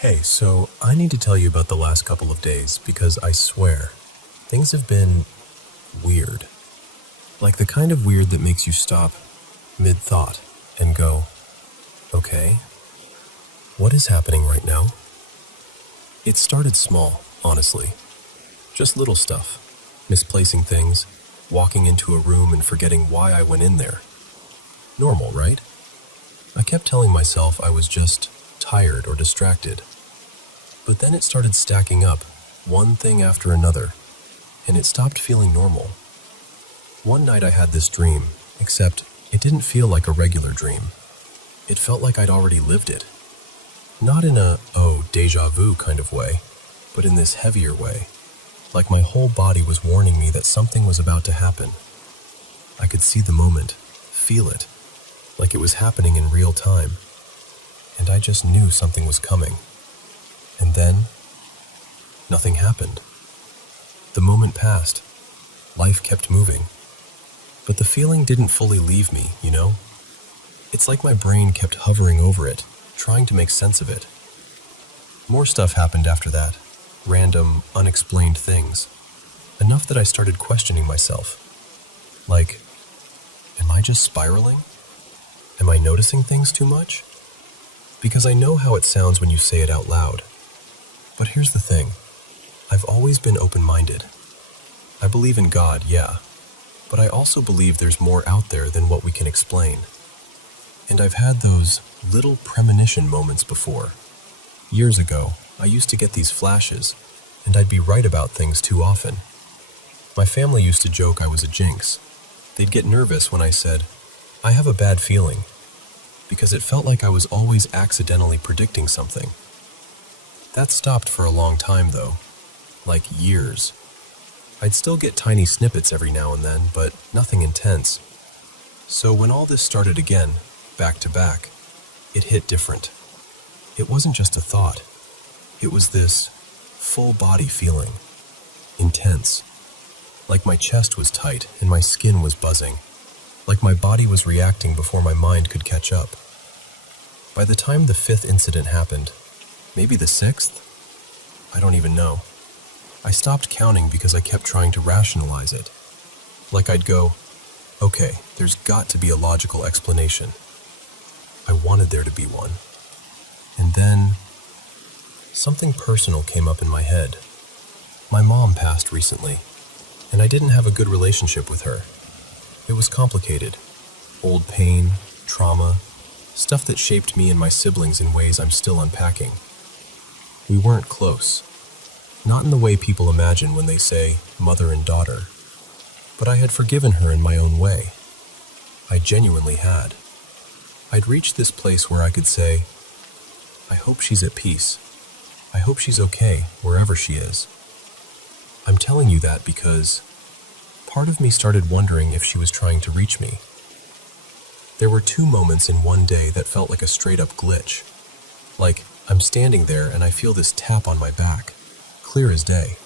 Hey, so I need to tell you about the last couple of days because I swear, things have been weird. Like the kind of weird that makes you stop mid-thought and go, okay, what is happening right now? It started small, honestly. Just little stuff. Misplacing things, walking into a room and forgetting why I went in there. Normal, right? I kept telling myself I was just tired or distracted, But then it started stacking up, one thing after another, and it stopped feeling normal. One night I had this dream, except it didn't feel like a regular dream. It felt like I'd already lived it. Not in a, oh, déjà vu kind of way, but in this heavier way. Like my whole body was warning me that something was about to happen. I could see the moment, feel it, like it was happening in real time. And I just knew something was coming. And then, nothing happened. The moment passed. Life kept moving. But the feeling didn't fully leave me, you know? It's like my brain kept hovering over it, trying to make sense of it. More stuff happened after that. Random, unexplained things. Enough that I started questioning myself. Like, am I just spiraling? Am I noticing things too much? Because I know how it sounds when you say it out loud. But here's the thing. I've always been open-minded. I believe in God, yeah. But I also believe there's more out there than what we can explain. And I've had those little premonition moments before. Years ago, I used to get these flashes, and I'd be right about things too often. My family used to joke I was a jinx. They'd get nervous when I said, I have a bad feeling, because it felt like I was always accidentally predicting something. That stopped for a long time though, like years. I'd still get tiny snippets every now and then, but nothing intense. So when all this started again, back to back, it hit different. It wasn't just a thought. It was this full body feeling. Intense. Like my chest was tight and my skin was buzzing. Like my body was reacting before my mind could catch up. By the time the 5th incident happened, maybe the 6th? I don't even know. I stopped counting because I kept trying to rationalize it. Like I'd go, okay, there's got to be a logical explanation. I wanted there to be one. And then, something personal came up in my head. My mom passed recently, and I didn't have a good relationship with her. It was complicated. Old pain, trauma, stuff that shaped me and my siblings in ways I'm still unpacking. We weren't close. Not in the way people imagine when they say mother and daughter. But I had forgiven her in my own way. I genuinely had. I'd reached this place where I could say, I hope she's at peace. I hope she's okay, wherever she is. I'm telling you that because part of me started wondering if she was trying to reach me. There were 2 moments in one day that felt like a straight-up glitch. Like, I'm standing there and I feel this tap on my back, clear as day.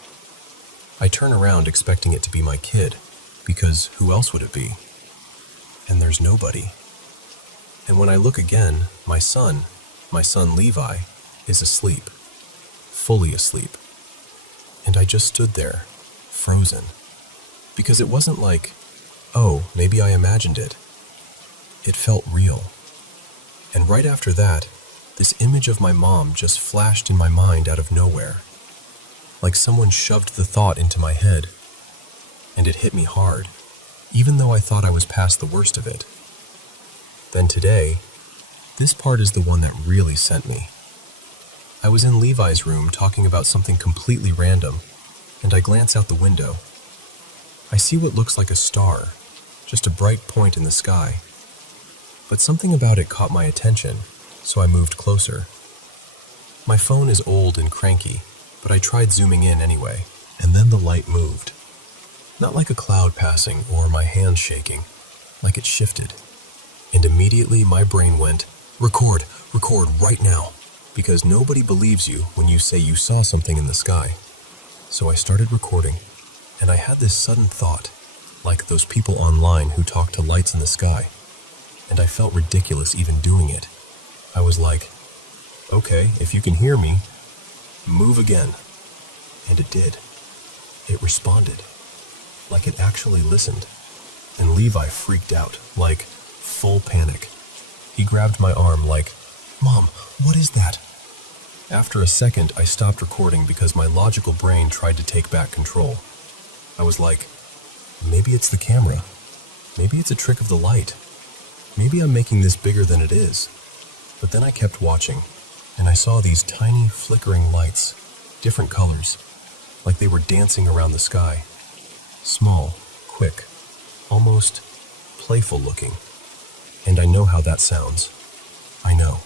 I turn around expecting it to be my kid, because who else would it be? And there's nobody. And when I look again, my son Levi, is asleep. Fully asleep. And I just stood there, frozen. Because it wasn't like, oh, maybe I imagined it. It felt real. And right after that, this image of my mom just flashed in my mind out of nowhere. Like someone shoved the thought into my head. And it hit me hard, even though I thought I was past the worst of it. Then today, this part is the one that really sent me. I was in Levi's room talking about something completely random, and I glance out the window. I see what looks like a star, just a bright point in the sky. But something about it caught my attention, so I moved closer. My phone is old and cranky, but I tried zooming in anyway, and then the light moved. Not like a cloud passing or my hand shaking, like it shifted. And immediately my brain went, record right now, because nobody believes you when you say you saw something in the sky. So I started recording, and I had this sudden thought, like those people online who talk to lights in the sky, and I felt ridiculous even doing it. I was like, okay, if you can hear me, move again. And it did. It responded, like it actually listened. And Levi freaked out, like full panic. He grabbed my arm like, Mom, what is that? After a second, I stopped recording because my logical brain tried to take back control. I was like, maybe it's the camera. Maybe it's a trick of the light. Maybe I'm making this bigger than it is. But then I kept watching, and I saw these tiny flickering lights, different colors, like they were dancing around the sky. Small, quick, almost playful looking. And I know how that sounds. I know.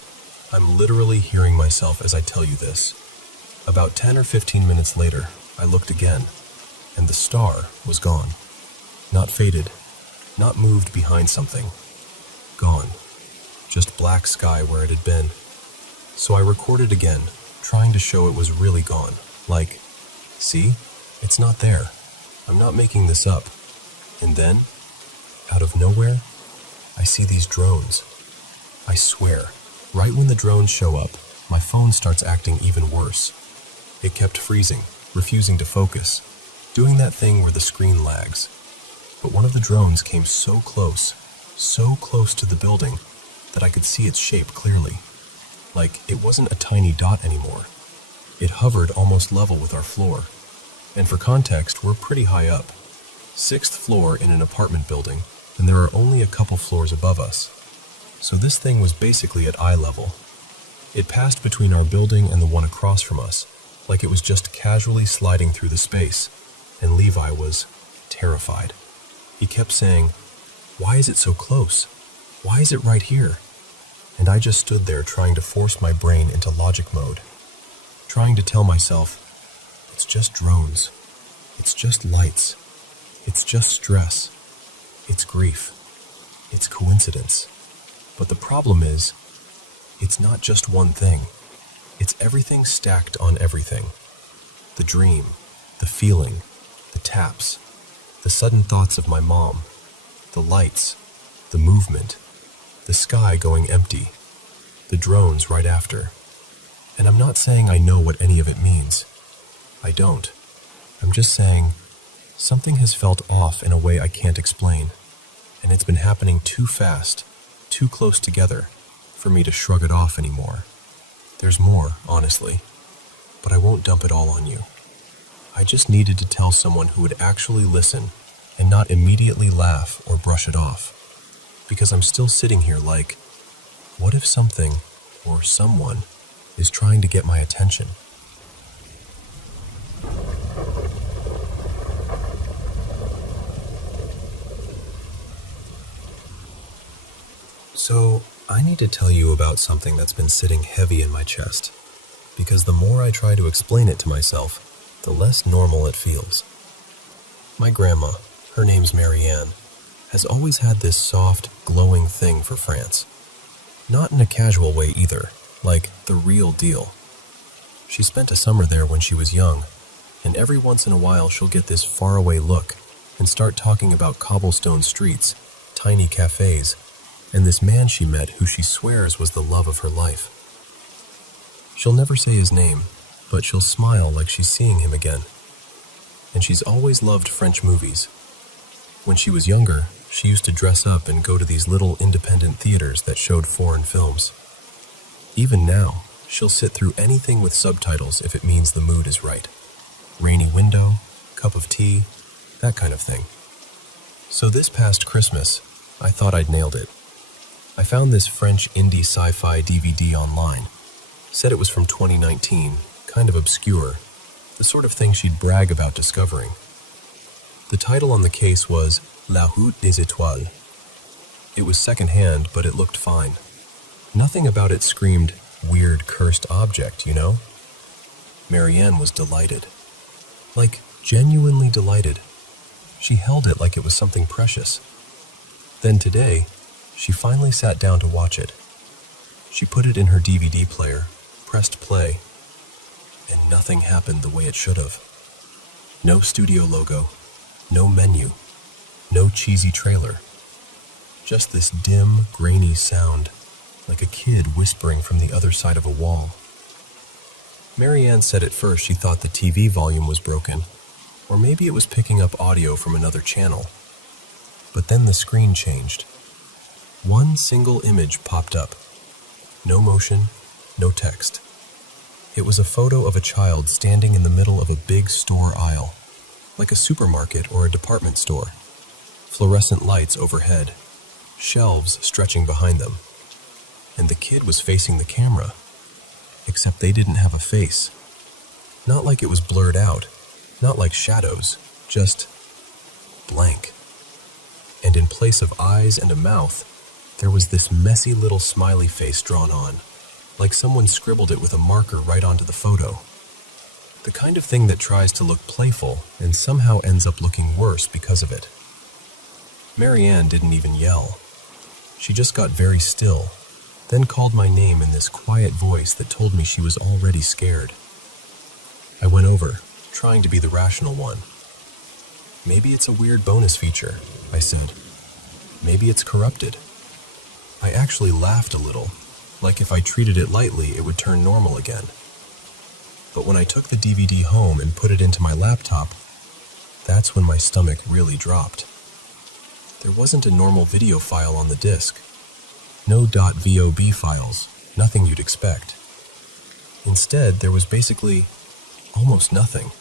I'm literally hearing myself as I tell you this. About 10 or 15 minutes later, I looked again, and the star was gone. Not faded, not moved behind something. Gone. Just black sky where it had been. So I recorded again, trying to show it was really gone. Like, see? It's not there. I'm not making this up. And then, out of nowhere, I see these drones. I swear, right when the drones show up, my phone starts acting even worse. It kept freezing, refusing to focus, doing that thing where the screen lags. But one of the drones came so close to the building, that I could see its shape clearly. Like, it wasn't a tiny dot anymore. It hovered almost level with our floor. And for context, we're pretty high up. 6th floor in an apartment building, and there are only a couple floors above us. So this thing was basically at eye level. It passed between our building and the one across from us, like it was just casually sliding through the space, and Levi was terrified. He kept saying, "Why is it so close? Why is it right here?" And I just stood there trying to force my brain into logic mode, trying to tell myself, it's just drones, it's just lights, it's just stress, it's grief, it's coincidence. But the problem is, it's not just one thing, it's everything stacked on everything. The dream, the feeling, the taps, the sudden thoughts of my mom, the lights, the movement, the sky going empty, the drones right after. And I'm not saying I know what any of it means. I don't. I'm just saying something has felt off in a way I can't explain, and it's been happening too fast, too close together, for me to shrug it off anymore. There's more, honestly, but I won't dump it all on you. I just needed to tell someone who would actually listen and not immediately laugh or brush it off. Because I'm still sitting here like, what if something or someone is trying to get my attention? So, I need to tell you about something that's been sitting heavy in my chest, because the more I try to explain it to myself, the less normal it feels. My grandma, her name's Marianne, has always had this soft, glowing thing for France. Not in a casual way either, like the real deal. She spent a summer there when she was young, and every once in a while she'll get this faraway look and start talking about cobblestone streets, tiny cafes, and this man she met who she swears was the love of her life. She'll never say his name, but she'll smile like she's seeing him again. And she's always loved French movies. When she was younger, she used to dress up and go to these little independent theaters that showed foreign films. Even now, she'll sit through anything with subtitles if it means the mood is right. Rainy window, cup of tea, that kind of thing. So this past Christmas, I thought I'd nailed it. I found this French indie sci-fi DVD online. Said it was from 2019, kind of obscure, the sort of thing she'd brag about discovering. The title on the case was La Route des Étoiles. It was secondhand, but it looked fine. Nothing about it screamed, weird cursed object, you know? Marianne was delighted. Like, genuinely delighted. She held it like it was something precious. Then today, she finally sat down to watch it. She put it in her DVD player, pressed play, and nothing happened the way it should have. No studio logo, no menu, no cheesy trailer. Just this dim, grainy sound, like a kid whispering from the other side of a wall. Marianne said at first she thought the TV volume was broken, or maybe it was picking up audio from another channel. But then the screen changed. One single image popped up. No motion, no text. It was a photo of a child standing in the middle of a big store aisle, like a supermarket or a department store. Fluorescent lights overhead, shelves stretching behind them. And the kid was facing the camera. except they didn't have a face. Not like it was blurred out, not like shadows, just blank. And in place of eyes and a mouth, there was this messy little smiley face drawn on, like someone scribbled it with a marker right onto the photo. The kind of thing that tries to look playful and somehow ends up looking worse because of it. Marianne didn't even yell. She just got very still, then called my name in this quiet voice that told me she was already scared. I went over, trying to be the rational one. Maybe it's a weird bonus feature, I said. Maybe it's corrupted. I actually laughed a little, like if I treated it lightly, it would turn normal again. But when I took the DVD home and put it into my laptop, that's when my stomach really dropped. There wasn't a normal video file on the disc. No .vob files, nothing you'd expect. Instead, there was basically almost nothing.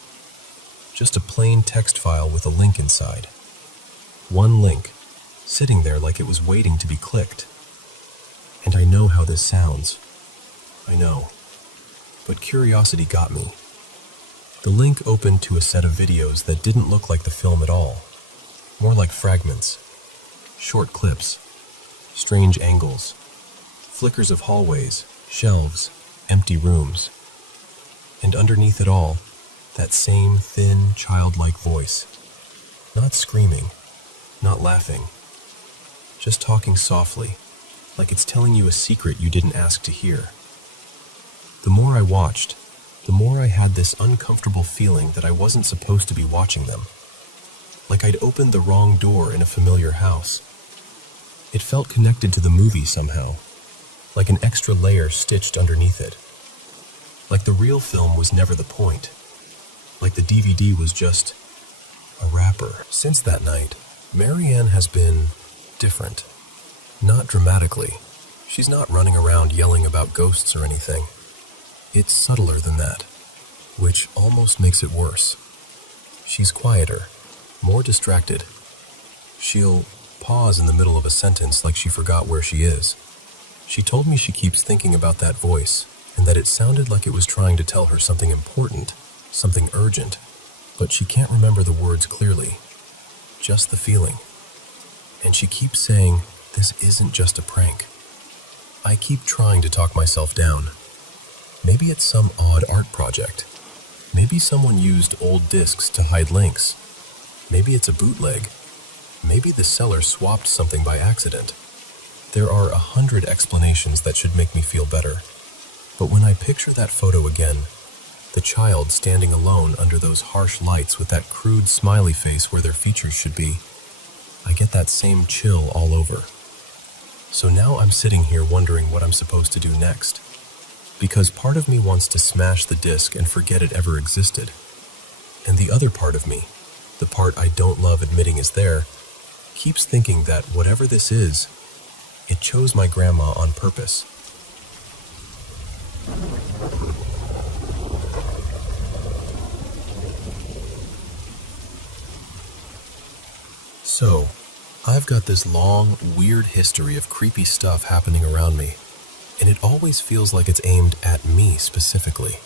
Just a plain text file with a link inside. One link, sitting there like it was waiting to be clicked. And I know how this sounds. I know. But curiosity got me. The link opened to a set of videos that didn't look like the film at all. More like fragments. Short clips. Strange angles. Flickers of hallways, shelves, empty rooms. And underneath it all, that same thin, childlike voice. Not screaming, not laughing. Just talking softly, like it's telling you a secret you didn't ask to hear. The more I watched, the more I had this uncomfortable feeling that I wasn't supposed to be watching them. Like I'd opened the wrong door in a familiar house. It felt connected to the movie somehow, like an extra layer stitched underneath it. Like the real film was never the point. Like the DVD was just a wrapper. Since that night, Marianne has been different. Not dramatically. She's not running around yelling about ghosts or anything. It's subtler than that, which almost makes it worse. She's quieter, more distracted. She'll pause in the middle of a sentence like she forgot where she is. She told me she keeps thinking about that voice, and that it sounded like it was trying to tell her something important, something urgent, but she can't remember the words clearly, just the feeling. And she keeps saying, this isn't just a prank. I keep trying to talk myself down. Maybe it's some odd art project. Maybe someone used old discs to hide links. Maybe it's a bootleg. Maybe the seller swapped something by accident. There are 100 explanations that should make me feel better. But when I picture that photo again, the child standing alone under those harsh lights with that crude smiley face where their features should be, I get that same chill all over. So now I'm sitting here wondering what I'm supposed to do next. Because part of me wants to smash the disc and forget it ever existed. And the other part of me, the part I don't love admitting is there, keeps thinking that whatever this is, it chose my grandma on purpose. So, I've got this long, weird history of creepy stuff happening around me, and it always feels like it's aimed at me specifically.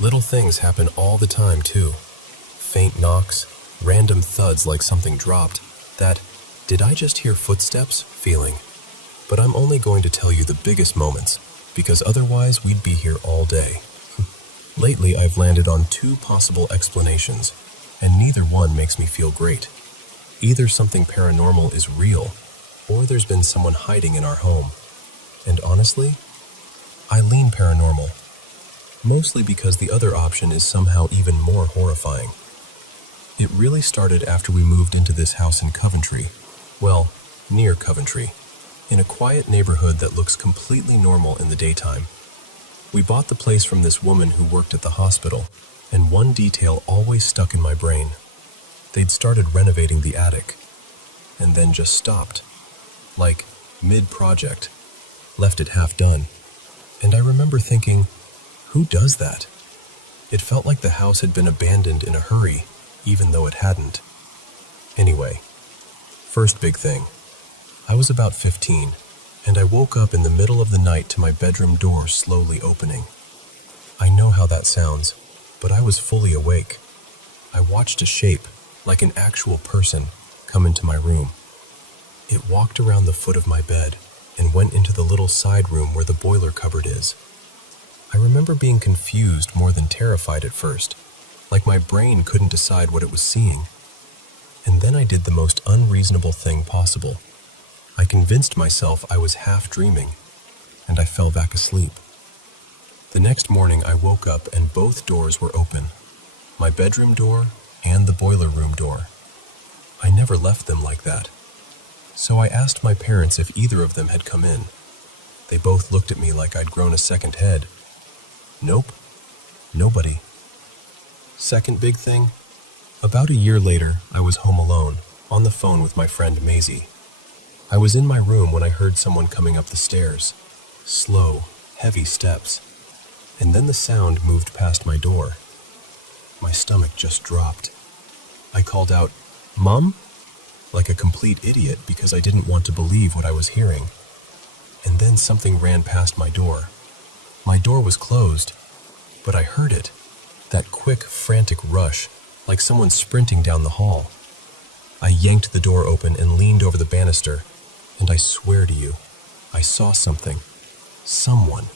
Little things happen all the time, too. Faint knocks, random thuds like something dropped, that, did I just hear footsteps, feeling. But I'm only going to tell you the biggest moments, because otherwise we'd be here all day. Lately, I've landed on 2 possible explanations, and neither one makes me feel great. Either something paranormal is real, or there's been someone hiding in our home. And honestly, I lean paranormal. Mostly because the other option is somehow even more horrifying. It really started after we moved into this house in Coventry. Well, near Coventry. In a quiet neighborhood that looks completely normal in the daytime. We bought the place from this woman who worked at the hospital, and one detail always stuck in my brain. They'd started renovating the attic, and then just stopped. Like, mid-project. Left it half done. And I remember thinking, who does that? It felt like the house had been abandoned in a hurry, even though it hadn't. Anyway, first big thing. I was about 15, and I woke up in the middle of the night to my bedroom door slowly opening. I know how that sounds, but I was fully awake. I watched a shape, like an actual person, come into my room. It walked around the foot of my bed and went into the little side room where the boiler cupboard is. I remember being confused more than terrified at first, like my brain couldn't decide what it was seeing. And then I did the most unreasonable thing possible. I convinced myself I was half dreaming, and I fell back asleep. The next morning I woke up and both doors were open, my bedroom door and the boiler room door. I never left them like that. So I asked my parents if either of them had come in. They both looked at me like I'd grown a second head. Nope, nobody. Second big thing, about a year later, I was home alone, on the phone with my friend Maisie. I was in my room when I heard someone coming up the stairs. Slow, heavy steps. And then the sound moved past my door. My stomach just dropped. I called out, "Mom?" like a complete idiot because I didn't want to believe what I was hearing. And then something ran past my door. My door was closed, but I heard it. That quick, frantic rush, like someone sprinting down the hall. I yanked the door open and leaned over the banister, and I swear to you, I saw someone,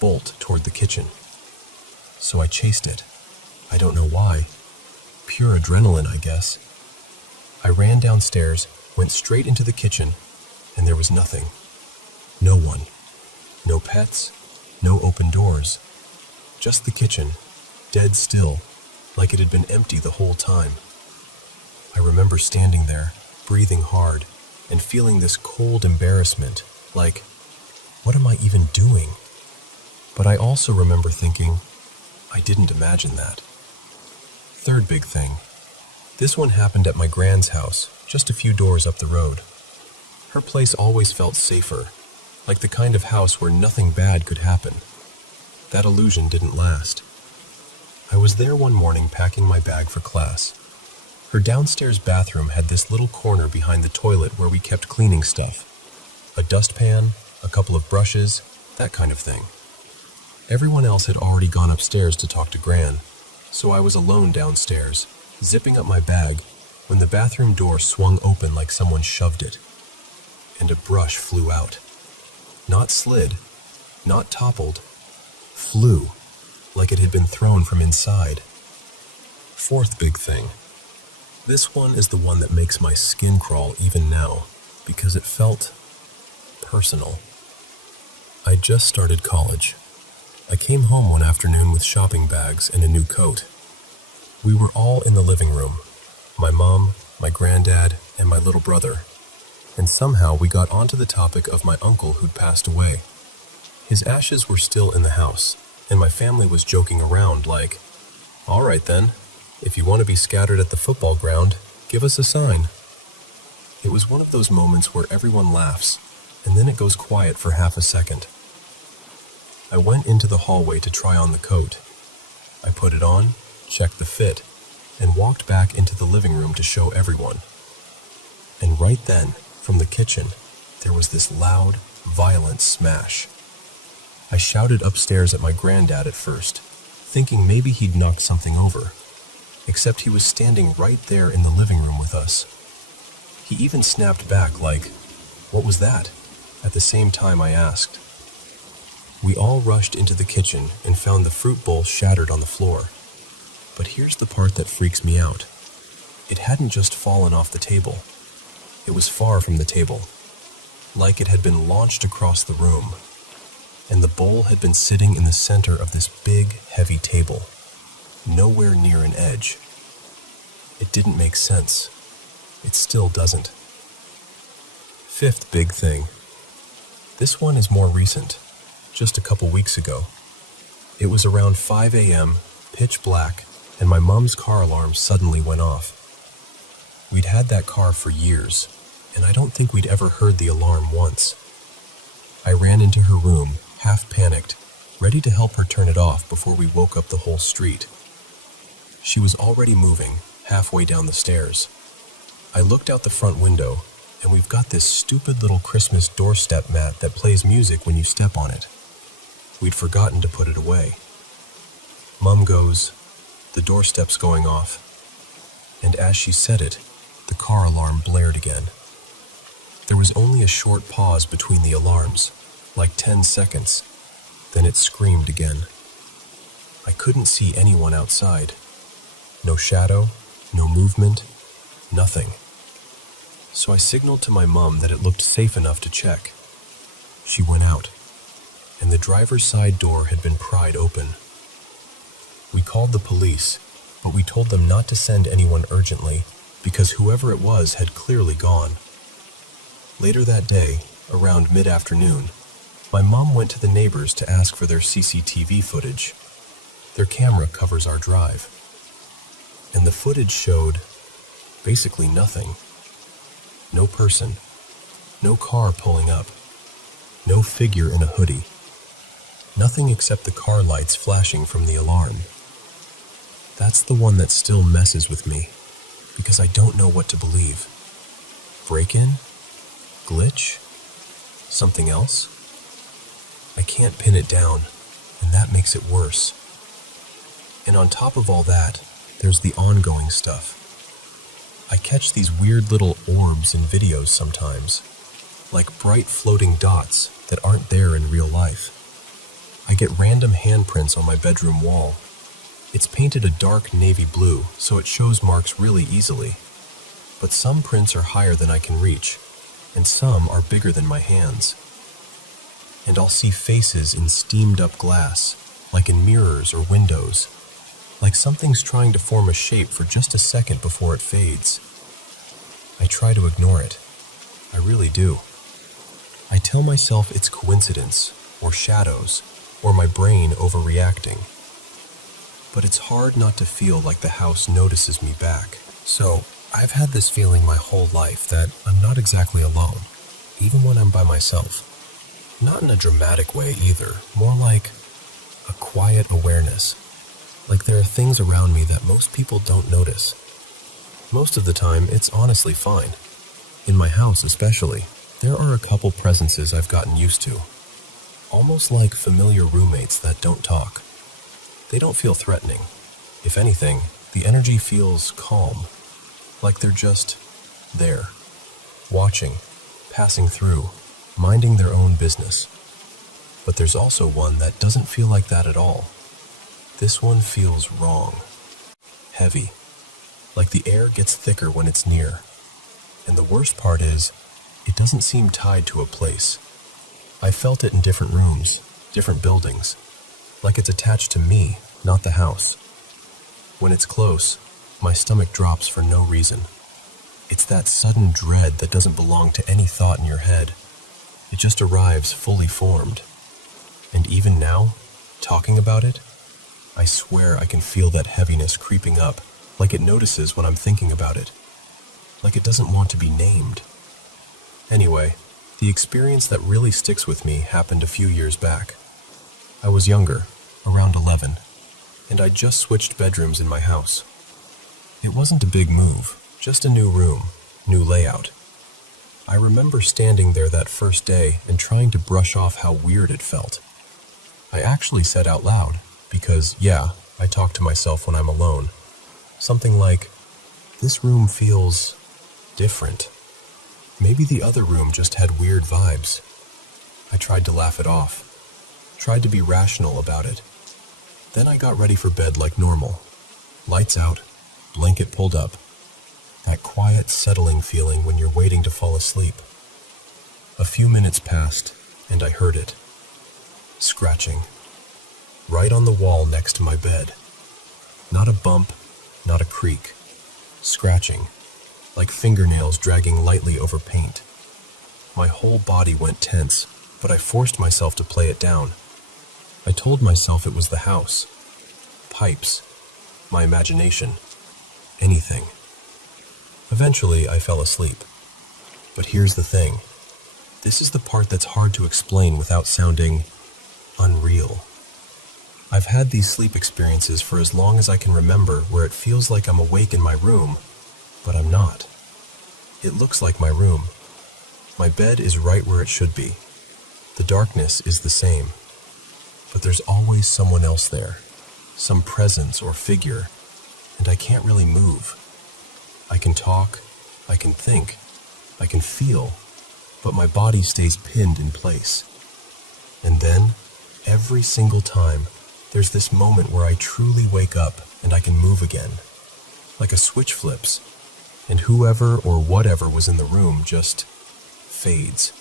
bolt toward the kitchen. So I chased it. I don't know why. Pure adrenaline, I guess. I ran downstairs, went straight into the kitchen, and there was nothing. No one. No pets, no open doors. Just the kitchen, dead still, like it had been empty the whole time. I remember standing there, breathing hard, and feeling this cold embarrassment, like, what am I even doing? But I also remember thinking, I didn't imagine that. Third big thing. This one happened at my grand's house, just a few doors up the road. Her place always felt safer, like the kind of house where nothing bad could happen. That illusion didn't last. I was there one morning packing my bag for class. Her downstairs bathroom had this little corner behind the toilet where we kept cleaning stuff. A dustpan, a couple of brushes, that kind of thing. Everyone else had already gone upstairs to talk to Gran, so I was alone downstairs, zipping up my bag, when the bathroom door swung open like someone shoved it, and a brush flew out. Not slid, not toppled, flew, like it had been thrown from inside. Fourth big thing. This one is the one that makes my skin crawl even now, because it felt personal. I just started college. I came home one afternoon with shopping bags and a new coat. We were all in the living room, my mom, my granddad, and my little brother. And somehow we got onto the topic of my uncle who'd passed away. His ashes were still in the house, and my family was joking around like, "All right then, if you want to be scattered at the football ground, give us a sign." It was one of those moments where everyone laughs, and then it goes quiet for half a second. I went into the hallway to try on the coat. I put it on, checked the fit, and walked back into the living room to show everyone. And right then, from the kitchen, there was this loud, violent smash. I shouted upstairs at my granddad at first, thinking maybe he'd knocked something over, except he was standing right there in the living room with us. He even snapped back like, "What was that?" at the same time I asked. We all rushed into the kitchen and found the fruit bowl shattered on the floor. But here's the part that freaks me out. It hadn't just fallen off the table. It was far from the table, like it had been launched across the room. And the bowl had been sitting in the center of this big, heavy table, nowhere near an edge. It didn't make sense. It still doesn't. Fifth big thing. This one is more recent, just a couple weeks ago. It was around 5 a.m., pitch black, and my mom's car alarm suddenly went off. We'd had that car for years, and I don't think we'd ever heard the alarm once. I ran into her room, half panicked, ready to help her turn it off before we woke up the whole street. She was already moving, halfway down the stairs. I looked out the front window, and we've got this stupid little Christmas doorstep mat that plays music when you step on it. We'd forgotten to put it away. Mom goes, the doorstep's going off, and as she said it, the car alarm blared again. There was only a short pause between the alarms, like 10 seconds, then it screamed again. I couldn't see anyone outside. No shadow, no movement, nothing. So I signaled to my mom that it looked safe enough to check. She went out, and the driver's side door had been pried open. We called the police, but we told them not to send anyone urgently because whoever it was had clearly gone. Later that day, around mid-afternoon, my mom went to the neighbors to ask for their CCTV footage. Their camera covers our drive. And the footage showed basically nothing. No person, no car pulling up, no figure in a hoodie. Nothing except the car lights flashing from the alarm. That's the one that still messes with me, because I don't know what to believe. Break-in? Glitch? Something else? I can't pin it down, and that makes it worse. And on top of all that, there's the ongoing stuff. I catch these weird little orbs in videos sometimes, like bright floating dots that aren't there in real life. I get random handprints on my bedroom wall. It's painted a dark navy blue, so it shows marks really easily. But some prints are higher than I can reach, and some are bigger than my hands. And I'll see faces in steamed-up glass, like in mirrors or windows, like something's trying to form a shape for just a second before it fades. I try to ignore it. I really do. I tell myself it's coincidence, or shadows, or my brain overreacting. But it's hard not to feel like the house notices me back. So, I've had this feeling my whole life that I'm not exactly alone, even when I'm by myself. Not in a dramatic way either, more like a quiet awareness. Like there are things around me that most people don't notice. Most of the time, it's honestly fine. In my house especially, there are a couple presences I've gotten used to. Almost like familiar roommates that don't talk. They don't feel threatening. If anything, the energy feels calm. Like they're just there, watching, passing through, minding their own business. But there's also one that doesn't feel like that at all. This one feels wrong. Heavy. Like the air gets thicker when it's near. And the worst part is, it doesn't seem tied to a place. I felt it in different rooms, different buildings. Like it's attached to me, not the house. When it's close, my stomach drops for no reason. It's that sudden dread that doesn't belong to any thought in your head. It just arrives fully formed. And even now, talking about it, I swear I can feel that heaviness creeping up, like it notices when I'm thinking about it. Like it doesn't want to be named. Anyway, the experience that really sticks with me happened a few years back. I was younger, around 11, and I'd just switched bedrooms in my house. It wasn't a big move, just a new room, new layout. I remember standing there that first day and trying to brush off how weird it felt. I actually said out loud, because, yeah, I talk to myself when I'm alone. Something like, this room feels different. Maybe the other room just had weird vibes. I tried to laugh it off. Tried to be rational about it. Then I got ready for bed like normal. Lights out, blanket pulled up. That quiet, settling feeling when you're waiting to fall asleep. A few minutes passed, and I heard it. Scratching. Right on the wall next to my bed. Not a bump, not a creak. Scratching. Like fingernails dragging lightly over paint. My whole body went tense, but I forced myself to play it down. I told myself it was the house. Pipes. My imagination. Anything. Eventually, I fell asleep. But here's the thing. This is the part that's hard to explain without sounding unreal. I've had these sleep experiences for as long as I can remember where it feels like I'm awake in my room, but I'm not. It looks like my room. My bed is right where it should be. The darkness is the same. But there's always someone else there. some presence or figure, and I can't really move. I can talk, I can think, I can feel, but my body stays pinned in place. And then, every single time, there's this moment where I truly wake up and I can move again. Like a switch flips, and whoever or whatever was in the room just fades.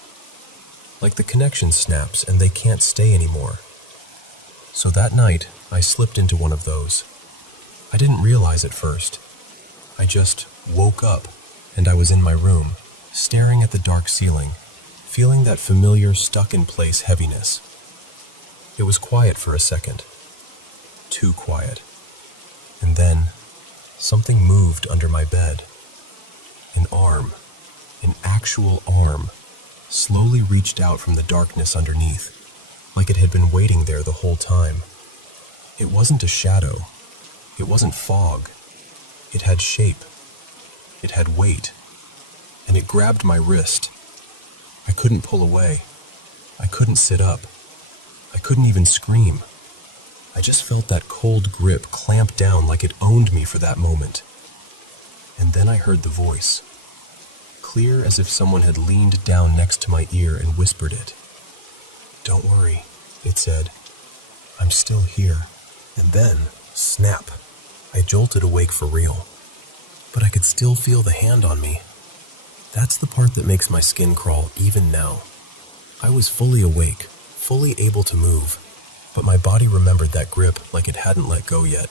Like the connection snaps and they can't stay anymore. So that night, I slipped into one of those. I didn't realize at first. I just woke up and I was in my room, staring at the dark ceiling, feeling that familiar stuck-in-place heaviness. It was quiet for a second. Too quiet. And then, something moved under my bed. An arm, an actual arm, slowly reached out from the darkness underneath, like it had been waiting there the whole time. It wasn't a shadow. It wasn't fog. It had shape. It had weight. And it grabbed my wrist. I couldn't pull away. I couldn't sit up. I couldn't even scream. I just felt that cold grip clamp down like it owned me for that moment. And then I heard the voice, clear as if someone had leaned down next to my ear and whispered it. "Don't worry," it said. "I'm still here." And then, snap, I jolted awake for real. But I could still feel the hand on me. That's the part that makes my skin crawl even now. I was fully awake, fully able to move, but my body remembered that grip like it hadn't let go yet.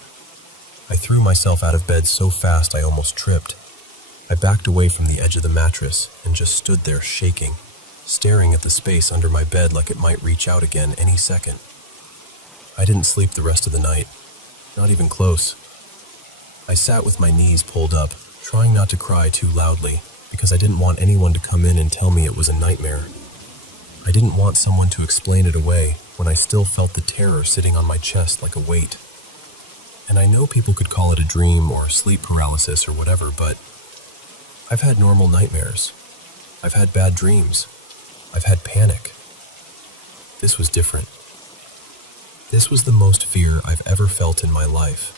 I threw myself out of bed so fast I almost tripped. I backed away from the edge of the mattress and just stood there shaking, staring at the space under my bed like it might reach out again any second. I didn't sleep the rest of the night, not even close. I sat with my knees pulled up, trying not to cry too loudly, because I didn't want anyone to come in and tell me it was a nightmare. I didn't want someone to explain it away when I still felt the terror sitting on my chest like a weight. And I know people could call it a dream or sleep paralysis or whatever, but I've had normal nightmares. I've had bad dreams. I've had panic. This was different. This was the most fear I've ever felt in my life.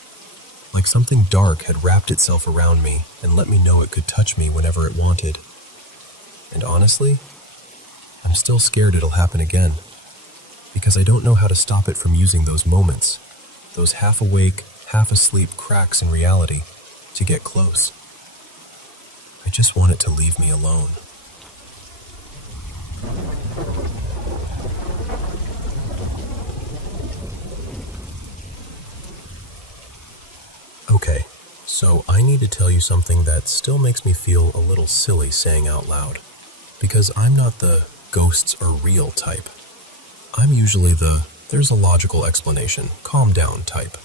Like something dark had wrapped itself around me and let me know it could touch me whenever it wanted. And honestly, I'm still scared it'll happen again, because I don't know how to stop it from using those moments, those half-awake, half-asleep cracks in reality, to get close. I just want it to leave me alone. Okay, so I need to tell you something that still makes me feel a little silly saying out loud, because I'm not the ghosts are real type. I'm usually the there's a logical explanation, calm down type.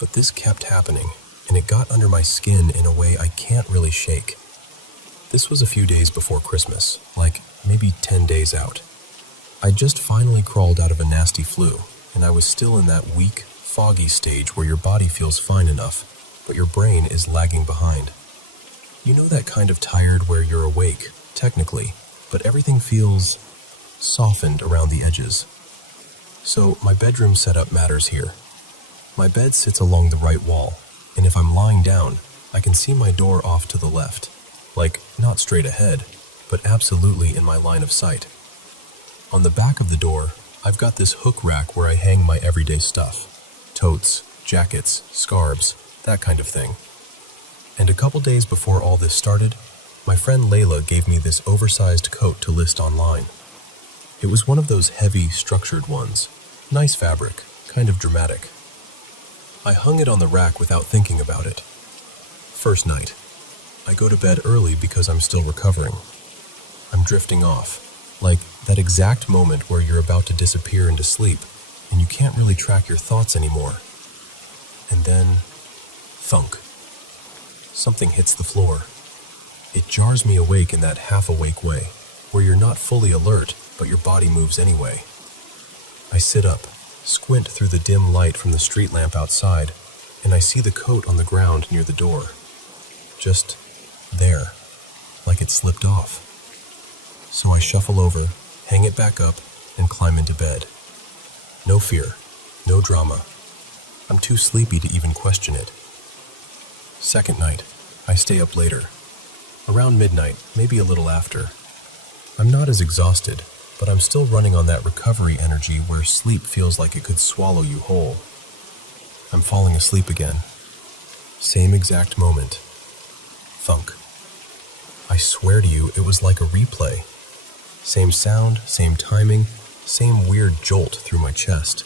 But this kept happening, and it got under my skin in a way I can't really shake. This was a few days before Christmas, like maybe 10 days out. I just finally crawled out of a nasty flu, and I was still in that weak, foggy stage where your body feels fine enough, but your brain is lagging behind. You know that kind of tired where you're awake, technically, but everything feels softened around the edges. So my bedroom setup matters here. My bed sits along the right wall, and if I'm lying down, I can see my door off to the left. Like, not straight ahead, but absolutely in my line of sight. On the back of the door, I've got this hook rack where I hang my everyday stuff. Totes, jackets, scarves, that kind of thing. And a couple days before all this started, my friend Layla gave me this oversized coat to list online. It was one of those heavy, structured ones. Nice fabric, kind of dramatic. I hung it on the rack without thinking about it. First night. I go to bed early because I'm still recovering. I'm drifting off, like that exact moment where you're about to disappear into sleep, and you can't really track your thoughts anymore. And then, thunk. Something hits the floor. It jars me awake in that half-awake way, where you're not fully alert, but your body moves anyway. I sit up, squint through the dim light from the street lamp outside, and I see the coat on the ground near the door. Just there, like it slipped off. So I shuffle over, hang it back up, and climb into bed. No fear, no drama, I'm too sleepy to even question it. Second night, I stay up later. Around midnight, maybe a little after. I'm not as exhausted, but I'm still running on that recovery energy where sleep feels like it could swallow you whole. I'm falling asleep again. Same exact moment. Thunk. I swear to you, it was like a replay. Same sound, same timing, same weird jolt through my chest.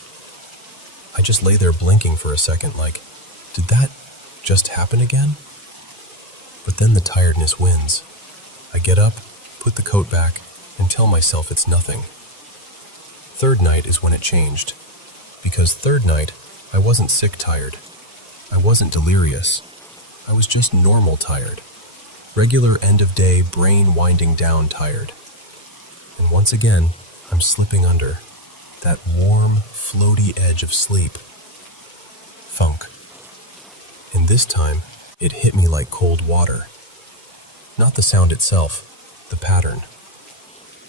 I just lay there blinking for a second like, did that just happen again? But then the tiredness wins. I get up, put the coat back, and tell myself it's nothing. Third night is when it changed. Because third night, I wasn't sick tired. I wasn't delirious. I was just normal tired. Regular end-of-day, brain winding down tired. And once again, I'm slipping under that warm, floaty edge of sleep. Thunk. And this time, it hit me like cold water. Not the sound itself, the pattern.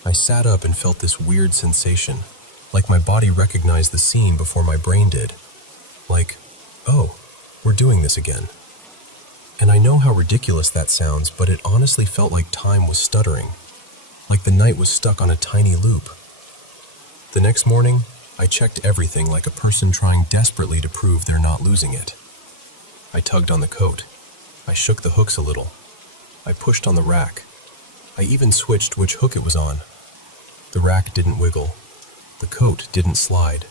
I sat up and felt this weird sensation, like my body recognized the scene before my brain did. Like, oh, we're doing this again. And I know how ridiculous that sounds, but it honestly felt like time was stuttering, like the night was stuck on a tiny loop. The next morning, I checked everything like a person trying desperately to prove they're not losing it. I tugged on the coat. I shook the hooks a little. I pushed on the rack. I even switched which hook it was on. The rack didn't wiggle. The coat didn't slide.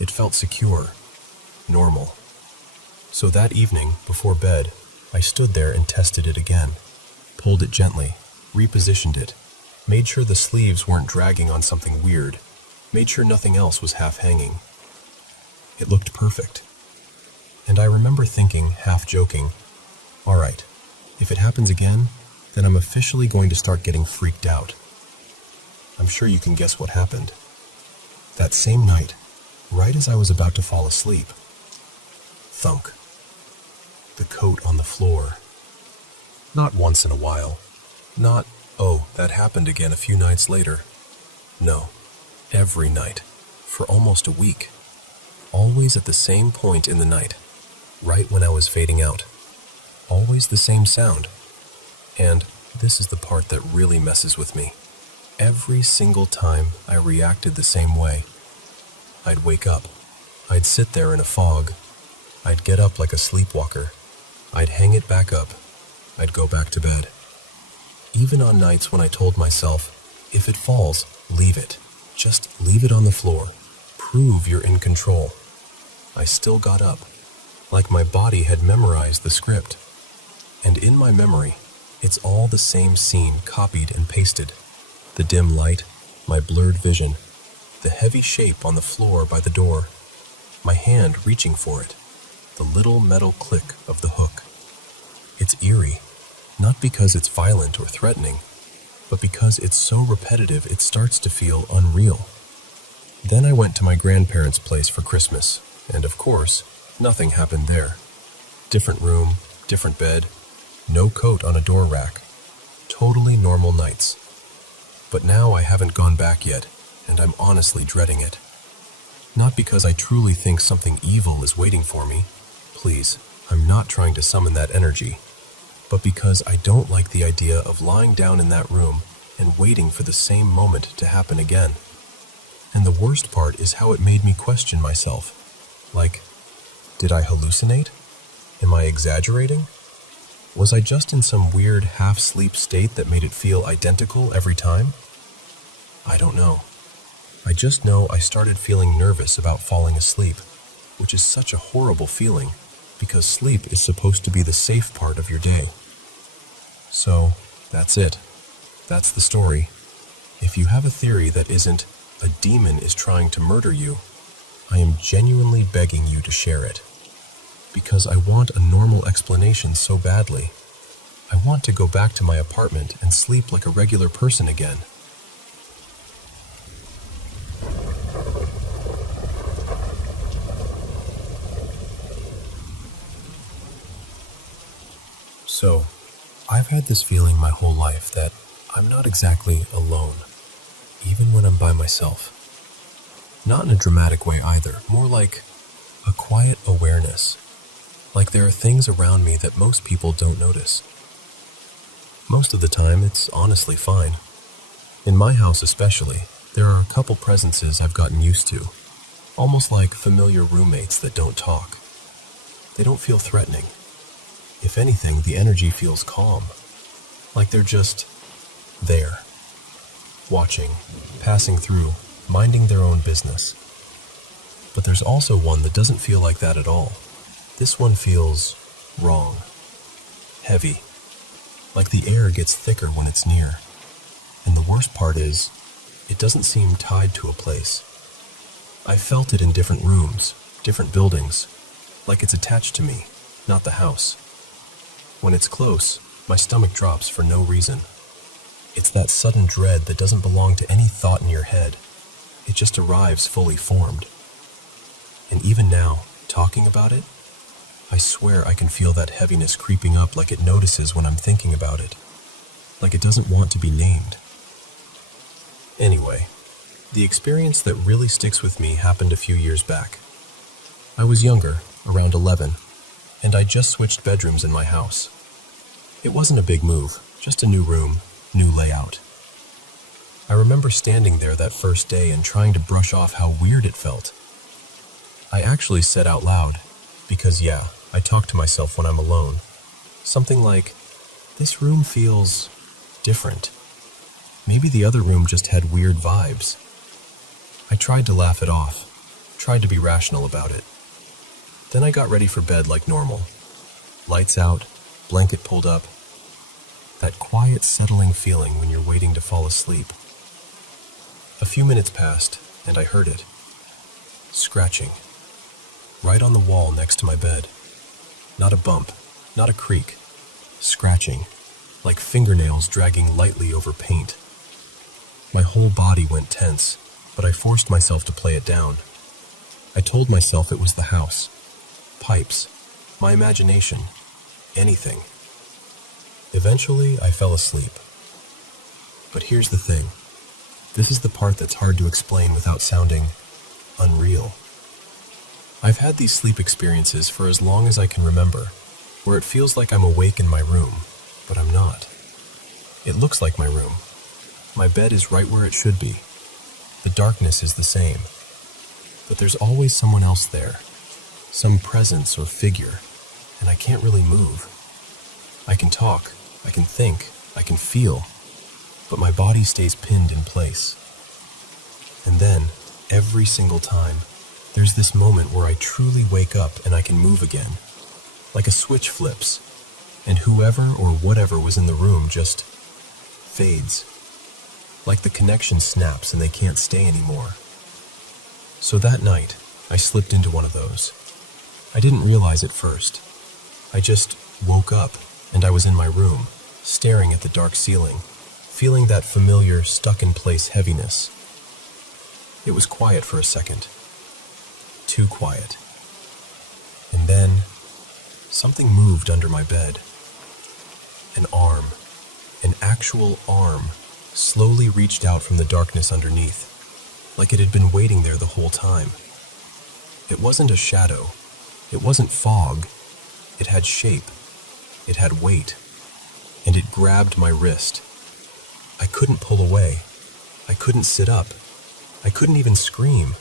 It felt secure, normal. So that evening, before bed, I stood there and tested it again. Pulled it gently, repositioned it, made sure the sleeves weren't dragging on something weird, made sure nothing else was half-hanging. It looked perfect. And I remember thinking, half joking, all right, if it happens again, then I'm officially going to start getting freaked out. I'm sure you can guess what happened. That same night, right as I was about to fall asleep, thunk. The coat on the floor. Not once in a while. Not, oh, that happened again a few nights later. No, every night, for almost a week. Always at the same point in the night, right when I was fading out. Always the same sound. And this is the part that really messes with me. Every single time I reacted the same way. I'd wake up. I'd sit there in a fog. I'd get up like a sleepwalker. I'd hang it back up. I'd go back to bed. Even on nights when I told myself, if it falls, leave it. Just leave it on the floor. Prove you're in control. I still got up, like my body had memorized the script. And in my memory, it's all the same scene copied and pasted. The dim light, my blurred vision, the heavy shape on the floor by the door, my hand reaching for it, the little metal click of the hook. It's eerie, not because it's violent or threatening, but because it's so repetitive it starts to feel unreal. Then I went to my grandparents' place for Christmas, and of course, nothing happened there. Different room, different bed, no coat on a door rack. Totally normal nights. But now I haven't gone back yet, and I'm honestly dreading it. Not because I truly think something evil is waiting for me. Please, I'm not trying to summon that energy. But because I don't like the idea of lying down in that room and waiting for the same moment to happen again. And the worst part is how it made me question myself. Like, did I hallucinate? Am I exaggerating? Was I just in some weird half-sleep state that made it feel identical every time? I don't know. I just know I started feeling nervous about falling asleep, which is such a horrible feeling because sleep is supposed to be the safe part of your day. So, that's it. That's the story. If you have a theory that isn't a demon is trying to murder you, I am genuinely begging you to share it. Because I want a normal explanation so badly. I want to go back to my apartment and sleep like a regular person again. So, I've had this feeling my whole life that I'm not exactly alone, even when I'm by myself. Not in a dramatic way either, more like a quiet awareness, like there are things around me that most people don't notice. Most of the time, it's honestly fine. In my house especially, there are a couple presences I've gotten used to, almost like familiar roommates that don't talk. They don't feel threatening. If anything, the energy feels calm, like they're just there, watching, passing through, minding their own business. But there's also one that doesn't feel like that at all. This one feels wrong, heavy, like the air gets thicker when it's near. And the worst part is, it doesn't seem tied to a place. I felt it in different rooms, different buildings, like it's attached to me, not the house. When it's close, my stomach drops for no reason. It's that sudden dread that doesn't belong to any thought in your head. It just arrives fully formed. And even now, talking about it, I swear I can feel that heaviness creeping up, like it notices when I'm thinking about it, like it doesn't want to be named. Anyway, the experience that really sticks with me happened a few years back. I was younger, around 11, and I just switched bedrooms in my house. It wasn't a big move, just a new room, new layout. I remember standing there that first day and trying to brush off how weird it felt. I actually said out loud, because yeah, I talk to myself when I'm alone, something like, "This room feels different. Maybe the other room just had weird vibes." I tried to laugh it off, tried to be rational about it. Then I got ready for bed like normal. Lights out, blanket pulled up. That quiet, settling feeling when you're waiting to fall asleep. A few minutes passed, and I heard it. Scratching. Right on the wall next to my bed. Not a bump, not a creak. Scratching, like fingernails dragging lightly over paint. My whole body went tense, but I forced myself to play it down. I told myself it was the house. Pipes. My imagination. Anything. Eventually, I fell asleep. But here's the thing. This is the part that's hard to explain without sounding unreal. I've had these sleep experiences for as long as I can remember, where it feels like I'm awake in my room, but I'm not. It looks like my room. My bed is right where it should be. The darkness is the same. But there's always someone else there, some presence or figure, and I can't really move. I can talk, I can think, I can feel, but my body stays pinned in place. And then, every single time, there's this moment where I truly wake up and I can move again, like a switch flips, and whoever or whatever was in the room just fades. Like the connection snaps and they can't stay anymore. So that night, I slipped into one of those. I didn't realize at first. I just woke up and I was in my room, staring at the dark ceiling, feeling that familiar stuck-in-place heaviness. It was quiet for a second. Too quiet. And then, something moved under my bed. An arm, an actual arm, slowly reached out from the darkness underneath, like it had been waiting there the whole time. It wasn't a shadow. It wasn't fog. It had shape. It had weight. And it grabbed my wrist. I couldn't pull away. I couldn't sit up. I couldn't even scream.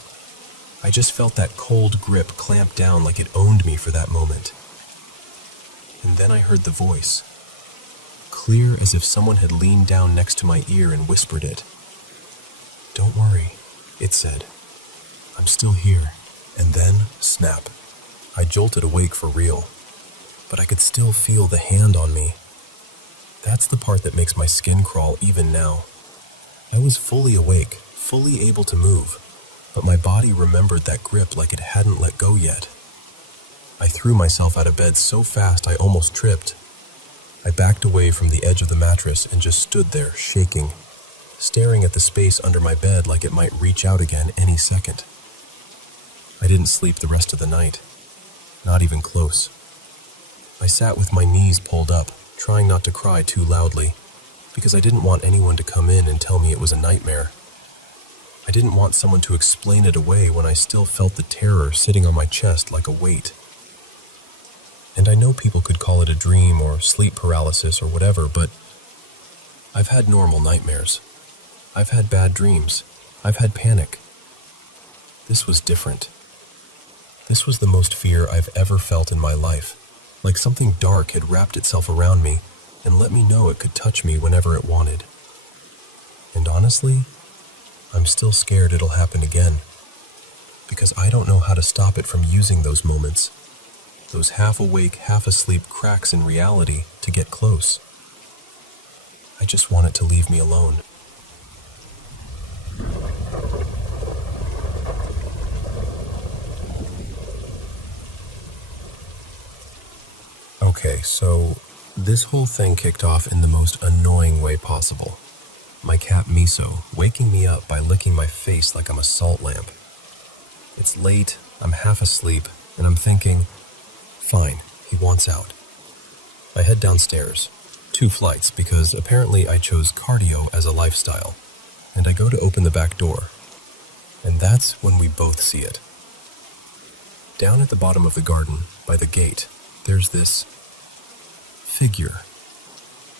I just felt that cold grip clamp down like it owned me for that moment. And then I heard the voice. Clear as if someone had leaned down next to my ear and whispered it. "Don't worry," it said. "I'm still here." And then, snap. I jolted awake for real. But I could still feel the hand on me. That's the part that makes my skin crawl even now. I was fully awake, fully able to move, but my body remembered that grip like it hadn't let go yet. I threw myself out of bed so fast I almost tripped. I backed away from the edge of the mattress and just stood there, shaking, staring at the space under my bed like it might reach out again any second. I didn't sleep the rest of the night, not even close. I sat with my knees pulled up, trying not to cry too loudly, because I didn't want anyone to come in and tell me it was a nightmare. I didn't want someone to explain it away when I still felt the terror sitting on my chest like a weight. And I know people could call it a dream or sleep paralysis or whatever, but I've had normal nightmares. I've had bad dreams. I've had panic. This was different. This was the most fear I've ever felt in my life, like something dark had wrapped itself around me and let me know it could touch me whenever it wanted. And honestly, I'm still scared it'll happen again, because I don't know how to stop it from using those moments, those half-awake, half-asleep cracks in reality to get close. I just want it to leave me alone. Okay, so this whole thing kicked off in the most annoying way possible. My cat Miso waking me up by licking my face like I'm a salt lamp. It's late, I'm half asleep, and I'm thinking, fine, he wants out. I head downstairs, 2 flights because apparently I chose cardio as a lifestyle, and I go to open the back door. And that's when we both see it. Down at the bottom of the garden, by the gate, there's this figure.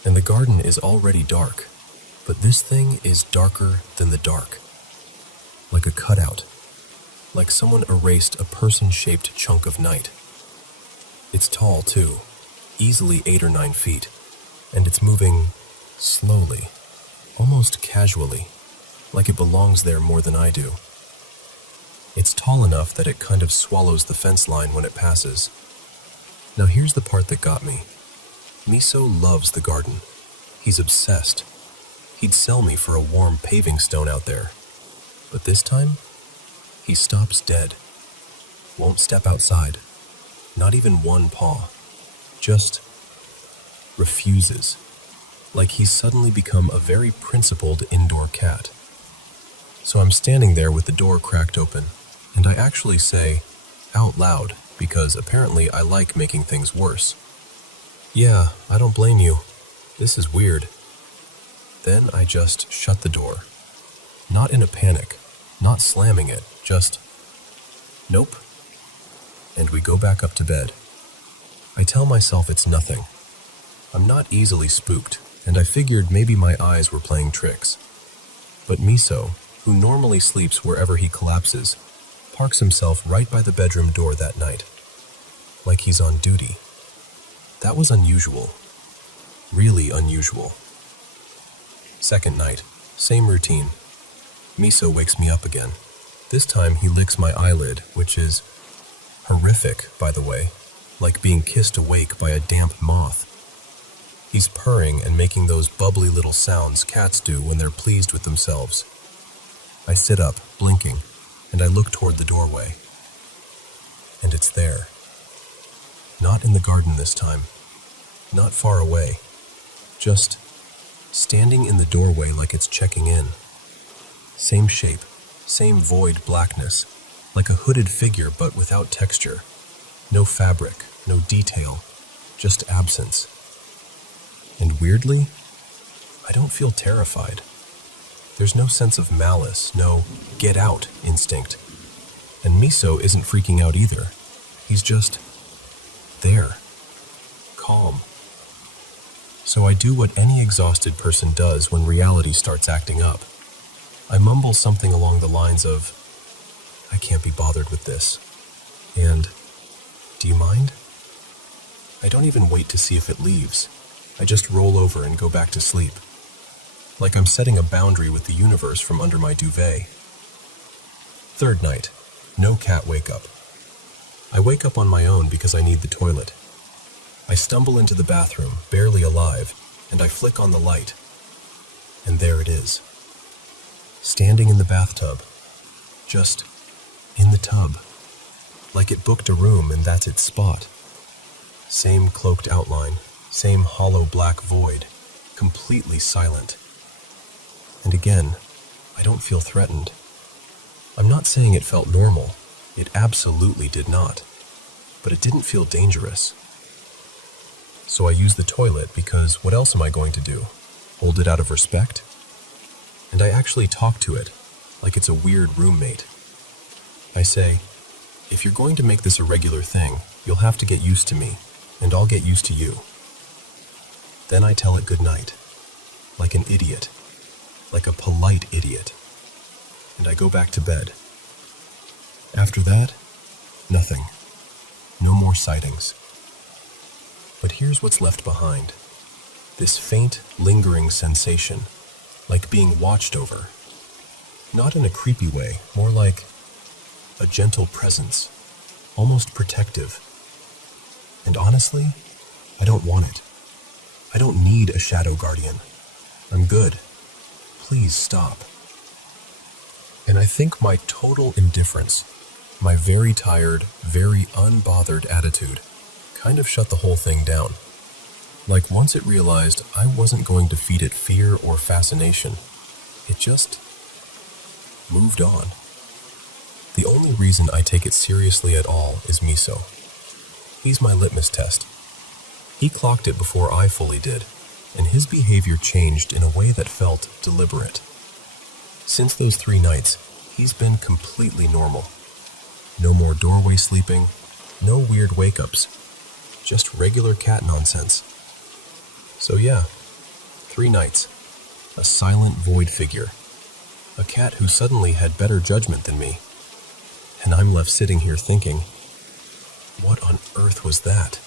And the garden is already dark, but this thing is darker than the dark. Like a cutout. Like someone erased a person-shaped chunk of night. It's tall, too, easily 8 or 9 feet, and it's moving slowly, almost casually, like it belongs there more than I do. It's tall enough that it kind of swallows the fence line when it passes. Now here's the part that got me. Miso loves the garden. He's obsessed. He'd sell me for a warm paving stone out there. But this time, he stops dead. Won't step outside. Not even one paw. Just refuses. Like he's suddenly become a very principled indoor cat. So I'm standing there with the door cracked open, and I actually say, out loud, because apparently I like making things worse. Yeah, I don't blame you. This is weird. Then I just shut the door. Not in a panic, not slamming it, just, nope. And we go back up to bed. I tell myself it's nothing. I'm not easily spooked, and I figured maybe my eyes were playing tricks. But Miso, who normally sleeps wherever he collapses, parks himself right by the bedroom door that night. Like he's on duty. That was unusual. Really unusual. Second night, same routine. Miso wakes me up again. This time he licks my eyelid, which is horrific, by the way, like being kissed awake by a damp moth. He's purring and making those bubbly little sounds cats do when they're pleased with themselves. I sit up, blinking, and I look toward the doorway. And it's there. Not in the garden this time. Not far away. Just standing in the doorway like it's checking in. Same shape, same void blackness, like a hooded figure but without texture. No fabric, no detail, just absence. And weirdly, I don't feel terrified. There's no sense of malice, no get out instinct. And Miso isn't freaking out either. He's just there, calm. So I do what any exhausted person does when reality starts acting up. I mumble something along the lines of, I can't be bothered with this. And, do you mind? I don't even wait to see if it leaves. I just roll over and go back to sleep. Like I'm setting a boundary with the universe from under my duvet. Third night, no cat wake up. I wake up on my own because I need the toilet. I stumble into the bathroom, barely alive, and I flick on the light. And there it is. Standing in the bathtub. Just in the tub. Like it booked a room and that's its spot. Same cloaked outline, same hollow black void, completely silent. And again, I don't feel threatened. I'm not saying it felt normal. It absolutely did not. But it didn't feel dangerous. So I use the toilet because what else am I going to do? Hold it out of respect? And I actually talk to it, like it's a weird roommate. I say, if you're going to make this a regular thing, you'll have to get used to me, and I'll get used to you. Then I tell it goodnight, like an idiot, like a polite idiot, and I go back to bed. After that, nothing. No more sightings. But here's what's left behind. This faint, lingering sensation, like being watched over. Not in a creepy way, more like a gentle presence, almost protective. And honestly, I don't want it. I don't need a shadow guardian. I'm good. Please stop. And I think my total indifference, my very tired, very unbothered attitude, kind of shut the whole thing down. Like once it realized I wasn't going to feed it fear or fascination, it just moved on. The only reason I take it seriously at all is Miso. He's my litmus test. He clocked it before I fully did, and his behavior changed in a way that felt deliberate. Since those 3 nights, he's been completely normal. No more doorway sleeping, no weird wake-ups, just regular cat nonsense. So yeah, 3 nights, a silent void figure, a cat who suddenly had better judgment than me, and I'm left sitting here thinking, what on earth was that?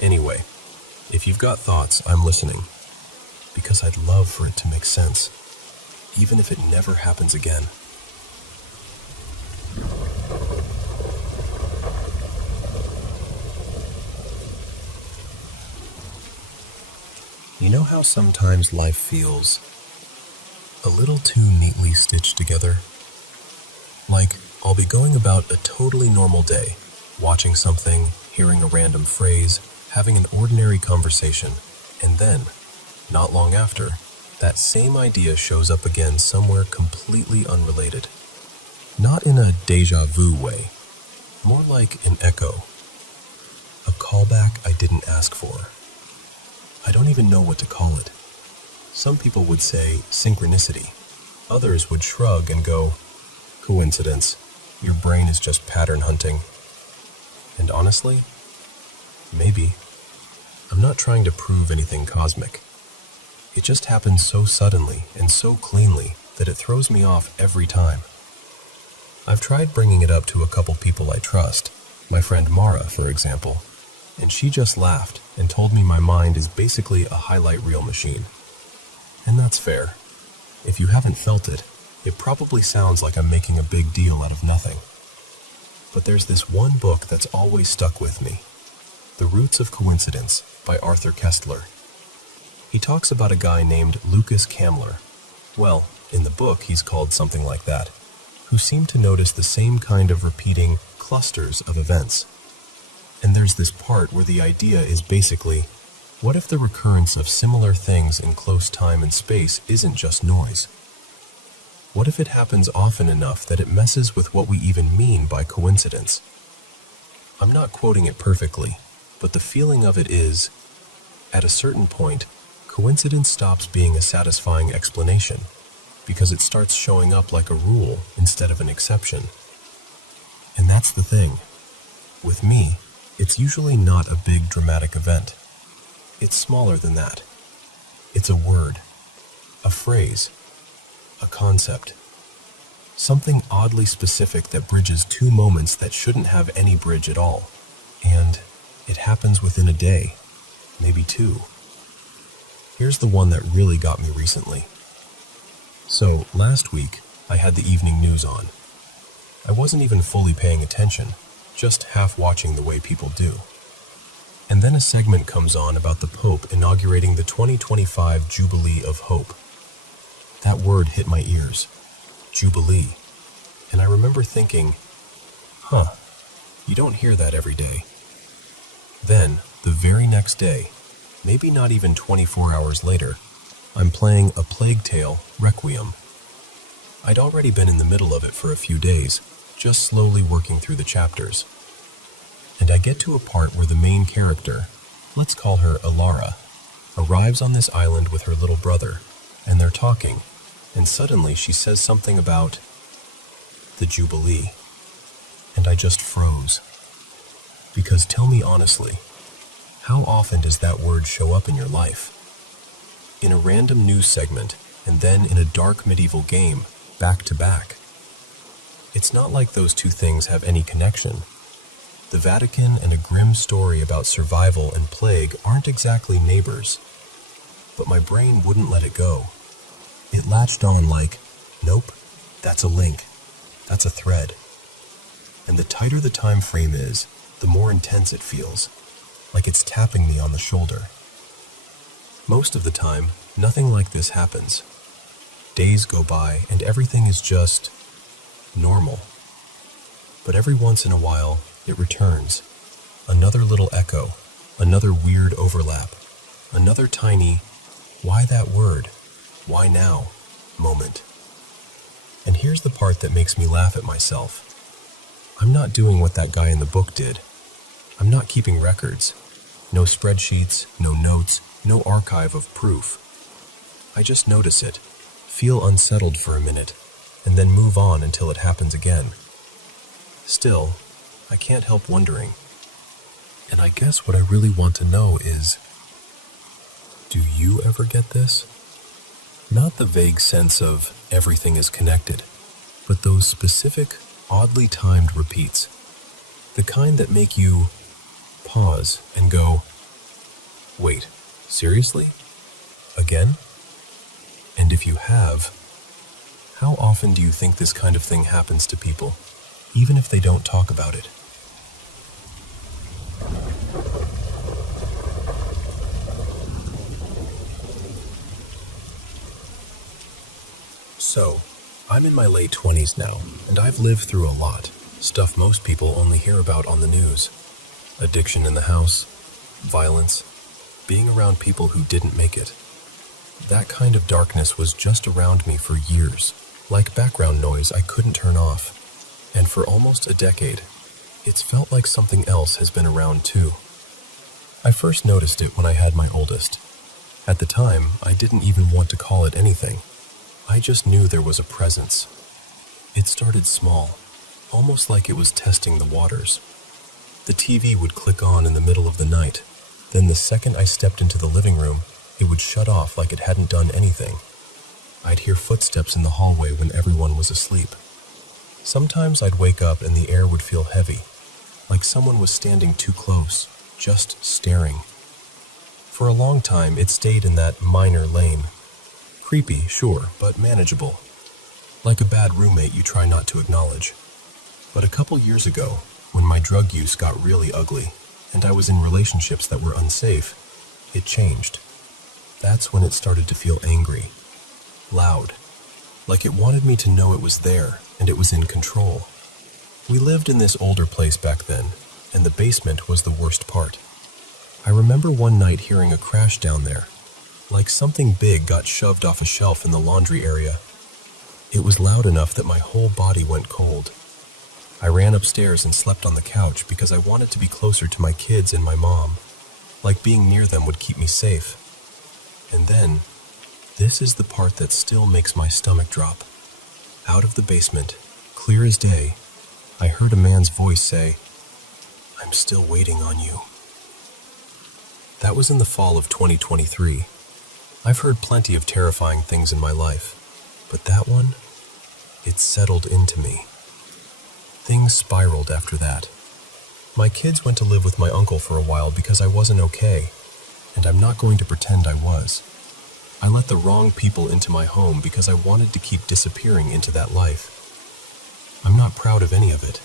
Anyway, if you've got thoughts, I'm listening, because I'd love for it to make sense, even if it never happens again. You know how sometimes life feels a little too neatly stitched together? Like, I'll be going about a totally normal day, watching something, hearing a random phrase, having an ordinary conversation, and then, not long after, that same idea shows up again somewhere completely unrelated. Not in a déjà vu way, more like an echo. A callback I didn't ask for. I don't even know what to call it. Some people would say synchronicity. Others would shrug and go, coincidence. Your brain is just pattern hunting. And honestly, maybe. I'm not trying to prove anything cosmic. It just happens so suddenly and so cleanly that it throws me off every time. I've tried bringing it up to a couple people I trust, my friend Mara, for example, and she just laughed and told me my mind is basically a highlight reel machine. And that's fair. If you haven't felt it, it probably sounds like I'm making a big deal out of nothing. But there's this one book that's always stuck with me, The Roots of Coincidence by Arthur Koestler. He talks about a guy named Lucas Kamler. Well, in the book he's called something like that, who seemed to notice the same kind of repeating clusters of events. And there's this part where the idea is basically, what if the recurrence of similar things in close time and space isn't just noise? What if it happens often enough that it messes with what we even mean by coincidence? I'm not quoting it perfectly, but the feeling of it is, at a certain point, coincidence stops being a satisfying explanation, because it starts showing up like a rule instead of an exception. And that's the thing. With me, it's usually not a big dramatic event. It's smaller than that. It's a word, a phrase, a concept, something oddly specific that bridges 2 moments that shouldn't have any bridge at all. And it happens within a day, maybe 2. Here's the one that really got me recently. So, last week, I had the evening news on. I wasn't even fully paying attention, just half watching the way people do. And then a segment comes on about the Pope inaugurating the 2025 Jubilee of Hope. That word hit my ears, Jubilee, and I remember thinking, you don't hear that every day. Then, the very next day, maybe not even 24 hours later, I'm playing A Plague Tale: Requiem. I'd already been in the middle of it for a few days, just slowly working through the chapters. And I get to a part where the main character, let's call her Alara, arrives on this island with her little brother, and they're talking, and suddenly she says something about the Jubilee, and I just froze. Because tell me honestly, how often does that word show up in your life? In a random news segment, and then in a dark medieval game, back to back. It's not like those two things have any connection. The Vatican and a grim story about survival and plague aren't exactly neighbors. But my brain wouldn't let it go. It latched on like, nope, that's a link. That's a thread. And the tighter the time frame is, the more intense it feels, like it's tapping me on the shoulder. Most of the time, nothing like this happens. Days go by and everything is just normal. But every once in a while, it returns. Another little echo, another weird overlap, another tiny, why that word, why now, moment. And here's the part that makes me laugh at myself. I'm not doing what that guy in the book did. I'm not keeping records. No spreadsheets, no notes, no archive of proof. I just notice it, feel unsettled for a minute, and then move on until it happens again. Still, I can't help wondering. And I guess what I really want to know is, do you ever get this? Not the vague sense of everything is connected, but those specific, oddly timed repeats. The kind that make you pause and go, wait, seriously? Again? And if you have, how often do you think this kind of thing happens to people, even if they don't talk about it? So, I'm in my late 20s now, and I've lived through a lot. Stuff most people only hear about on the news. Addiction in the house, violence, being around people who didn't make it. That kind of darkness was just around me for years, like background noise I couldn't turn off. And for almost a decade, it's felt like something else has been around too. I first noticed it when I had my oldest. At the time, I didn't even want to call it anything. I just knew there was a presence. It started small, almost like it was testing the waters. The TV would click on in the middle of the night. Then the second I stepped into the living room, it would shut off like it hadn't done anything. I'd hear footsteps in the hallway when everyone was asleep. Sometimes I'd wake up and the air would feel heavy, like someone was standing too close, just staring. For a long time, it stayed in that minor lane. Creepy, sure, but manageable. Like a bad roommate you try not to acknowledge. But a couple years ago, when my drug use got really ugly, and I was in relationships that were unsafe, it changed. That's when it started to feel angry. Loud. Like it wanted me to know it was there, and it was in control. We lived in this older place back then, and the basement was the worst part. I remember one night hearing a crash down there, like something big got shoved off a shelf in the laundry area. It was loud enough that my whole body went cold. I ran upstairs and slept on the couch because I wanted to be closer to my kids and my mom, like being near them would keep me safe. And then, this is the part that still makes my stomach drop. Out of the basement, clear as day, I heard a man's voice say, "I'm still waiting on you." That was in the fall of 2023. I've heard plenty of terrifying things in my life, but that one, it settled into me. Things spiraled after that. My kids went to live with my uncle for a while because I wasn't okay, and I'm not going to pretend I was. I let the wrong people into my home because I wanted to keep disappearing into that life. I'm not proud of any of it,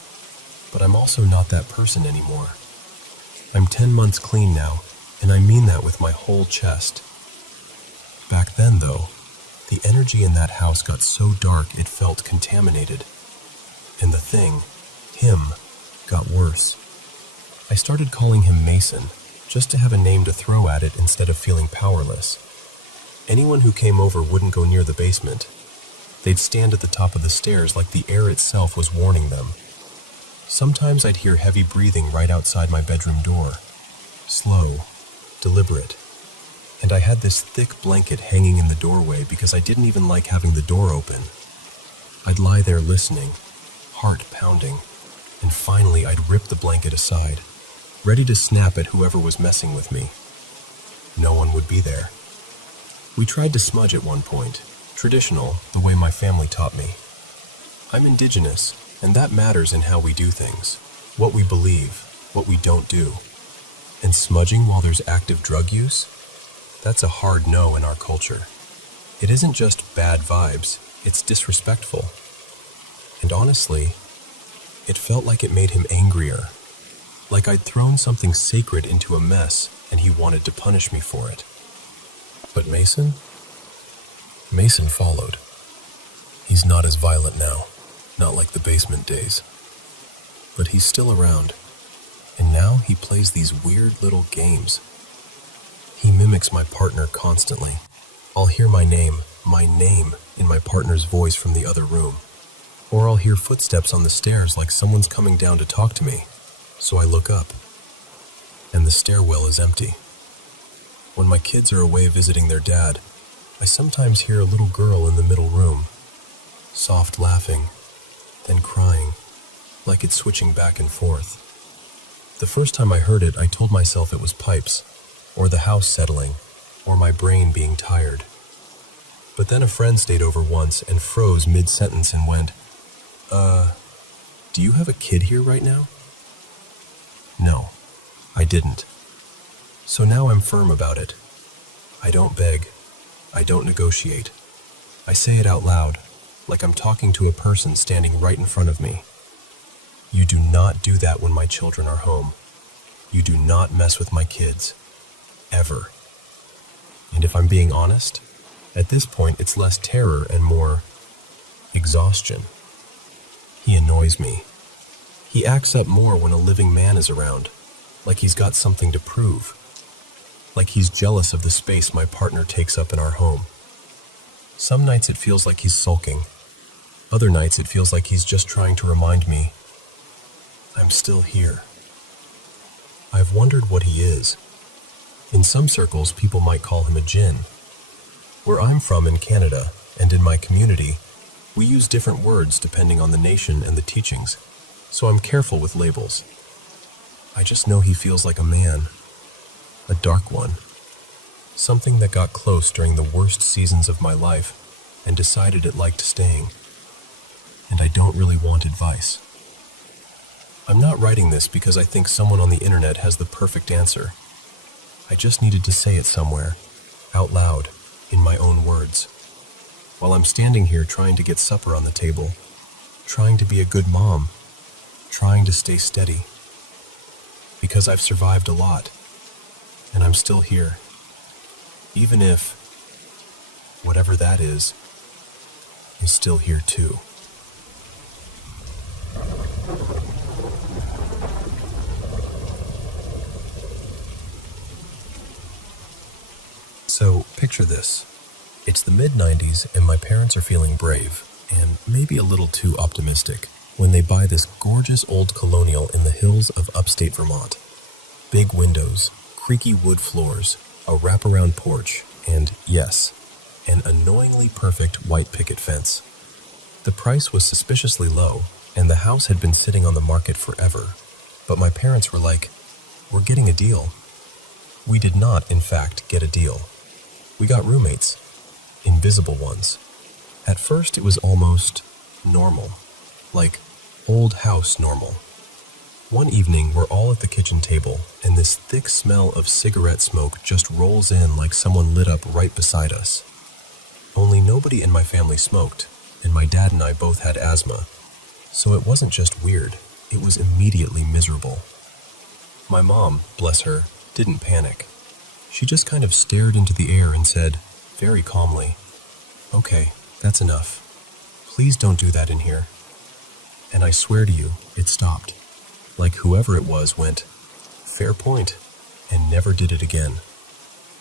but I'm also not that person anymore. I'm 10 months clean now, and I mean that with my whole chest. Back then, though, the energy in that house got so dark it felt contaminated. And the thing, him, got worse. I started calling him Mason, just to have a name to throw at it instead of feeling powerless. Anyone who came over wouldn't go near the basement. They'd stand at the top of the stairs like the air itself was warning them. Sometimes I'd hear heavy breathing right outside my bedroom door. Slow, deliberate. and I had this thick blanket hanging in the doorway because I didn't even like having the door open. I'd lie there listening, heart pounding, and finally I'd rip the blanket aside, ready to snap at whoever was messing with me. No one would be there. We tried to smudge at one point, traditional, the way my family taught me. I'm indigenous, and that matters in how we do things, what we believe, what we don't do. And smudging while there's active drug use? That's a hard no in our culture. It isn't just bad vibes, it's disrespectful. And honestly, it felt like it made him angrier. Like I'd thrown something sacred into a mess and he wanted to punish me for it. But Mason? Mason followed. He's not as violent now, not like the basement days. But he's still around, and now he plays these weird little games. He mimics my partner constantly. I'll hear my name, in my partner's voice from the other room. Or I'll hear footsteps on the stairs like someone's coming down to talk to me. So I look up, and the stairwell is empty. When my kids are away visiting their dad, I sometimes hear a little girl in the middle room, soft laughing, then crying, like it's switching back and forth. The first time I heard it, I told myself it was pipes, or the house settling, or my brain being tired. But then a friend stayed over once and froze mid-sentence and went, do you have a kid here right now? No, I didn't. So now I'm firm about it. I don't beg. I don't negotiate. I say it out loud, like I'm talking to a person standing right in front of me. You do not do that when my children are home. You do not mess with my kids. Ever. And if I'm being honest, at this point it's less terror and more exhaustion. He annoys me. He acts up more when a living man is around, like he's got something to prove. Like he's jealous of the space my partner takes up in our home. Some nights it feels like he's sulking. Other nights it feels like he's just trying to remind me, I'm still here. I've wondered what he is. In some circles, people might call him a djinn. Where I'm from in Canada, and in my community, we use different words depending on the nation and the teachings, so I'm careful with labels. I just know he feels like a man. A dark one. Something that got close during the worst seasons of my life and decided it liked staying. And I don't really want advice. I'm not writing this because I think someone on the internet has the perfect answer. I just needed to say it somewhere, out loud, in my own words. While I'm standing here trying to get supper on the table, trying to be a good mom, trying to stay steady. Because I've survived a lot. And I'm still here. Even if, whatever that is still here too. So, picture this. It's the mid-90s and my parents are feeling brave, and maybe a little too optimistic, when they buy this gorgeous old colonial in the hills of upstate Vermont. Big windows, creaky wood floors, a wraparound porch, and yes, an annoyingly perfect white picket fence. The price was suspiciously low, and the house had been sitting on the market forever, but my parents were like, we're getting a deal. We did not, in fact, get a deal. We got roommates. Invisible ones. At first it was almost normal, like old house normal. One evening we're all at the kitchen table and this thick smell of cigarette smoke just rolls in like someone lit up right beside us. Only nobody in my family smoked, and my dad and I both had asthma, so it wasn't just weird, it was immediately miserable. My mom, bless her, didn't panic. She just kind of stared into the air and said, very calmly, okay, that's enough. Please don't do that in here. And I swear to you, it stopped. Like whoever it was went, fair point, and never did it again.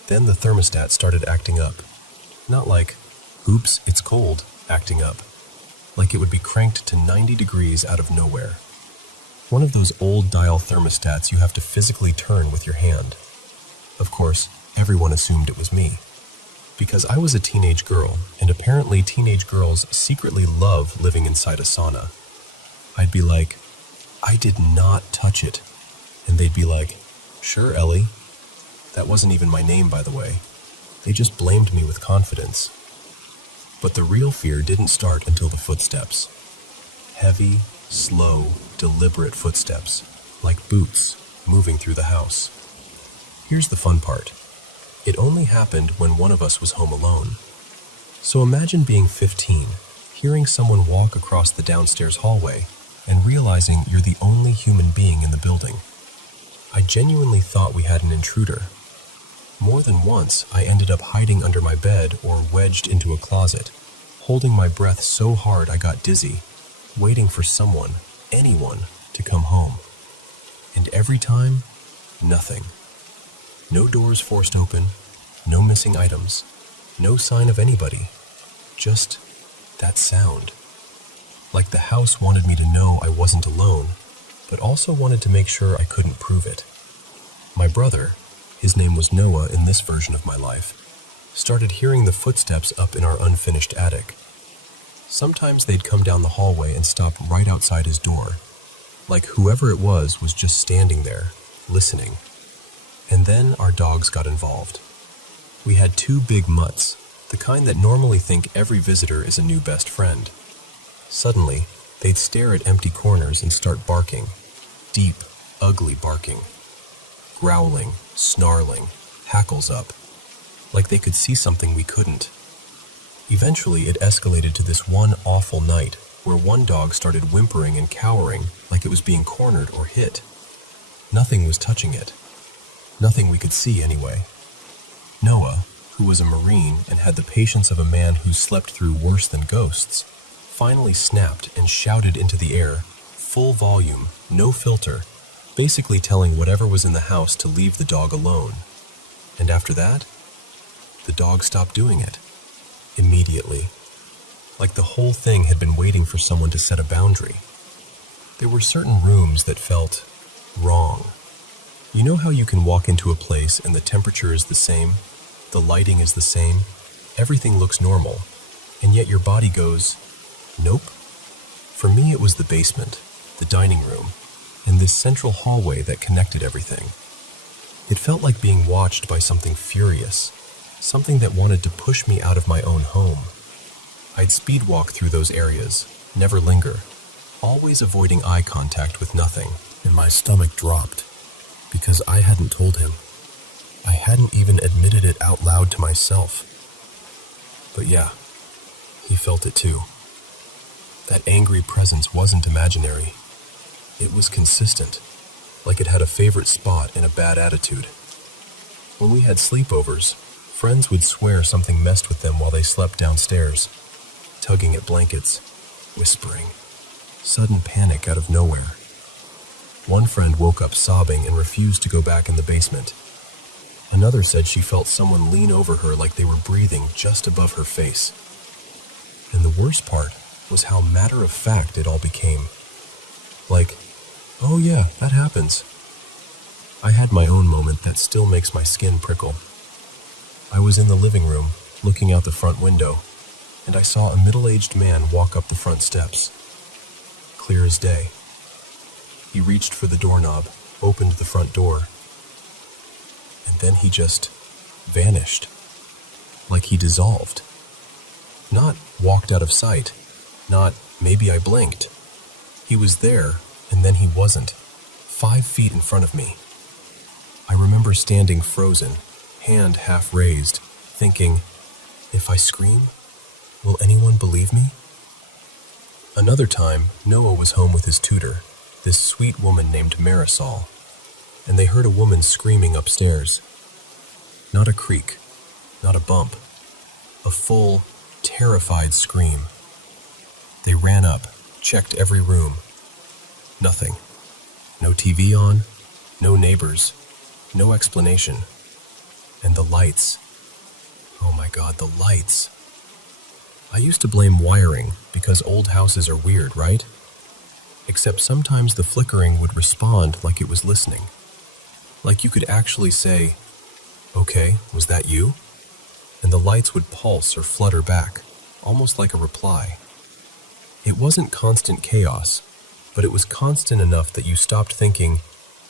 Then the thermostat started acting up. Not like, oops, it's cold, acting up. Like it would be cranked to 90 degrees out of nowhere. One of those old dial thermostats you have to physically turn with your hand. Of course, everyone assumed it was me. Because I was a teenage girl, and apparently teenage girls secretly love living inside a sauna. I'd be like, "I did not touch it." And they'd be like, "Sure, Ellie." That wasn't even my name, by the way. They just blamed me with confidence. But the real fear didn't start until the footsteps. Heavy, slow, deliberate footsteps, like boots, moving through the house. Here's the fun part. It only happened when one of us was home alone. So imagine being 15, hearing someone walk across the downstairs hallway, and realizing you're the only human being in the building. I genuinely thought we had an intruder. More than once, I ended up hiding under my bed or wedged into a closet, holding my breath so hard I got dizzy, waiting for someone, anyone, to come home. And every time, nothing. No doors forced open, no missing items, no sign of anybody. Just that sound. Like the house wanted me to know I wasn't alone, but also wanted to make sure I couldn't prove it. My brother, his name was Noah in this version of my life, started hearing the footsteps up in our unfinished attic. Sometimes they'd come down the hallway and stop right outside his door, like whoever it was just standing there, listening. And then our dogs got involved. We had 2 big mutts, the kind that normally think every visitor is a new best friend. Suddenly, they'd stare at empty corners and start barking. Deep, ugly barking. Growling, snarling, hackles up, like they could see something we couldn't. Eventually, it escalated to this one awful night where one dog started whimpering and cowering like it was being cornered or hit. Nothing was touching it. Nothing we could see anyway. Noah, who was a Marine and had the patience of a man who slept through worse than ghosts, finally snapped and shouted into the air, full volume, no filter, basically telling whatever was in the house to leave the dog alone. And after that, the dog stopped doing it. Immediately. Like the whole thing had been waiting for someone to set a boundary. There were certain rooms that felt wrong. You know how you can walk into a place and the temperature is the same, the lighting is the same, everything looks normal, and yet your body goes, nope? For me it was the basement, the dining room, and this central hallway that connected everything. It felt like being watched by something furious, something that wanted to push me out of my own home. I'd speed walk through those areas, never linger, always avoiding eye contact with nothing, and my stomach dropped. Because I hadn't told him. I hadn't even admitted it out loud to myself. But yeah, he felt it too. That angry presence wasn't imaginary. It was consistent, like it had a favorite spot and a bad attitude. When we had sleepovers, friends would swear something messed with them while they slept downstairs, tugging at blankets, whispering, sudden panic out of nowhere. One friend woke up sobbing and refused to go back in the basement. Another said she felt someone lean over her like they were breathing just above her face. And the worst part was how matter-of-fact it all became. Like, oh yeah, that happens. I had my own moment that still makes my skin prickle. I was in the living room, looking out the front window, and I saw a middle-aged man walk up the front steps. Clear as day. He reached for the doorknob, opened the front door, and then he just vanished, like he dissolved. Not walked out of sight, not maybe I blinked. He was there, and then he wasn't, 5 feet in front of me. I remember standing frozen, hand half raised, thinking, if I scream, will anyone believe me? Another time, Noah was home with his tutor, this sweet woman named Marisol, and they heard a woman screaming upstairs. Not a creak, not a bump, a full, terrified scream. They ran up, checked every room. Nothing. No TV on, no neighbors, no explanation. And the lights. Oh my God, the lights. I used to blame wiring because old houses are weird, right? Except sometimes the flickering would respond like it was listening. Like you could actually say, "Okay, was that you?" And the lights would pulse or flutter back, almost like a reply. It wasn't constant chaos, but it was constant enough that you stopped thinking,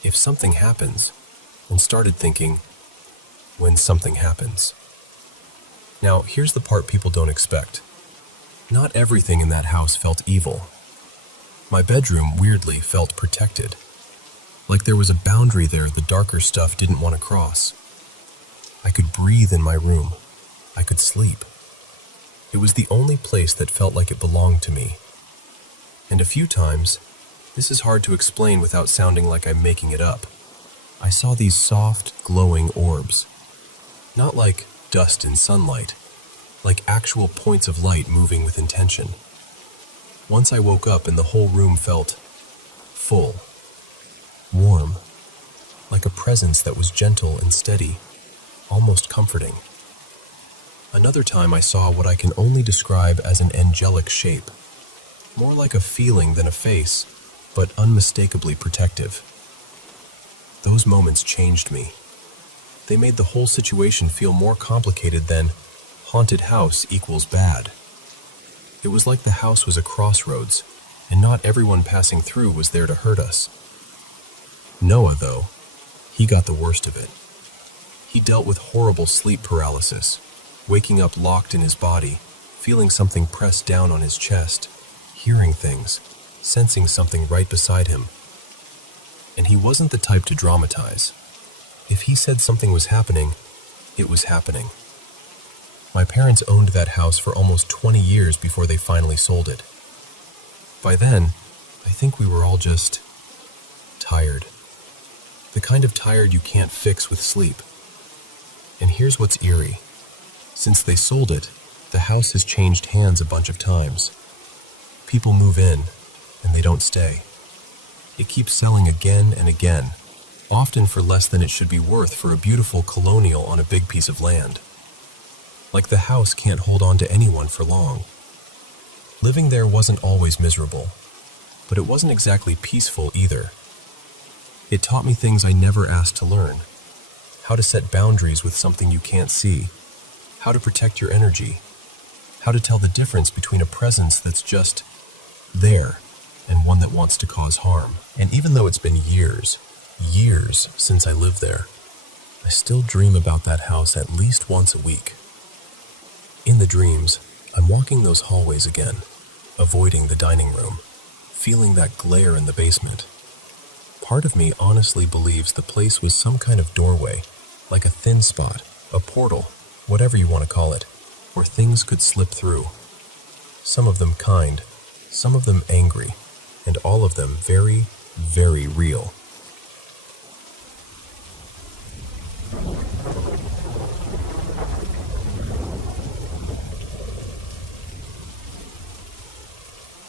"if something happens," and started thinking, "when something happens." Now, here's the part people don't expect. Not everything in that house felt evil. My bedroom, weirdly, felt protected. Like there was a boundary there the darker stuff didn't want to cross. I could breathe in my room. I could sleep. It was the only place that felt like it belonged to me. And a few times, this is hard to explain without sounding like I'm making it up, I saw these soft, glowing orbs. Not like dust in sunlight, like actual points of light moving with intention. Once I woke up and the whole room felt full, warm, like a presence that was gentle and steady, almost comforting. Another time I saw what I can only describe as an angelic shape, more like a feeling than a face, but unmistakably protective. Those moments changed me. They made the whole situation feel more complicated than haunted house equals bad. It was like the house was a crossroads, and not everyone passing through was there to hurt us. Noah, though, he got the worst of it. He dealt with horrible sleep paralysis, waking up locked in his body, feeling something pressed down on his chest, hearing things, sensing something right beside him. And he wasn't the type to dramatize. If he said something was happening, it was happening. My parents owned that house for almost 20 years before they finally sold it. By then, I think we were all just tired. The kind of tired you can't fix with sleep. And here's what's eerie. Since they sold it, the house has changed hands a bunch of times. People move in, and they don't stay. It keeps selling again and again, often for less than it should be worth for a beautiful colonial on a big piece of land. Like the house can't hold on to anyone for long. Living there wasn't always miserable, but it wasn't exactly peaceful either. It taught me things I never asked to learn. How to set boundaries with something you can't see. How to protect your energy. How to tell the difference between a presence that's just there and one that wants to cause harm. And even though it's been years since I lived there, I still dream about that house at least once a week. In the dreams, I'm walking those hallways again, avoiding the dining room, feeling that glare in the basement. Part of me honestly believes the place was some kind of doorway, like a thin spot, a portal, whatever you want to call it, where things could slip through. Some of them kind, some of them angry, and all of them very, very real.